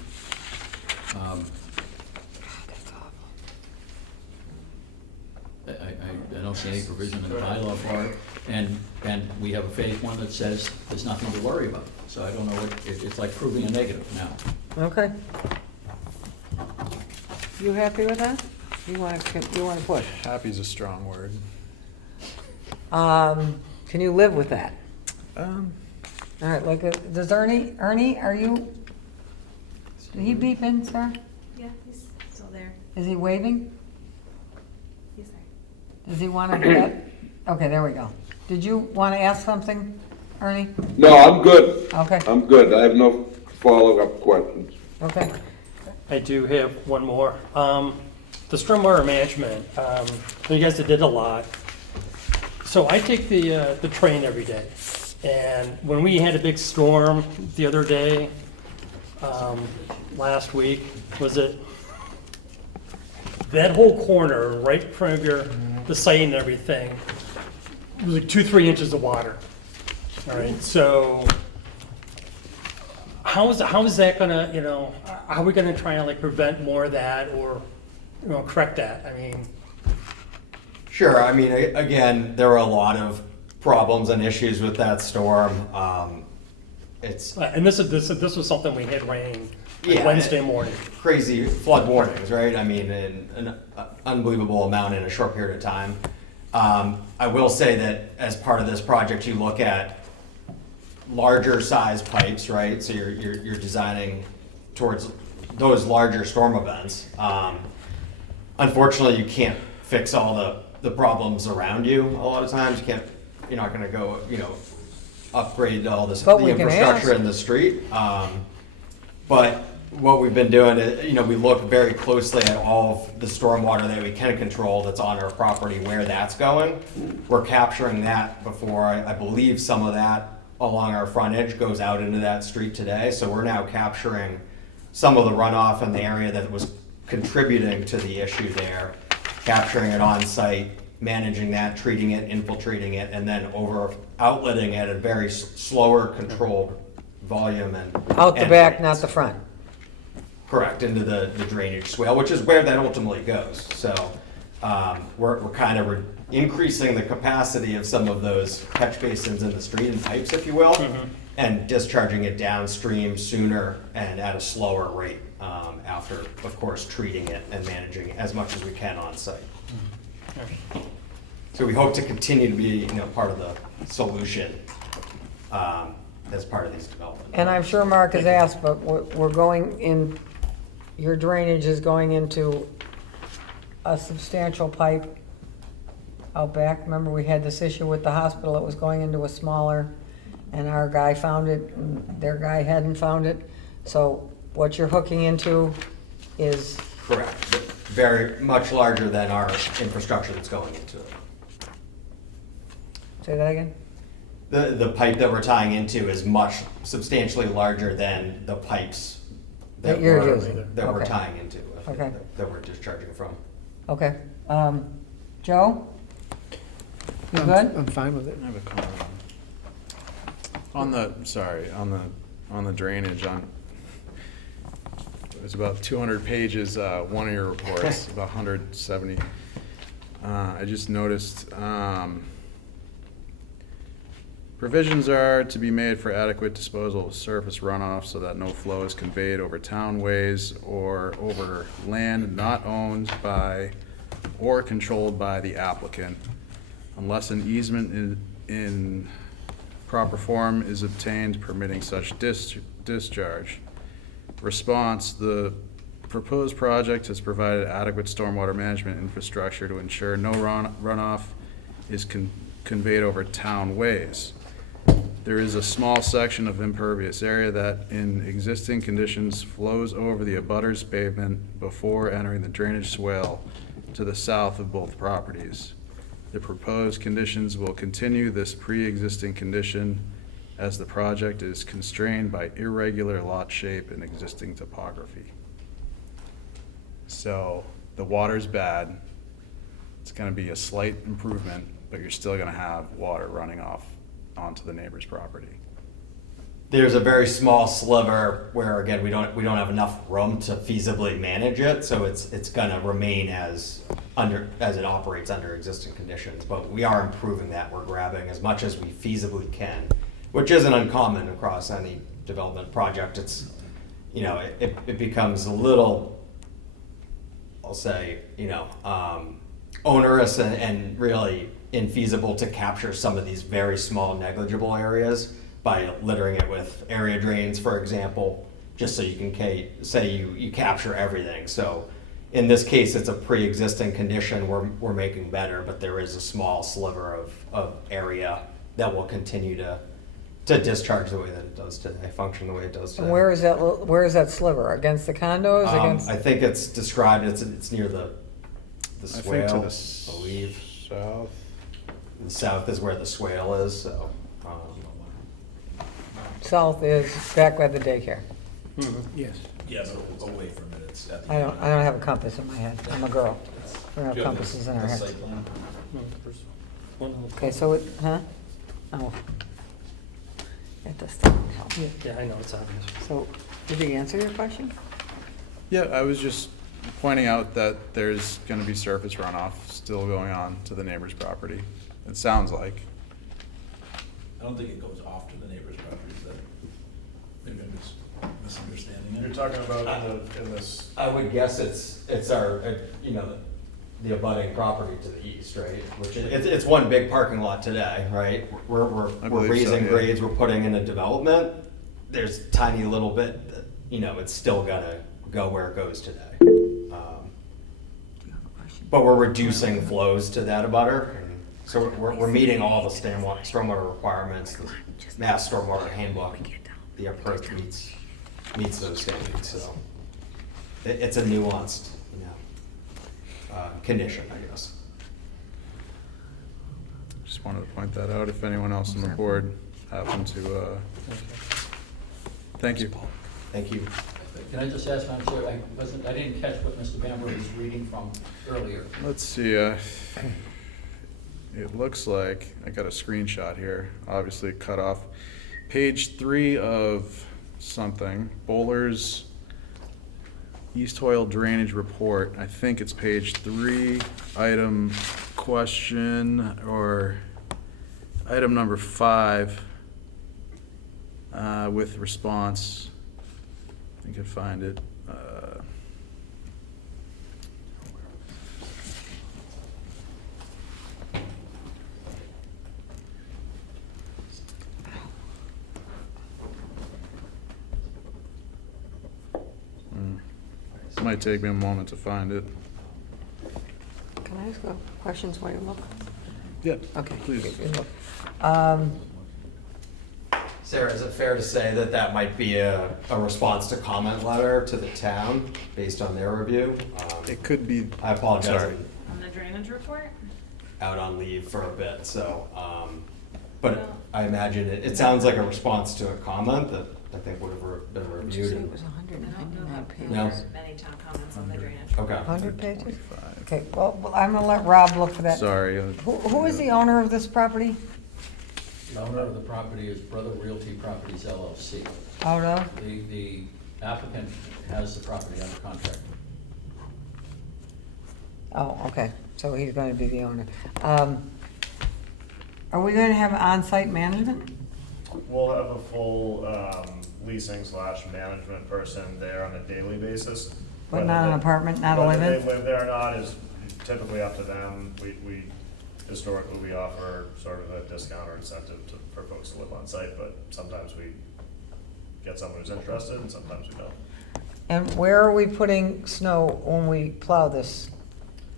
I don't see any provision in the bylaw for it, and we have a phase one that says there's nothing to worry about. So I don't know what, it's like proving a negative now. Okay. You happy with that? You wanna push? Happy's a strong word. Can you live with that? All right, does Ernie, are you, did he beep in, sir? Yeah, he's still there. Is he waving? He's there. Does he want to get? Okay, there we go. Did you want to ask something, Ernie? No, I'm good. Okay, I'm good. I have no follow-up questions. okay. I do have one more. The stormwater management, you guys did a lot. So I take the train every day. And when we had a big storm the other day, last week, was it? That whole corner right in front of the site and everything, it was like 2-3 inches of water. All right, so how is that gonna, how are we gonna try and like prevent more of that or, correct that? I mean, Sure, I mean, again, there were a lot of problems and issues with that storm. It's and this was something we had rain like Yeah, Wednesday morning. crazy flood warnings, right? I mean, an unbelievable amount in a short period of time. I will say that as part of this project, you look at larger size pipes, right? So you're designing towards those larger storm events. Unfortunately, you can't fix all the problems around you a lot of times. You're not gonna go, upgrade all this, But the we can infrastructure ask. in the street. But what we've been doing is, we look very closely at all of the stormwater that we can control that's on our property, where that's going. We're capturing that before, I believe some of that along our frontage goes out into that street today. So we're now capturing some of the runoff in the area that was contributing to the issue there, capturing it on site, managing that, treating it, infiltrating it, and then outletting it at a very slower controlled volume and Out the and back, rates. not the front. Correct, into the drainage swale, which is where that ultimately goes. So we're kind of increasing the capacity of some of those catch basins in the street and pipes, if you will, and discharging it downstream sooner and at a slower rate after, of course, treating it and managing it as much as we can on site. So we hope to continue to be, part of the solution as part of these developments. And I'm sure Mark has asked, but we're going in, your drainage is going into a substantial pipe out back. Remember, we had this issue with the hospital, it was going into a smaller, and our guy found it, and their guy hadn't found it. So what you're hooking into is, Correct. Very much larger than our infrastructure that's going into it. say that again? The pipe that we're tying into is substantially larger than the pipes That you're using. that we're Okay. tying into, Okay. that we're discharging from. Okay. Joe? You good? I'm fine with it. I have a comment on the drainage it's about 200 pages, one of your reports, about 170. I just noticed, provisions are to be made for adequate disposal of surface runoff so that no flow is conveyed over townways or over land not owned by or controlled by the applicant unless an easement in proper form is obtained permitting such discharge. Response: the proposed project has provided adequate stormwater management infrastructure to ensure no runoff is conveyed over town ways. There is a small section of impervious area that in existing conditions flows over the abutter's pavement before entering the drainage swale to the south of both properties. The proposed conditions will continue this pre-existing condition as the project is constrained by irregular lot shape and existing topography. So the water's bad. It's gonna be a slight improvement, but you're still gonna have water running off onto the neighbor's property. There's a very small sliver where, again, we don't have enough room to feasibly manage it, so it's gonna remain as it operates under existing conditions. But we are improving that. We're grabbing as much as we feasibly can, which isn't uncommon across any development project. It's, it becomes a little, I'll say, onerous and really infeasible to capture some of these very small negligible areas by littering it with area drains, for example, just so you can say you capture everything. So in this case, it's a pre-existing condition we're making better, but there is a small sliver of area that will continue to discharge the way that it does today, function the way it does today. And where is that sliver? Against the condos? Against? I think it's described, it's near the swale, I think to I the believe. south. The south is where the swale is, so. South is back by the daycare. Yes. Yeah, but away from it, it's at the. I don't have a compass in my head. I'm a girl. We don't have compasses in our heads. Okay, so huh? Oh. That doesn't help. Yeah, I know, it's obvious. So, did he answer your question? Yeah, I was just pointing out that there's gonna be surface runoff still going on to the neighbor's property. It sounds like. I don't think it goes off to the neighbor's property, is that, maybe I'm just misunderstanding it. You're talking about in this. I would guess it's our, the abutting property to the east, right? Which it's one big parking lot today, right? We're believe so, raising yeah. grades, we're putting in a development. There's a tiny little bit that, it's still gotta go where it goes today. But we're reducing flows to that abutter. So we're meeting all the stormwater requirements, the Mass Stormwater Handbook, the approach meets meets those standards, so. It's a nuanced, condition, I guess. Just wanted to point that out if anyone else on the board happened to, thank you. Thank you. Can I just ask, I'm sorry, I didn't catch what Mr. Bamber was reading from earlier. Let's see, it looks like, I got a screenshot here, obviously cut off. Page 3 of something, Bowler's East Hoyle Drainage Report. I think it's page 3, item question, or item number 5, with response. I think I find it. It might take me a moment to find it. Can I ask questions while you look? Yeah, Okay. please. You look. Sarah, is it fair to say that that might be a response to comment letter to the town based on their review? It could be. I apologize. Sorry. On the drainage report? Out on leave for a bit, so, but I imagine it sounds like a response to a comment that I think would have been reviewed. It was 199 pages. No. Many town comments on the drainage. Okay. 100 pages? Okay, well, I'm gonna let Rob look for that. Sorry. Who is the owner of this property? The owner of the property is Brother Realty Properties LLC. Out of? The applicant has the property under contract. Oh, okay, so he's gonna be the owner. Are we gonna have on-site management? We'll have a full leasing / management person there on a daily basis. But not an apartment, not a Whether live-in? they live there or not is typically up to them. We historically, we offer sort of a discount or incentive for folks to live on site, but sometimes we get someone who's interested and sometimes we don't. And where are we putting snow when we plow this,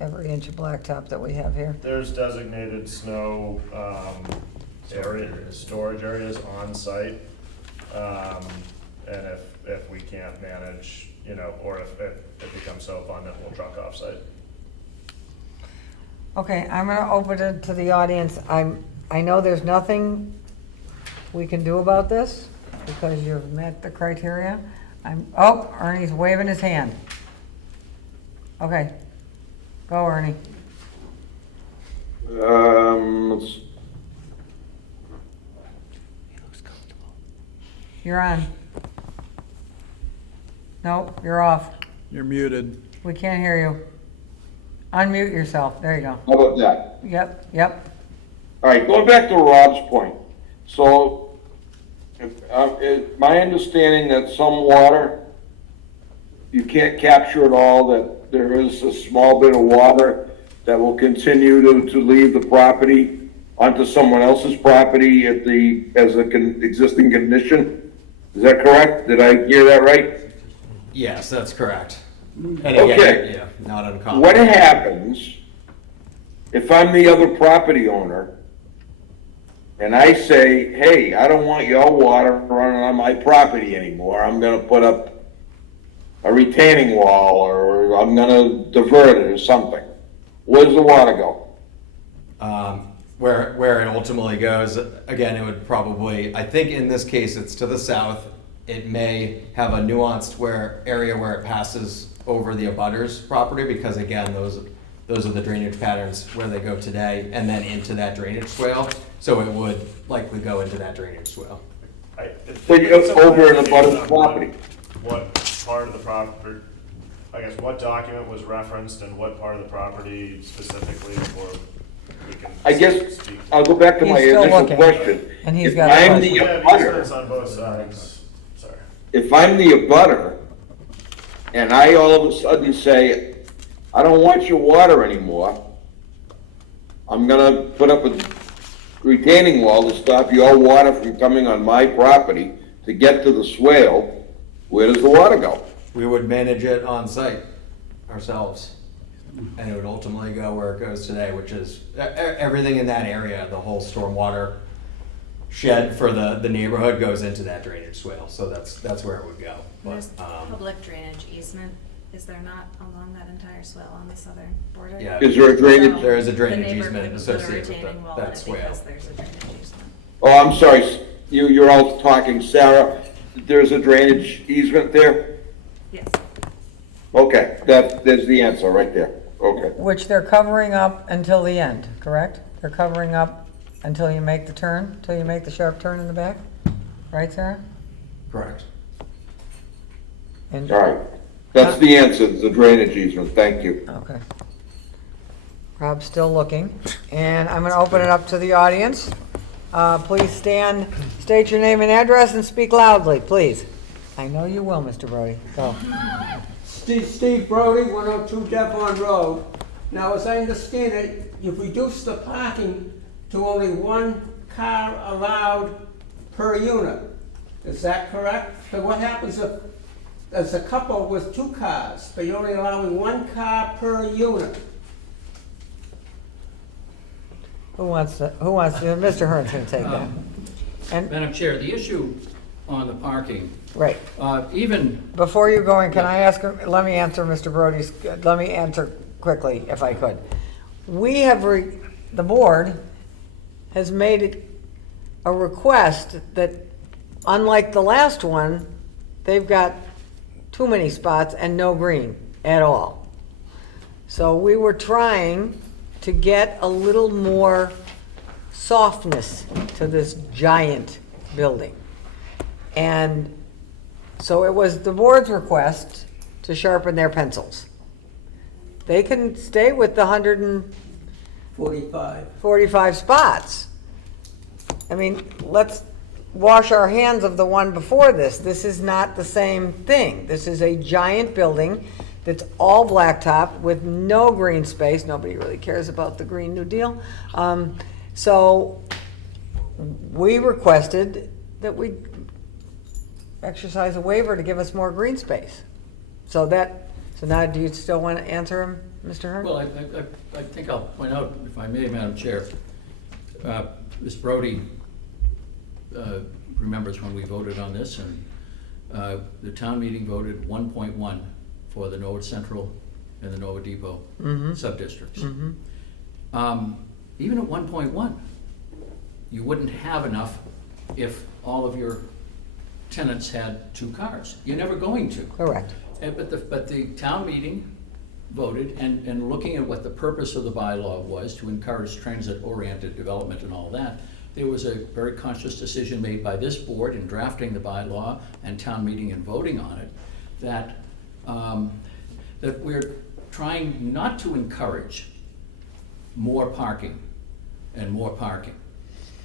every inch of blacktop that we have here? There's designated snow storage areas on site. And if we can't manage, or if it becomes so abundant, we'll truck off site. Okay, I'm gonna open it to the audience. I know there's nothing we can do about this because you've met the criteria. Ernie's waving his hand. Okay, go Ernie. You're on. Nope, you're off. You're muted. We can't hear you. Unmute yourself. There you go. How about that? Yep. All right, going back to Rob's point. So, my understanding that some water, you can't capture it all, that there is a small bit of water that will continue to leave the property onto someone else's property as an existing condition? Is that correct? Did I hear that right? Yes, that's correct. And Okay. again, yeah, not uncommon. What happens if I'm the other property owner and I say, hey, I don't want your water running on my property anymore. I'm gonna put up a retaining wall or I'm gonna divert it or something. Where does the water go? Where it ultimately goes, again, it would probably, I think in this case, it's to the south. It may have a nuanced area where it passes over the abutter's property, because again, those are the drainage patterns where they go today, and then into that drainage swale. So it would likely go into that drainage swale. So you're over in the abutter's property. What part of the property, I guess, what document was referenced and what part of the property specifically, or we can I guess speak? I'll go back to my He's still initial looking, question. and he's If got a I'm question. the We have abutter, easements on both sides. Sorry. if I'm the abutter, and I all of a sudden say, I don't want your water anymore, I'm gonna put up a retaining wall to stop your water from coming on my property to get to the swale, where does the water go? We would manage it on site ourselves. And it would ultimately go where it goes today, which is everything in that area, the whole stormwater shed for the neighborhood goes into that drainage swale, so that's where it would go. But, There's public drainage easement, is there not, along that entire swale on the southern border? yeah. Is there a drainage- There is a The drainage neighbor easement couldn't put a associated with retaining wall that in it swale. because there's a drainage easement. Oh, I'm sorry, you're all talking, Sarah, there's a drainage easement there? Yes. Okay, there's the answer right there, okay. Which they're covering up until the end, correct? They're covering up until you make the turn, until you make the sharp turn in the back? Right, Sarah? Correct. And- All right, that's the answer, the drainage easement, thank you. Okay. Rob's still looking, and I'm gonna open it up to the audience. Please stand, state your name and address, and speak loudly, please. I know you will, Mr. Brody, go. Steve Brody, 102 Devon Road. Now, as I understand it, you've reduced the parking to only one car allowed per unit. Is that correct? So what happens if there's a couple with 2 cars, but you're only allowing 1 car per unit? Who wants to, Mr. Hearn's gonna take that. And, Madam Chair, the issue on the parking, right. even, Before you're going, can I ask, let me answer Mr. Brody's, let me answer quickly, if I could. We have, the board has made it a request that, unlike the last one, they've got too many spots and no green at all. So we were trying to get a little more softness to this giant building. And so it was the board's request to sharpen their pencils. They can stay with the 145 spots. I mean, let's wash our hands of the one before this. This is not the same thing. This is a giant building that's all blacktop with no green space. Nobody really cares about the Green New Deal. So we requested that we exercise a waiver to give us more green space. So now do you still want to answer him, Mr. Hearn? well, I think I'll point out, if I may, Madam Chair, Ms. Brody remembers when we voted on this, and the town meeting voted 1.1 for the Norwood Central and the Norwood Depot sub-districts. Even at 1.1, you wouldn't have enough if all of your tenants had 2 cars. You're never going to. Correct. But the town meeting voted, and looking at what the purpose of the bylaw was, to encourage transit-oriented development and all that, there was a very conscious decision made by this board in drafting the bylaw and town meeting and voting on it, that we're trying not to encourage more parking and more parking.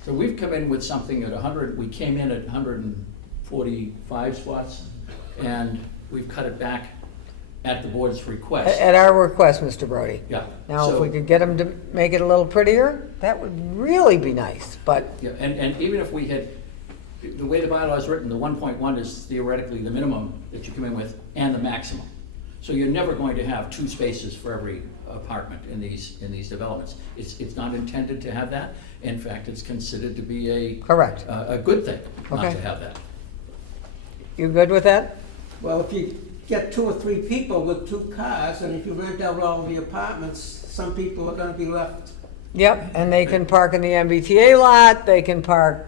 So we've come in with something at 100, we came in at 145 spots, and we've cut it back at the board's request. At our request, Mr. Brody. Yeah. Now, if So- we could get them to make it a little prettier, that would really be nice, but Yeah, and even if we had, the way the bylaw is written, the 1.1 is theoretically the minimum that you come in with and the maximum. So you're never going to have 2 spaces for every apartment in these developments. It's not intended to have that. In fact, it's considered to be a good thing not Okay. to have that. you good with that? Well, if you get 2 or 3 people with 2 cars, and if you rent out all the apartments, some people are gonna be left. Yep, and they can park in the MBTA lot, they can park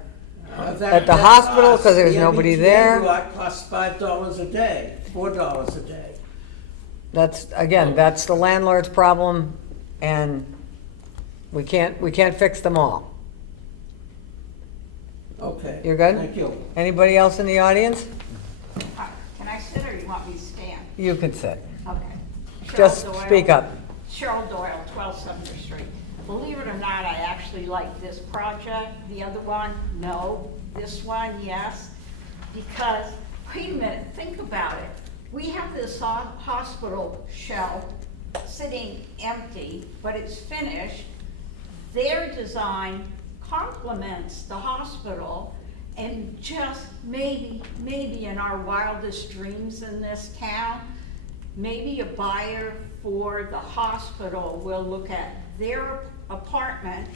That- at the that hospital costs- because there's the nobody MBTA there. lot costs $5 a day, $4 a day. That's, again, that's the landlord's problem, and we can't fix them all. Okay. You're good? Thank you. Anybody else in the audience? Can I sit or you want me to stand? You can sit. Okay. Just Cheryl Doyle. speak up. Cheryl Doyle, 12 Sumner Street. Believe it or not, I actually like this project. The other one, no. This one, yes. Because, wait a minute, think about it. We have this hospital shell sitting empty, but it's finished. Their design complements the hospital, and just maybe in our wildest dreams in this town, maybe a buyer for the hospital will look at their apartment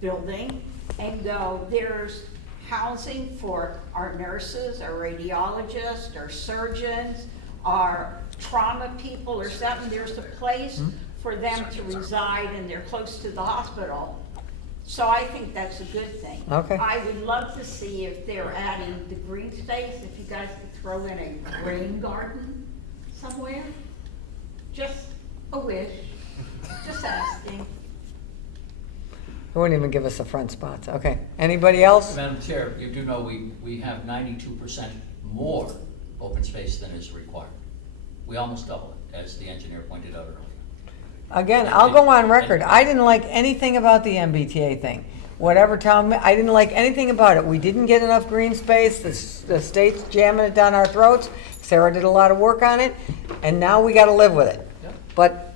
building and go, there's housing for our nurses, our radiologists, our surgeons, our trauma people or something. There's a place for them to reside and they're close to the hospital. So I think that's a good thing. Okay. I would love to see if they're adding the green space, if you guys could throw in a rain garden somewhere. Just a wish, just asking. They wouldn't even give us the front spots. Okay. Anybody else? Madam Chair, you do know we have 92% more open space than is required. We almost double it, as the engineer pointed out earlier. Again, I'll go on record. I didn't like anything about the MBTA thing. Whatever town, I didn't like anything about it. We didn't get enough green space. The state's jamming it down our throats. Sarah did a lot of work on it, and now we got to live with it. But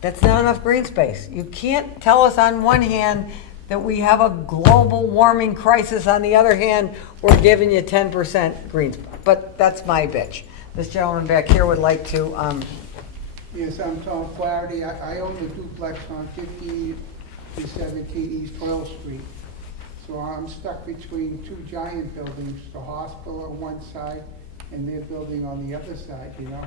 that's not enough green space. You can't tell us on one hand that we have a global warming crisis. On the other hand, we're giving you 10% green space. But that's my bitch. This gentleman back here would like to, Yes, I'm Tom Flaherty. I own the duplex on 15 to 17 East Oil Street. So I'm stuck between two giant buildings, the hospital on one side and their building on the other side, you know.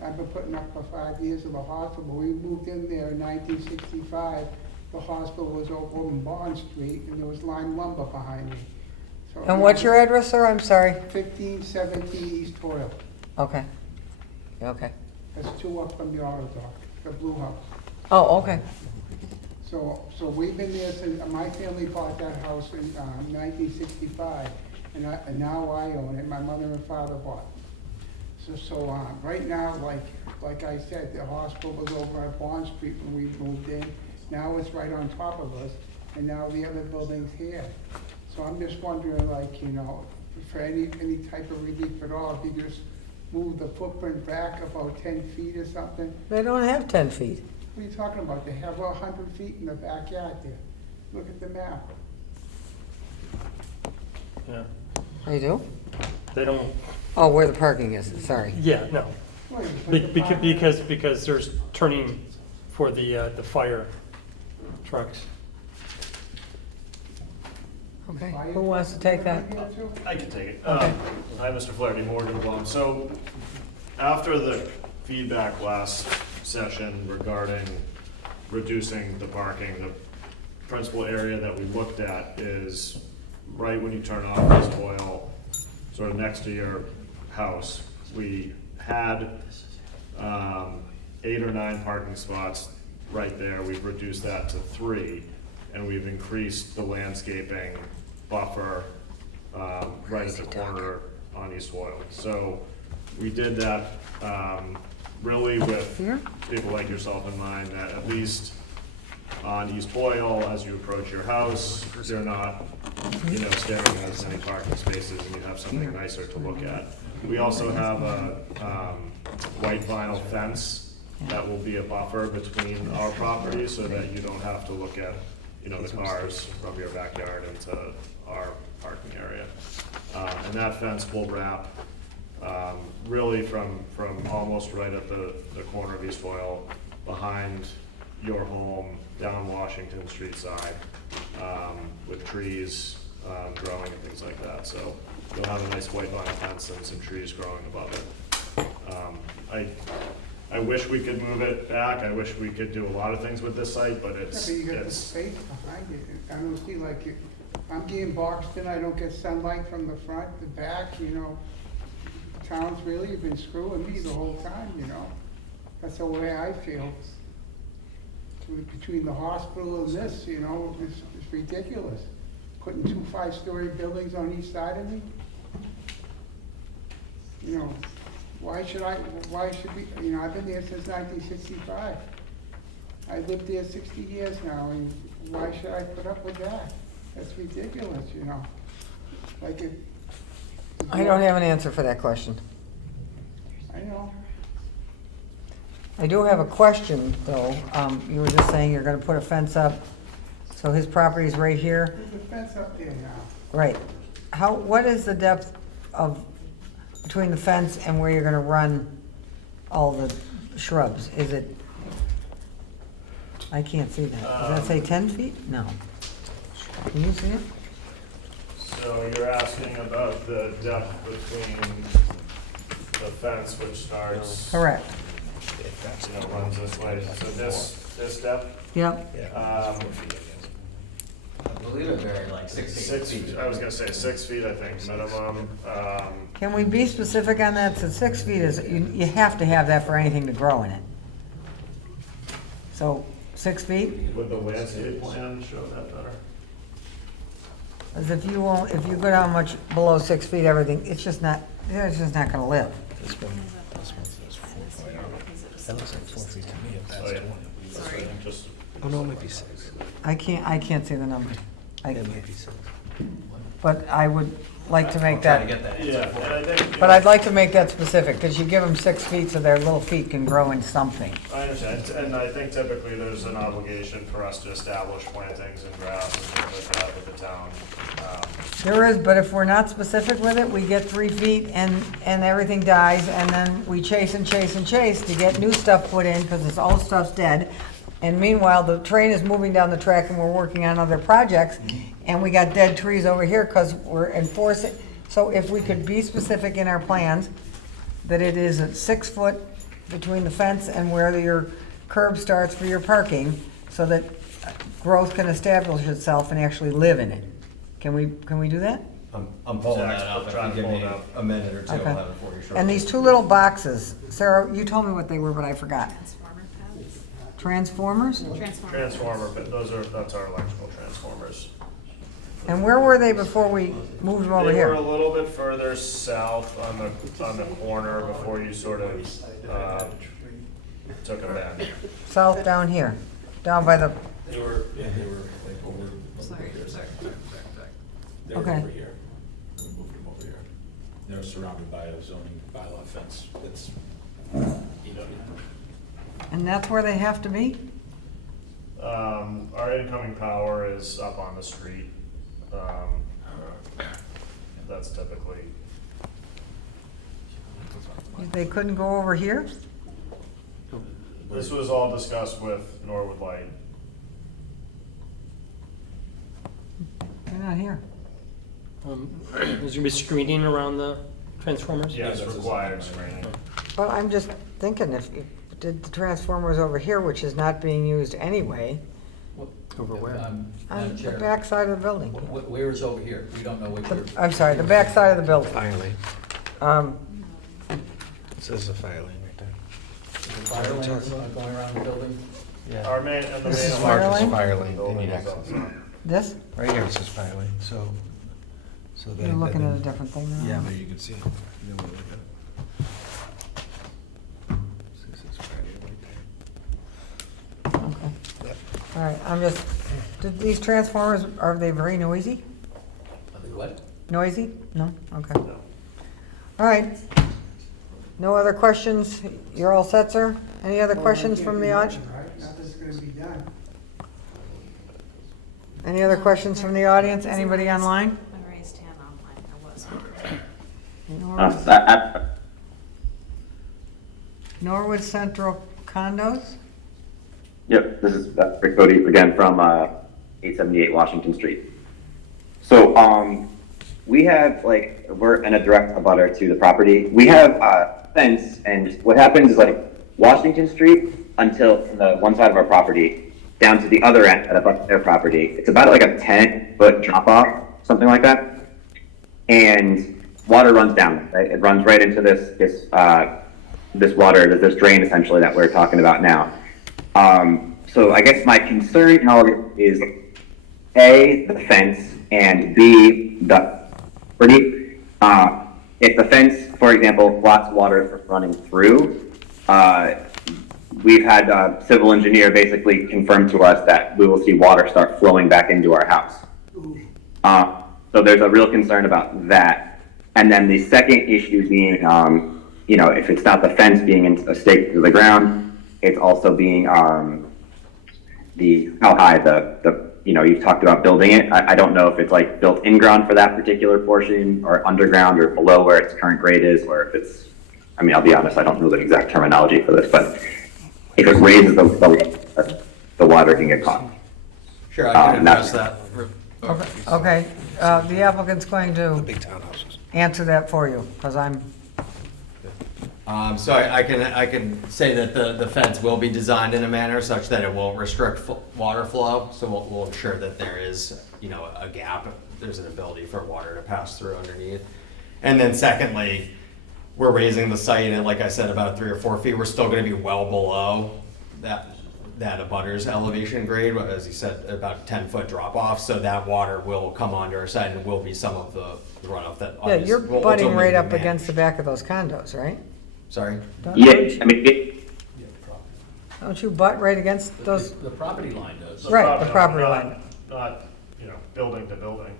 I've been putting up for 5 years of the hospital. We moved in there in 1965. The hospital was over on Bond Street and there was Lime Lumber behind me. So and what's your address, sir? I'm sorry. 1517 East Oil. Okay. Okay. That's 2 up from the auto dock, the blue house. Oh, okay. So we've been there since, my family bought that house in 1965, and now I own it, my mother and father bought it. So right now, like I said, the hospital was over at Bond Street when we moved in, now it's right on top of us, and now the other building's here. So I'm just wondering, like, you know, for any type of relief at all, if you just move the footprint back about 10 feet or something. They don't have 10 feet. What are you talking about? They have 100 feet in the backyard there. Look at the map. Yeah. They do? They don't, Oh, where the parking is, sorry. yeah, no. Because there's turning for the fire trucks. Okay, who wants to take that? I can take it. Okay. Hi, Mr. Flaherty, Morgan Blum. So after the feedback last session regarding reducing the parking, the principal area that we looked at is right when you turn off East Oil, sort of next to your house. We had 8 or 9 parking spots right there. We've reduced that to 3, and we've increased the landscaping buffer right at the corner on East Oil. So we did that really with people like yourself in mind, that at least on East Oil, as you approach your house, you're not, you know, staring at as many parking spaces, and you have something nicer to look at. We also have a white vinyl fence that will be a buffer between our properties, so that you don't have to look at, you know, the cars from your backyard into our parking area. And that fence will wrap really from almost right at the corner of East Oil, behind your home, down Washington Street side, with trees growing and things like that. So you'll have a nice white vinyl fence and some trees growing above it. I wish we could move it back. I wish we could do a lot of things with this site, but Yeah, but you got the it's, space behind it. I don't see, like, I'm getting boxed in, I don't get sunlight from the front, the back, you know. Town's really been screwing me the whole time, you know. That's the way I feel. Between the hospital and this, you know, it's ridiculous. Putting 2 5-story buildings on each side of me. You know, why should we, you know, I've been there since 1965. I lived there 60 years now, and why should I put up with that? That's ridiculous, you know. Like it. I don't have an answer for that question. I know. I do have a question, though. You were just saying you're gonna put a fence up, so his property's right here? There's a fence up there now. Right. What is the depth of, between the fence and where you're gonna run all the shrubs? Is it, I can't see that. Does that say 10 feet? No. Can you see it? So you're asking about the depth between the fence, which starts. Correct. Runs this way, so this depth? Yep. I believe it varied like 6 feet. I was gonna say 6 feet, I think, minimum. Can we be specific on that? So 6 feet is, you have to have that for anything to grow in it. So 6 feet? Would the landscape plan show that better? As if you won't, if you go down much below 6 feet, everything, it's just not gonna live. That looks like 4 feet to me if that's 20. Sorry. Just. Oh, no, it might be 6. I can't see the number. It might be 6. But I would like to make that, Yeah, and I think. but I'd like to make that specific, because you give them 6 feet so their little feet can grow in something. I understand, and I think typically there's an obligation for us to establish plantings and grass and things like that with the town. There is, but if we're not specific with it, we get 3 feet and everything dies, and then we chase and chase and chase to get new stuff put in, because this old stuff's dead. And meanwhile, the train is moving down the track and we're working on other projects, and we got dead trees over here because we're enforcing. So if we could be specific in our plans, that it is at 6 foot between the fence and where your curb starts for your parking, so that growth can establish itself and actually live in it. Can we do that? I'm pulling that up. If you give me a minute or two, I'll Okay. have it for you shortly. And these 2 little boxes, Sarah, you told me what they were, but I forgot. Transformers? Transformer, but that's our electrical transformers. And where were they before we moved them over They were a here? little bit further south on the corner before you sort of, took a bend. South down here, down by the, They were like over. Sorry. They were Okay. over here. We moved them over here. They're surrounded by a zoning bylaw fence that's, and that's where they have to be? Our incoming power is up on the street. That's typically, They couldn't go over here? this was all discussed with Norwood Light. They're not here. There's gonna be screening around the transformers? Yes, required screening. But I'm just thinking, if did the transformers over here, which is not being used anyway, Over where? on the back side of the building. Where is over here? We don't know which. I'm sorry, the back side of the building. Fire lane. Um, It says the fire lane right there. Fire lane going around the building? Yeah. Our main, and the This main. is fire electrical lane? Fire lane, they building need is access. outside. This? Right here it says fire lane, so they. You're looking at a different thing now. Yeah, but you can see. Then we look at it. So it says fire lane right there. Okay. All right, I'm just, did these transformers, are they very noisy? Are they what? Noisy? No? Okay. All right. No other questions? You're all set, sir? Any other questions from the audience? Nothing's gonna be done. Any other questions from the audience? Anybody online? I raised hand online, I was. Norwood Central Condos? Yep, this is Rick Cody again from 878 Washington Street. So we have we're in a direct abutter to the property. We have a fence, and what happens is Washington Street until the one side of our property down to the other end at their property. It's about a 10-foot drop off, something like that, and water runs down. Right? It runs right into this water, this drain essentially that we're talking about now. So I guess my concern, however, is A, the fence, and B, the property. If the fence, for example, blocks water from running through, we've had a civil engineer basically confirm to us that we will see water start flowing back into our house. So there's a real concern about that. And then the second issue being, if it's not the fence being staked to the ground, it's also being how high you've talked about building it. I don't know if it's built in ground for that particular portion or underground or below where its current grade is, or if it's, I'll be honest, I don't know the exact terminology for this, but if it raises the water can get caught. Sure, I can address that Okay, the applicant's going to Big townhouses. answer that for you, because I'm, So I can say that the fence will be designed in a manner such that it won't restrict water flow. So we'll ensure that there is, a gap. There's an ability for water to pass through underneath. And then secondly, we're raising the site at, like I said, about 3 or 4 feet. We're still gonna be well below that abutter's elevation grade, but as you said, about 10-foot drop off. So that water will come onto our site and will be some of the runoff that. yeah, you're will butting ultimately right be up managed. against the back of those condos, right? Sorry? Yeah, I mean, Don't you butt right against those? The property line does. Right, the property not- line. Not, building to building.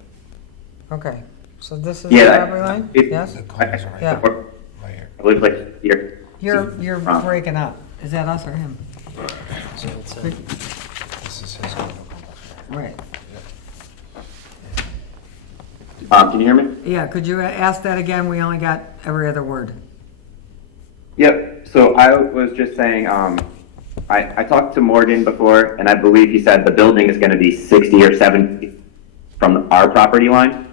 Okay, so this is the yeah. property line? it- Yes? I- Yeah. I believe like here. You're breaking up. Is that us or him? This is his. Right. Can you hear me? Yeah, could you ask that again? We only got every other word. Yep. So I was just saying, I talked to Morgan before, and I believe he said the building is going to be 60 or 70 from our property line.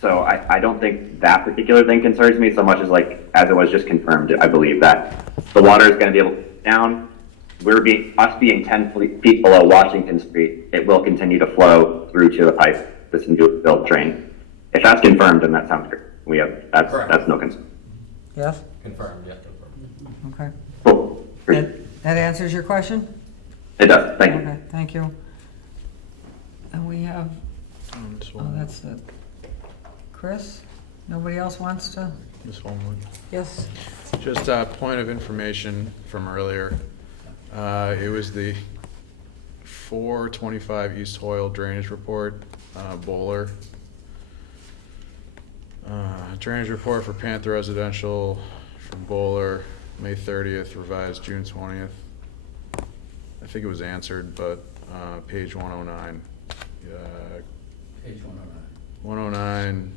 So I don't think that particular thing concerns me so much as as it was just confirmed. I believe that the water is going to be able to go down. Us being 10 feet below Washington Street, it will continue to flow through to the pipe, this new built drain. If that's confirmed, then that sounds good. That's no concern. Yes? Confirmed, yeah. Okay. Cool. That answers your question? It does. Thank you. Okay, thank you. And we have, that's it. Chris? Nobody else wants to? Ms. Homewood. Yes? Just a point of information from earlier. It was the 425 East Hoyle drainage report, Bowler. Drainage report for Panther Residential from Bowler, May 30th, revised June 20th. I think it was answered, but page 109. Page 109. 109,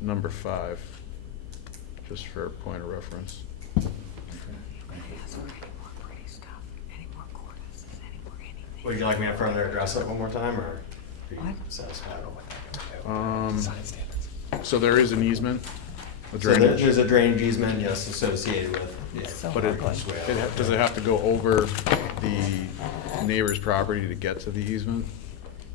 number 5, just for a point of reference. Would you like me to further address it one more time, or are you What? satisfied? So there is an easement, a So drainage, there's a drainage easement, yes, associated with, yeah. but does it have to go over the neighbor's property to get to the easement?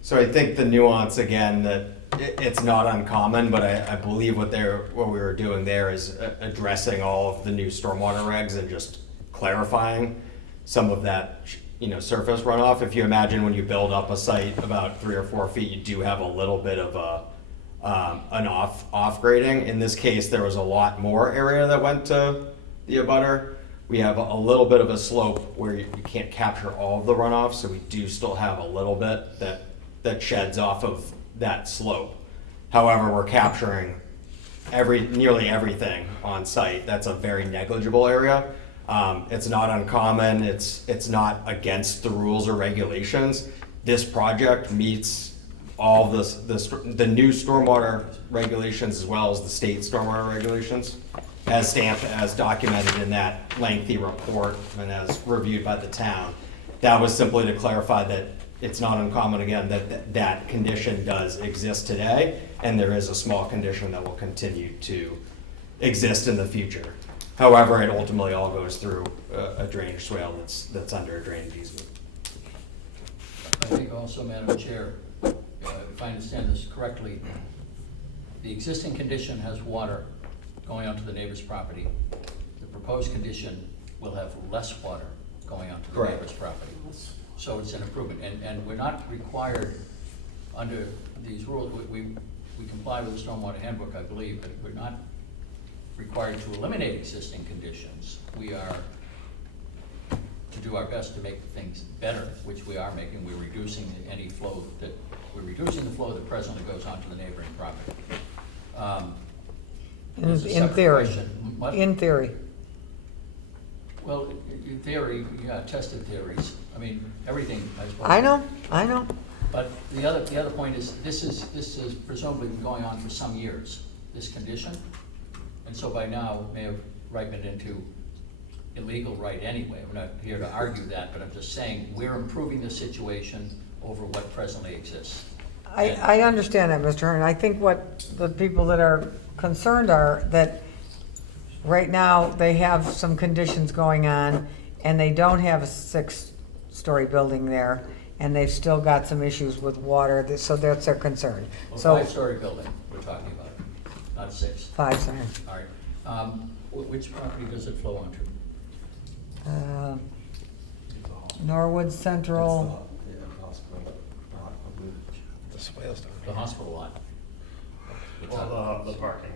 So I think the nuance, again, that it's not uncommon, but I believe what we were doing there is addressing all of the new stormwater regs and just clarifying some of that, surface runoff. If you imagine when you build up a site about 3 or 4 feet, you do have a little bit of an off grading. In this case, there was a lot more area that went to the abutter. We have a little bit of a slope where you can't capture all of the runoff, so we do still have a little bit that sheds off of that slope. However, we're capturing nearly everything on site. That's a very negligible area. It's not uncommon. It's not against the rules or regulations. This project meets all the new stormwater regulations as well as the state stormwater regulations, as stamped, as documented in that lengthy report and as reviewed by the town. That was simply to clarify that it's not uncommon, again, that condition does exist today, and there is a small condition that will continue to exist in the future. However, it ultimately all goes through a drainage swale that's under a drainage easement. I think also, Madam Chair, if I understand this correctly, the existing condition has water going onto the neighbor's property. The proposed condition will have less water going onto the Correct. neighbor's property. So it's an improvement, and we're not required under these rules, we comply with the stormwater handbook, I believe, but we're not required to eliminate existing conditions. We are to do our best to make things better, which we are making. We're reducing the flow that presently goes onto the neighboring property. There's a In separate theory. question. What? In theory. Well, in theory, yeah, tested theories. I mean, everything, I suppose. I know. But the other point is, this is presumably been going on for some years, this condition. And so by now, may have ripened into illegal right anyway. We're not here to argue that, but I'm just saying, we're improving the situation over what presently exists. I understand that, Mr. Hearn. I think what the people that are concerned are that right now they have some conditions going on and they don't have a 6-story building there and they've still got some issues with water, so that's their concern. Well, So 5-story building we're talking about, not 6. 5, sorry. All right. Which property does it flow onto? Norwood Central, The hospital lot. Well, the parking,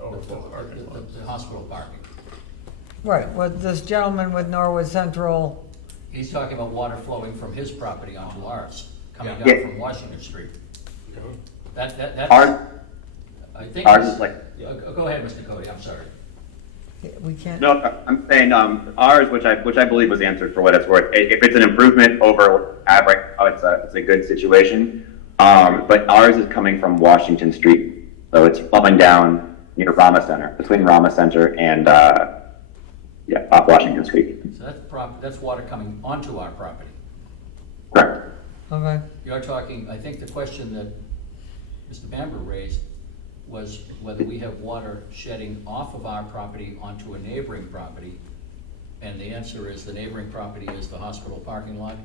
overflow parking lot. The hospital parking. right, well, this gentleman with Norwood Central, He's talking about water flowing from his property onto ours, coming Yeah. down from Washington Street. That's, Ours, I think. ours it's- is like, Go ahead, Mr. Cody, I'm sorry. we can't. no, I'm saying, ours, which I believe was answered for what it's worth. If it's an improvement over what we have right now, it's a good situation. But ours is coming from Washington Street, so it's flowing down near Rama Center, between Rama Center and, off Washington Street. So that's water coming onto our property. Correct. Okay. You're talking, I think the question that Mr. Bamber raised was whether we have water shedding off of our property onto a neighboring property. And the answer is the neighboring property is the hospital parking lot.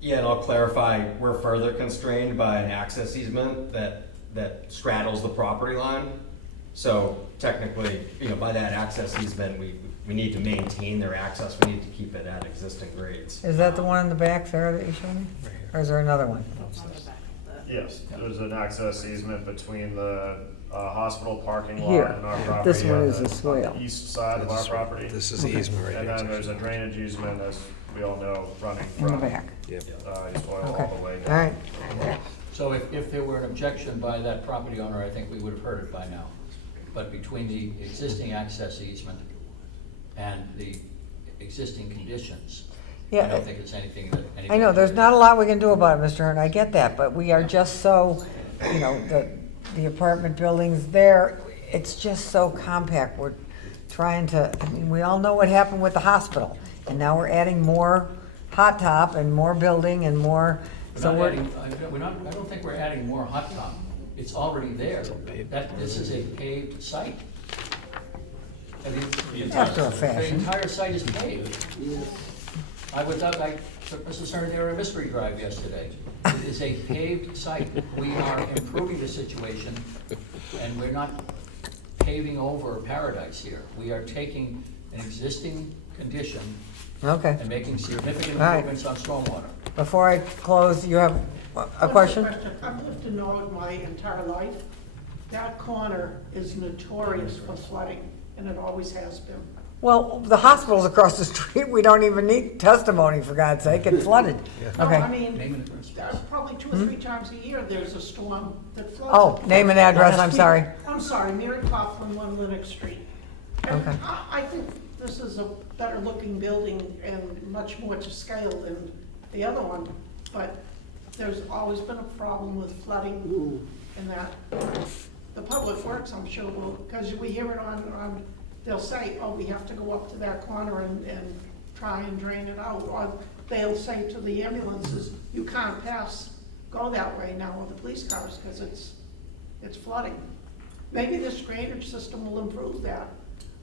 Yeah, and I'll clarify, we're further constrained by an access easement that straddles the property line. So technically, by that access easement, we need to maintain their access, we need to keep it at existing grades. Is that the one in the back there that you showed me? Or is there another one? Yes, there's an access easement between the hospital parking Here. lot and our property. This one on is the- a swale. on the east side of our property. This is the easement right And here. then there's a drainage easement, as we all know, running In the from back. East Oil Okay, all the way all down. right. So if there were an objection by that property owner, I think we would have heard it by now. But between the existing access easement and the existing conditions, I Yeah. don't think it's anything that anybody. I know, there's not a lot we can do about it, Mr. Hearn, I get that, but we are just so, the apartment buildings there, it's just so compact. We're trying to, we all know what happened with the hospital, and now we're adding more hot top and more building and more, so I don't think we're adding more hot top. It's already there. This is a paved site. I mean, After a the fashion. entire site is paved. I took Mrs. Stern there on Mystery Drive yesterday. It is a paved site. We are improving the situation, and we're not paving over paradise here. We are taking an existing condition Okay. and making significant All right. improvements on stormwater. Before I close, you have a question? I've lived in Norwood my entire life. That corner is notorious for flooding, and it always has been. Well, the hospital's across the street, we don't even need testimony, for God's sake, it's flooded. No, I Okay. mean, probably 2 or 3 times a year, there's a storm that floods. Oh, name and address, Last I'm week- sorry. I'm sorry, Mary Coughlin, 1 Lennox Street. And Okay. I think this is a better-looking building and much more to scale than the other one, but there's always been a problem with flooding in that. The Public Works, I'm sure will, because we hear it on, they'll say, oh, we have to go up to that corner and try and drain it out. Or they'll say to the ambulances, you can't go that way now with the police cars because it's flooding. Maybe this drainage system will improve that.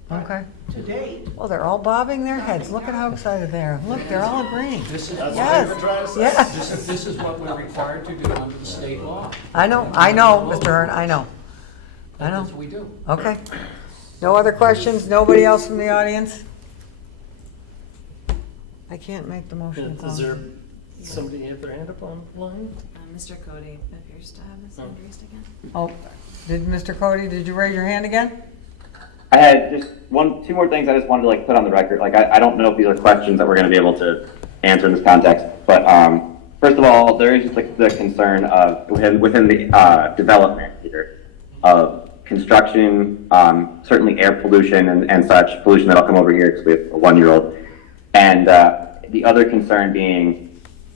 Okay. To date, Well, they're all bobbing their heads, look at how excited they are, look, they're all agreeing. This is, Yes, yes. this is what we're required to do under the state law. I know, Mr. Hearn, I know. I know. That's what we do. Okay. No other questions? Nobody else from the audience? I can't make the motion. Is there somebody have their hand up online? Mr. Cody appears to have his hand raised again. Oh, did Mr. Cody, did you raise your hand again? I had just two more things I just wanted to put on the record. I don't know if these are questions that we're going to be able to answer in this context, but first of all, there is just the concern of within the development here of construction, certainly air pollution and such pollution that'll come over here because we have a 1-year-old, and the other concern being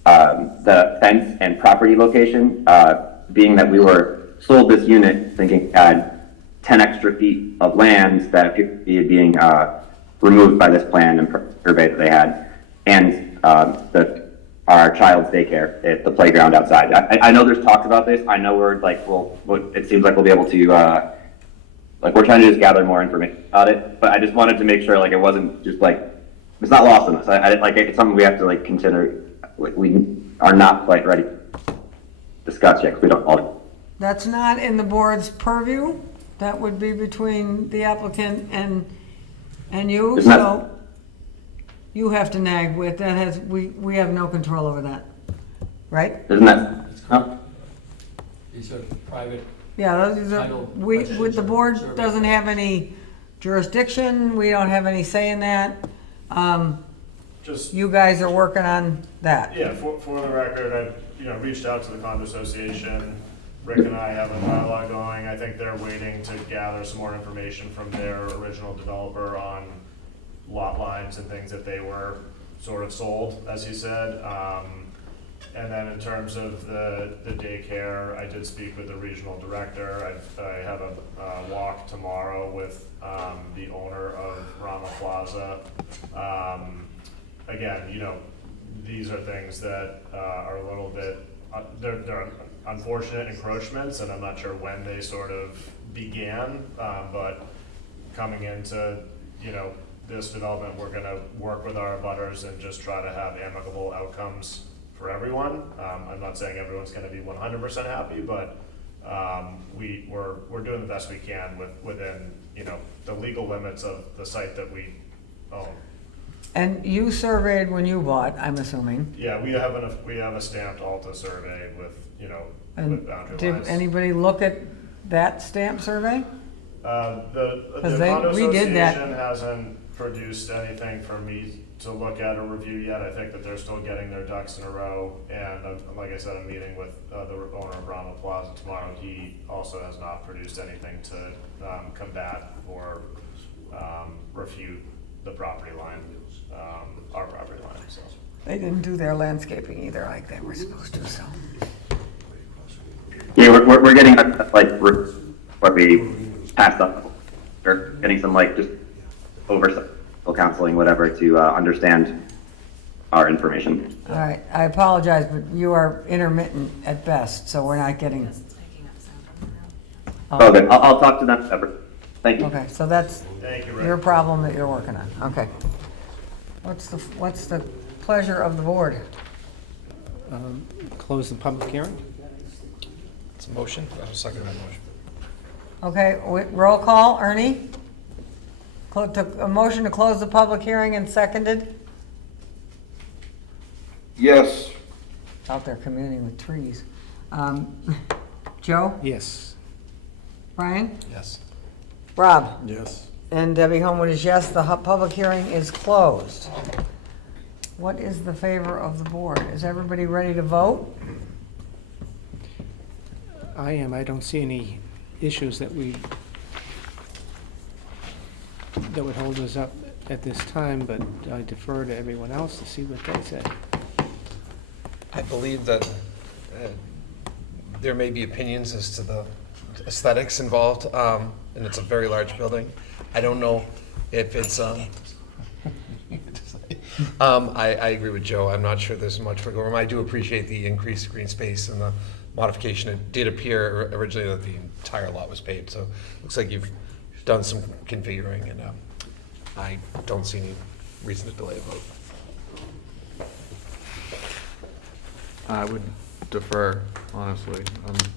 the fence and property location, being that we were sold this unit thinking had 10 extra feet of land that appear to be being removed by this plan and survey that they had, and our child's daycare at the playground outside. I know there's talks about this. I know we're like, it seems like we'll be able to, like we're trying to just gather more information about it, but I just wanted to make sure like it wasn't just like, it's not lost on us. Like it's something we have to like consider. Like, we are not quite ready to discuss yet because we don't all. That's not in the board's purview. That would be between the applicant and you, Isn't that- so you have to nag with, that we have no control over that, right? Isn't that? Huh? These are private. Yeah, those are, title with the questions board survey. doesn't have any jurisdiction, we don't have any say in that. Just, You guys are working on that. yeah, for the record, I've, reached out to the condo association. Rick and I have a dialogue going. I think they're waiting to gather some more information from their original developer on lot lines and things that they were sort of sold, as he said. And then in terms of the daycare, I did speak with the regional director. I have a walk tomorrow with the owner of Rama Plaza. Again, these are things that are a little bit, they're unfortunate encroachments, and I'm not sure when they sort of began, but coming into, this development, we're gonna work with our abutters and just try to have amicable outcomes for everyone. I'm not saying everyone's gonna be 100% happy, but we're doing the best we can within, the legal limits of the site that we own. And you surveyed when you bought, I'm assuming. Yeah, we have a stamped Alta survey with, And with boundary did lines. anybody look at that stamp survey? The 'Cause condo we did that. association hasn't produced anything for me to look at or review yet. I think that they're still getting their ducks in a row. And like I said, I'm meeting with the owner of Rama Plaza tomorrow. He also has not produced anything to combat or refute the property line, our property line, so. They didn't do their landscaping either like they were supposed to, so. Yeah, we're getting like what we passed up. We're getting some like just oversight, counseling, whatever, to understand our information. All right, I apologize, but you are intermittent at best, so we're not getting. Oh, good. I'll talk to them separately. Thank you. Okay, so that's Thank you, Rick. your problem that you're working on, okay. What's the pleasure of the board? Close the public hearing? It's a motion? I'll second that motion. Okay, roll call, Ernie? Took a motion to close the public hearing and seconded? Yes. Out there communing with trees. Joe? Yes. Brian? Yes. Rob? Yes. And Debbie Homewood is yes, the public hearing is closed. What is the favor of the board? Is everybody ready to vote? I am. I don't see any issues that would hold us up at this time, but I defer to everyone else to see what they say. I believe that there may be opinions as to the aesthetics involved, and it's a very large building. I don't know if it's, I agree with Joe. I'm not sure there's much wiggle room. I do appreciate the increased green space and the modification. It did appear originally that the entire lot was paved, so it looks like you've done some configuring, and I don't see any reason to delay a vote. I would defer, honestly. I think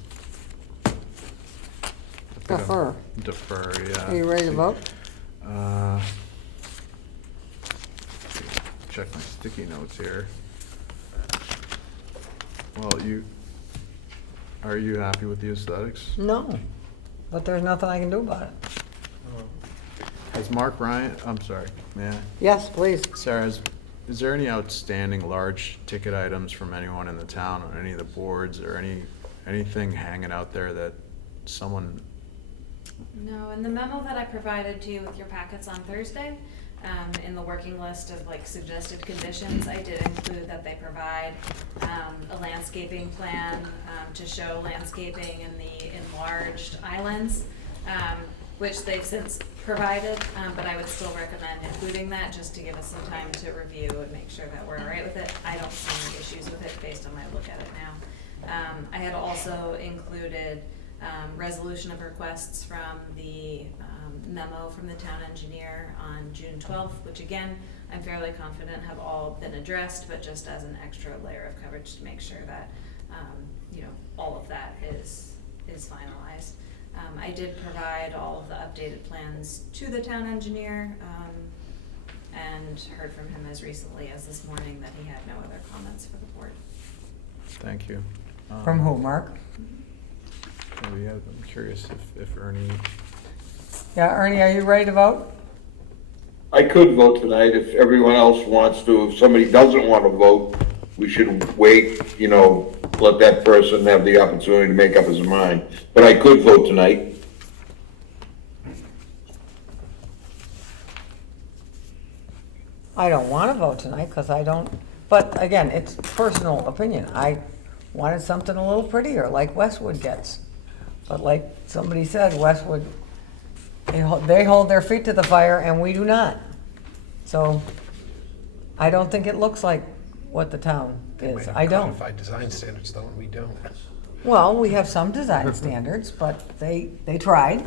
Defer. Defer, yeah. Are you ready to vote? Check my sticky notes here. Well, are you happy with the aesthetics? No, but there's nothing I can do about it. Has Mark Bryant, I'm sorry, may I? Yes, please. Sarah, is there any outstanding large ticket items from anyone in the town on any of the boards or anything hanging out there that someone? No, in the memo that I provided to you with your packets on Thursday, in the working list of like suggested conditions, I did include that they provide a landscaping plan to show landscaping in the enlarged islands. which they've since provided, but I would still recommend including that just to give us some time to review and make sure that we're all right with it. I don't see any issues with it based on my look at it now. I had also included resolution of requests from the memo from the town engineer on June 12th, which again, I'm fairly confident have all been addressed, but just as an extra layer of coverage to make sure that, all of that is finalized. I did provide all of the updated plans to the town engineer, and heard from him as recently as this morning that he had no other comments for the board. Thank you. From who, Mark? Yeah, I'm curious if Ernie. Yeah, Ernie, are you ready to vote? I could vote tonight if everyone else wants to. If somebody doesn't want to vote, we should wait, let that person have the opportunity to make up his mind. But I could vote tonight. I don't want to vote tonight because I don't, but again, it's personal opinion. I wanted something a little prettier like Westwood gets. But like somebody said, Westwood, they hold their feet to the fire and we do not. So I don't think it looks like what the town is. I don't. Codified design standards though, and we don't. Well, we have some design standards, but they tried.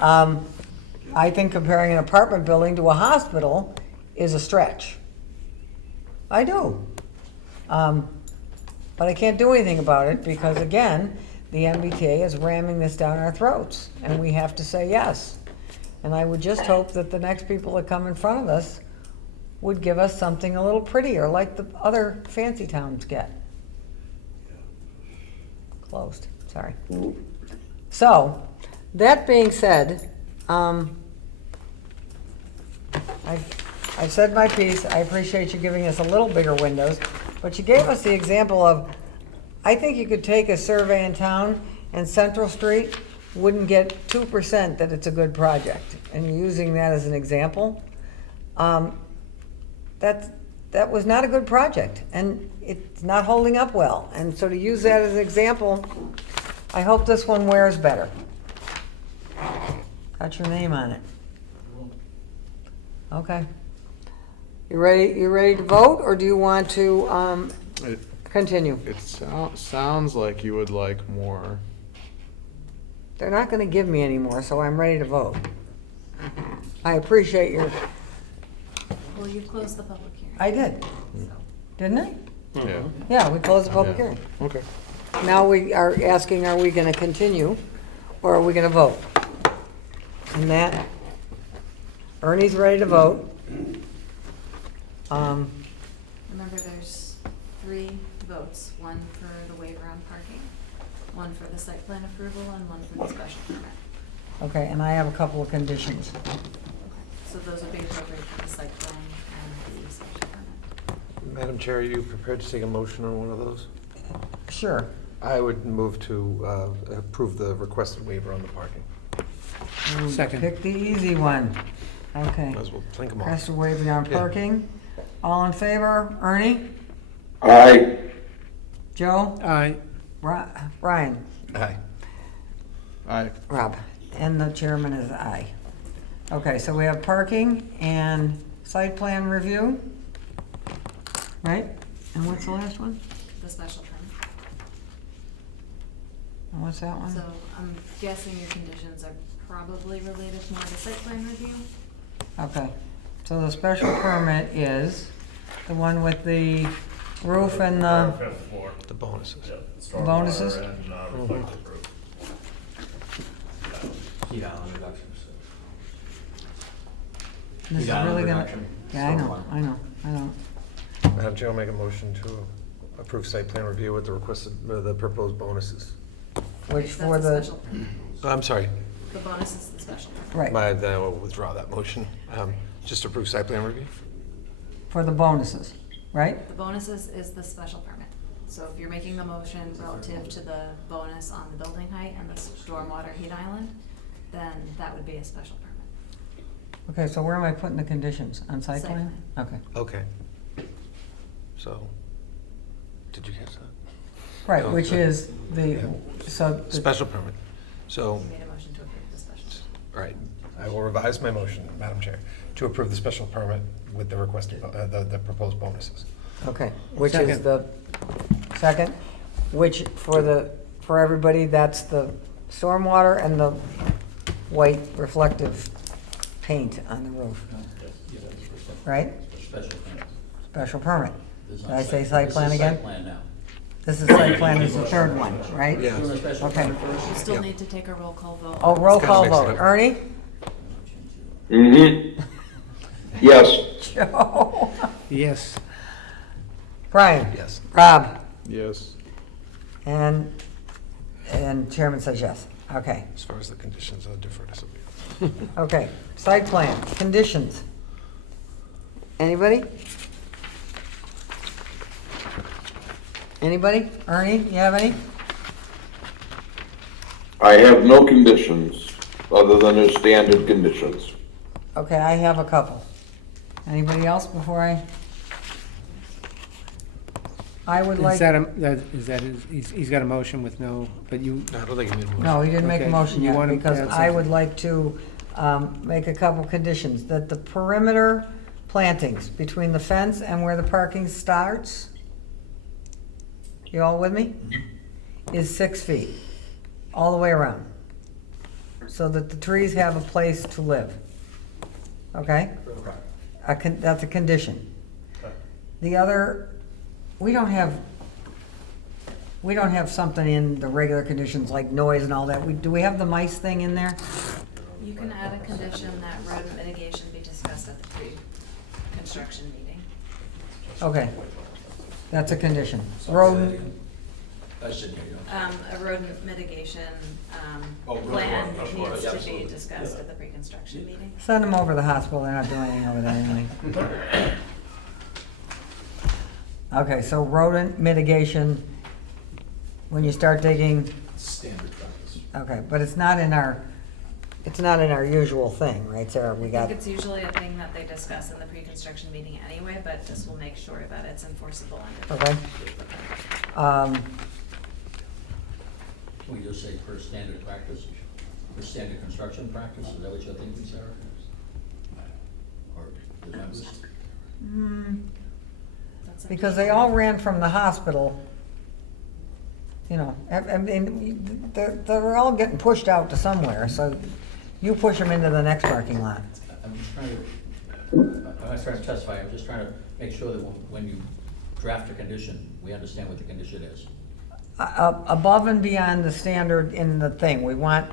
I think comparing an apartment building to a hospital is a stretch. I do. But I can't do anything about it because, again, the MBTA is ramming this down our throats, and we have to say yes. And I would just hope that the next people that come in front of us would give us something a little prettier, like the other fancy towns get. Closed, sorry. So, that being said, I've said my piece. I appreciate you giving us a little bigger windows, but you gave us the example of, I think you could take a survey in town and Central Street wouldn't get 2% that it's a good project. And using that as an example, that was not a good project, and it's not holding up well. And so to use that as an example, I hope this one wears better. Got your name on it. Okay. You ready to vote, or do you want to continue? It sounds like you would like more. They're not going to give me any more, so I'm ready to vote. I appreciate your... Well, you closed the public hearing. I did. Didn't I? Yeah. Yeah, we closed the public Yeah. hearing. Okay. Now we are asking, are we going to continue, or are we going to vote? And that, Ernie's ready to vote. Remember, there's 3 votes, one for the waiver on parking, one for the site plan approval, and one for the special permit. Okay, and I have a couple of conditions. So those would be appropriate for the site plan and the special permit. Madam Chair, are you prepared to take a motion on one of those? Sure. I would move to approve the requested waiver on the parking. Second. Pick the easy one. Okay. Might as well think them all. Request a waiver on Yeah. parking. All in favor? Ernie? Aye. Joe? Aye. Brian? Aye. Aye. Rob? And the chairman is aye. Okay, so we have parking and site plan review, right? And what's the last one? The special permit. And what's that one? So I'm guessing your conditions are probably related more to site plan review? Okay, so the special permit is the one with the roof and the, Fifth floor. The bonuses. Yep, stormwater Bonuses? and reflective roof. Heat island reductions. this is Heat island really gonna, reduction, yeah, I know. Madam Chair, I'll make a motion to approve site plan review with the requested, the proposed bonuses. Which That's for the the, special- I'm sorry. The bonus is the special permit. right, Then I will withdraw that motion. Just approve site plan review? for the bonuses, right? The bonuses is the special permit. So if you're making a motion relative to the bonus on the building height and the stormwater heat island, then that would be a special permit. Okay, so where am I putting the conditions? On site Site plan? Okay, Okay. So, did you catch that? right, Oh, which good. is the, Yeah. so. the- Special permit. So, You made a motion to approve the special. All right, I will revise my motion, Madam Chair, to approve the special permit with the requested, the proposed bonuses. Okay, which is Second. the second, which for everybody, that's the stormwater and the white reflective paint on the roof, right? Special permit. Special permit. This is Did not I say this site is plan again? Site plan now. This is site plan is the third one, right? Yeah. Doing a special Okay. permit first? You still need to take a roll call vote. Oh, roll call Mix it vote. up. Ernie? Mm-hmm. Yes. Joe? Yes. Brian? Yes. Rob? Yes. And chairman says yes. Okay, As far as the conditions, I'll defer to somebody. okay. Site plan, conditions. Anybody? Anybody? Ernie, you have any? I have no conditions, other than the standard conditions. Okay, I have a couple. Anybody else before I would like. He's got a motion with no, but you, No, I don't think you made a motion. No, he didn't make a Okay, motion you yet, want him to because add I would something? like to make a couple conditions. That the perimeter plantings between the fence and where the parking starts, you all with me? Is 6 feet, all the way around. So that the trees have a place to live. Okay? That's a condition. The other, we don't have something in the regular conditions like noise and all that. Do we have the mice thing in there? You can add a condition that rodent mitigation be discussed at the pre-construction meeting. Okay, that's a condition. Rodent, I said, you know. A rodent mitigation rodent plan one, of needs course, to be absolutely. discussed at the pre-construction meeting. send them over to the hospital, they're not doing anything over there anyway. Okay, so rodent mitigation, when you start digging, Standard practice. okay, but it's not in our usual thing, right, Sarah? We I got, think it's usually a thing that they discuss in the pre-construction meeting anyway, but this will make sure that it's enforceable under. okay. Can we just say per standard practice, per standard construction practice, is that what you're thinking, Sarah? Or the members? That's up to Because you. they all ran from the hospital, you know, I mean, they're all getting pushed out to somewhere, so you push them into the next parking lot. I'm just trying to, I'm not trying to testify, I'm just trying to make sure that when you draft a condition, we understand what the condition is. Above and beyond the standard in the thing, we want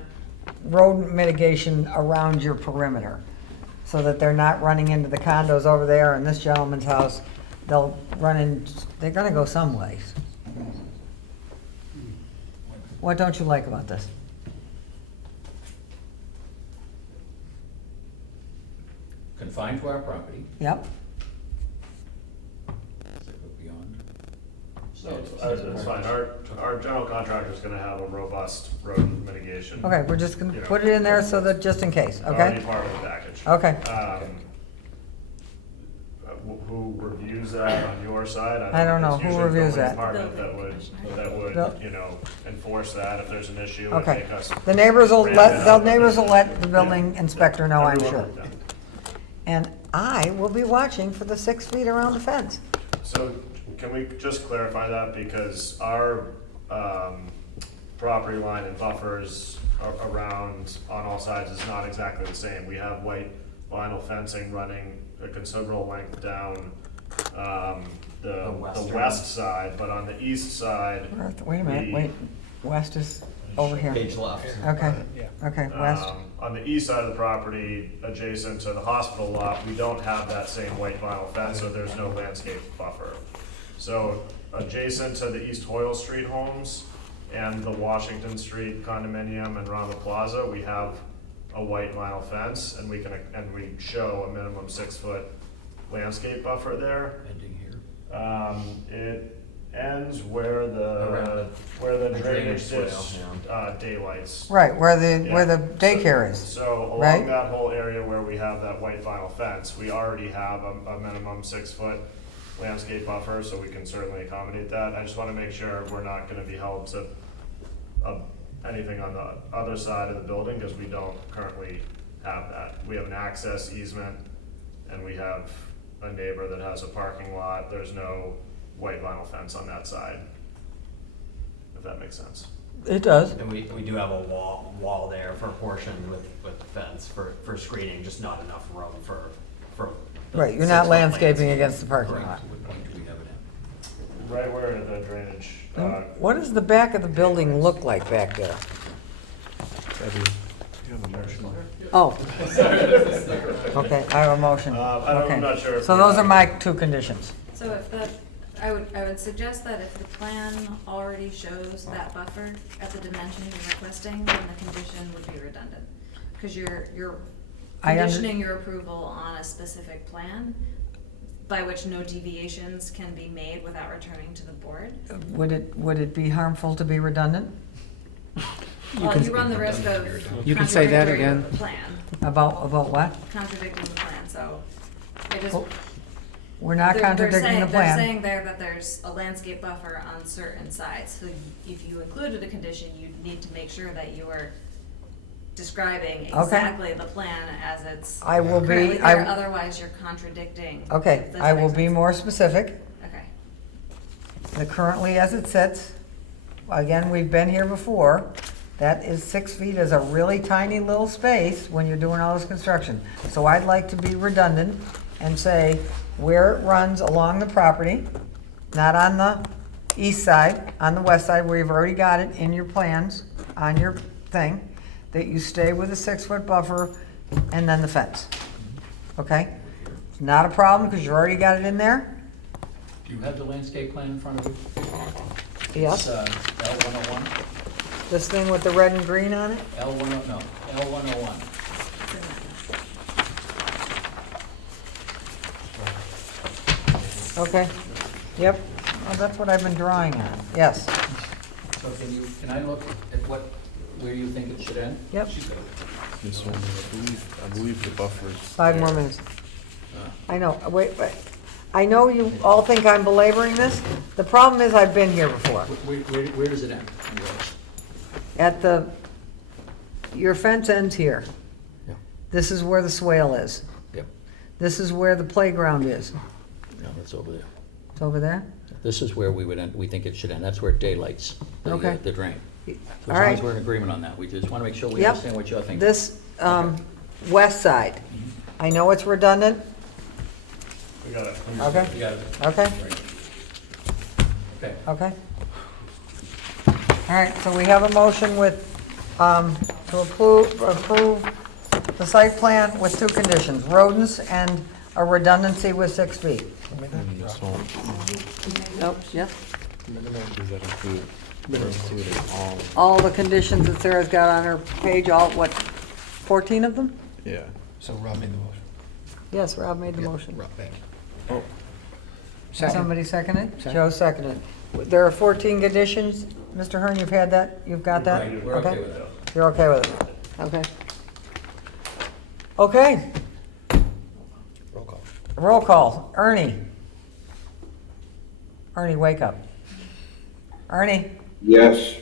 rodent mitigation around your perimeter, so that they're not running into the condos over there and this gentleman's house. They'll run in, they're gonna go someplace. What don't you like about this? Confined to our property, Yep, beyond. It's fine, our general contractor is gonna have a robust rodent mitigation. okay, we're just gonna You know, put it in there so that, just in case, Already okay? part of the package. Okay. Who reviews that on your side? I don't know. It's Who usually the reviews building that? department that Bill- would, you know, enforce that if there's an issue and Okay. make us. The neighbors will grant let, it the out. neighbors will let the building inspector know, I'm Everyone sure. will know. And I will be watching for the 6 feet around the fence. So can we just clarify that, because our property line and buffers around on all sides is not exactly the same. We have white vinyl fencing running a considerable length down the west side, but on the east side. Wait a minute, wait, west is over here. Page left. Okay, okay, west. On the east side of the property, adjacent to the hospital lot, we don't have that same white vinyl fence, so there's no landscape buffer. So adjacent to the East Hoyle Street homes and the Washington Street condominium and Rama Plaza, we have a white vinyl fence, and we show a minimum 6-foot landscape buffer there. Ending here. It ends where the drainage ditch daylights. Right, where the daycare is. So right? along that whole area where we have that white vinyl fence, we already have a minimum 6-foot landscape buffer, so we can certainly accommodate that. I just want to make sure we're not going to be held to a anything on the other side of the building, because we don't currently have that. We have an access easement, and we have a neighbor that has a parking lot. There's no white vinyl fence on that side, if that makes sense. It does. And we do have a wall there for a portion with fence for screening, just not enough room for. the Right, you're not 6-foot landscaping against the parking lot. Correct. Right where the drainage, What does the back of the building look like back there? Oh. Okay, I have a motion. I'm not sure if So we those have- are my two conditions. So if that, I would suggest that if the plan already shows that buffer at the dimension you're requesting, then the condition would be redundant. Because you're I under- conditioning your approval on a specific plan by which no deviations can be made without returning to the board. Would it be harmful to be redundant? Well, you run the risk of You can say that contradicting again. the plan, About what? contradicting the plan, so I just. Well, We're not They're contradicting saying- the They're plan. saying there that there's a landscape buffer on certain sides, so if you included a condition, you'd need to make sure that you are describing exactly the plan as it's I will be- currently I- there, otherwise you're contradicting. Okay, Does I that will make be sense? more specific. Okay. The currently as it sits, again, we've been here before, that is 6 feet is a really tiny little space when you're doing all this construction. So I'd like to be redundant and say where it runs along the property, not on the east side, on the west side where you've already got it in your plans, on your thing, that you stay with a 6-foot buffer and then the fence. Okay? It's not a problem because you already got it in there. Do you have the landscape plan in front of you? Yep. It's L101? This thing with the red and green on it? L101, no, L101. Okay, yep, well, that's what I've been drawing on, yes, So can I look at where you think it should end? yep, This one, I believe the buffer's. 5 more minutes. I know, wait, I know you all think I'm belaboring this, the problem is I've been here before. Where does it end? At your fence ends here. Yeah. This is where the swale is. Yep. This is where the playground is. No, it's over there. It's over there? This is where we would end, we think it should end. That's where it daylights Okay. the drain. So All as long as right. we're in agreement on that, we just want to make sure we Yep. understand what you're thinking. This, west side, I know it's redundant, We got it. okay? You got it. Okay, Okay. okay. All right, so we have a motion with, to approve the site plan with 2 conditions, rodents and a redundancy with 6 feet. This one. Nope, yep. Does that include, including all? All the conditions that Sarah's got on her page, all, what, 14 of them? Yeah. So Rob made the motion. Yes, Rob made the motion. Rob, thank you. Oh, Somebody seconded? Second. Joe seconded. There are 14 conditions. Mr. Hearn, you've had that? You've got that? Right, we're okay with that. You're okay with it? Okay. Okay, Roll call. roll call. Ernie. Ernie, wake up. Ernie. Yes.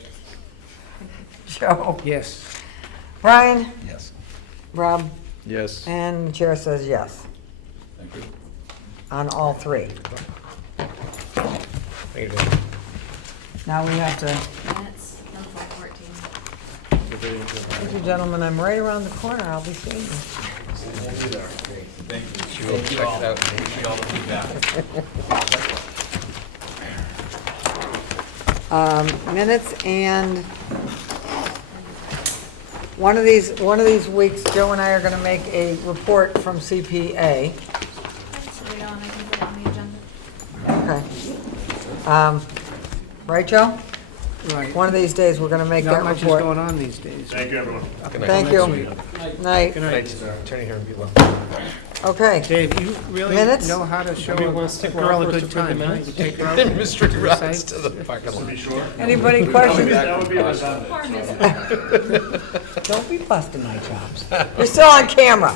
Joe. Yes. Brian. Yes. Rob. yes. And the chair says yes Thank you. on all 3. Thank you. Now we have to, Minutes, 1/14. thank you, gentlemen, I'm right around the corner. I'll be seeing you. She will check it out and appreciate all the feedback. Minutes and one of these weeks, Joe and I are gonna make a report from CPA. So we don't, I can put it on the agenda. Okay. Right, Joe? Right. One of these days, we're gonna make that Not much is report. going on these days. Thank you, everyone. Good night. Thank Next you. week. Night. Good night. Attorney here and be well. Okay. Dave, you really Minutes? know how to show Somebody wanna a stick girl around a for us good to approve the time, huh? minutes? You take her out Mystery to the rides site. to the parking To lot. be sure. Anybody questions? That would be redundant. Poor so- Mrs. Don't be busting my chops. You're still on camera.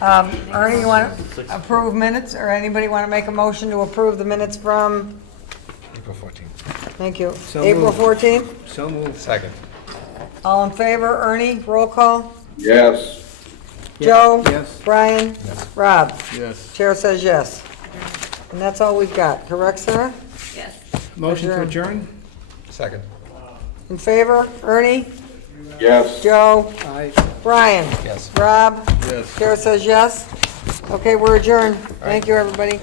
Ernie, you want to approve minutes, or anybody want to make a motion to approve the minutes from, April 14th. thank you, So April moved. 14th? So moved. Second. All in favor? Ernie, roll call. Yes. Joe? Yes. Brian? Rob? Yes. Chair says yes. And that's all we've got, correct, Sarah? Yes. Motion to Adjourn. adjourn? Second. In favor? Ernie? Yes. Joe? Aye. Brian? Yes. Rob? Yes. Chair says yes. Okay, we're adjourned. Thank you, everybody.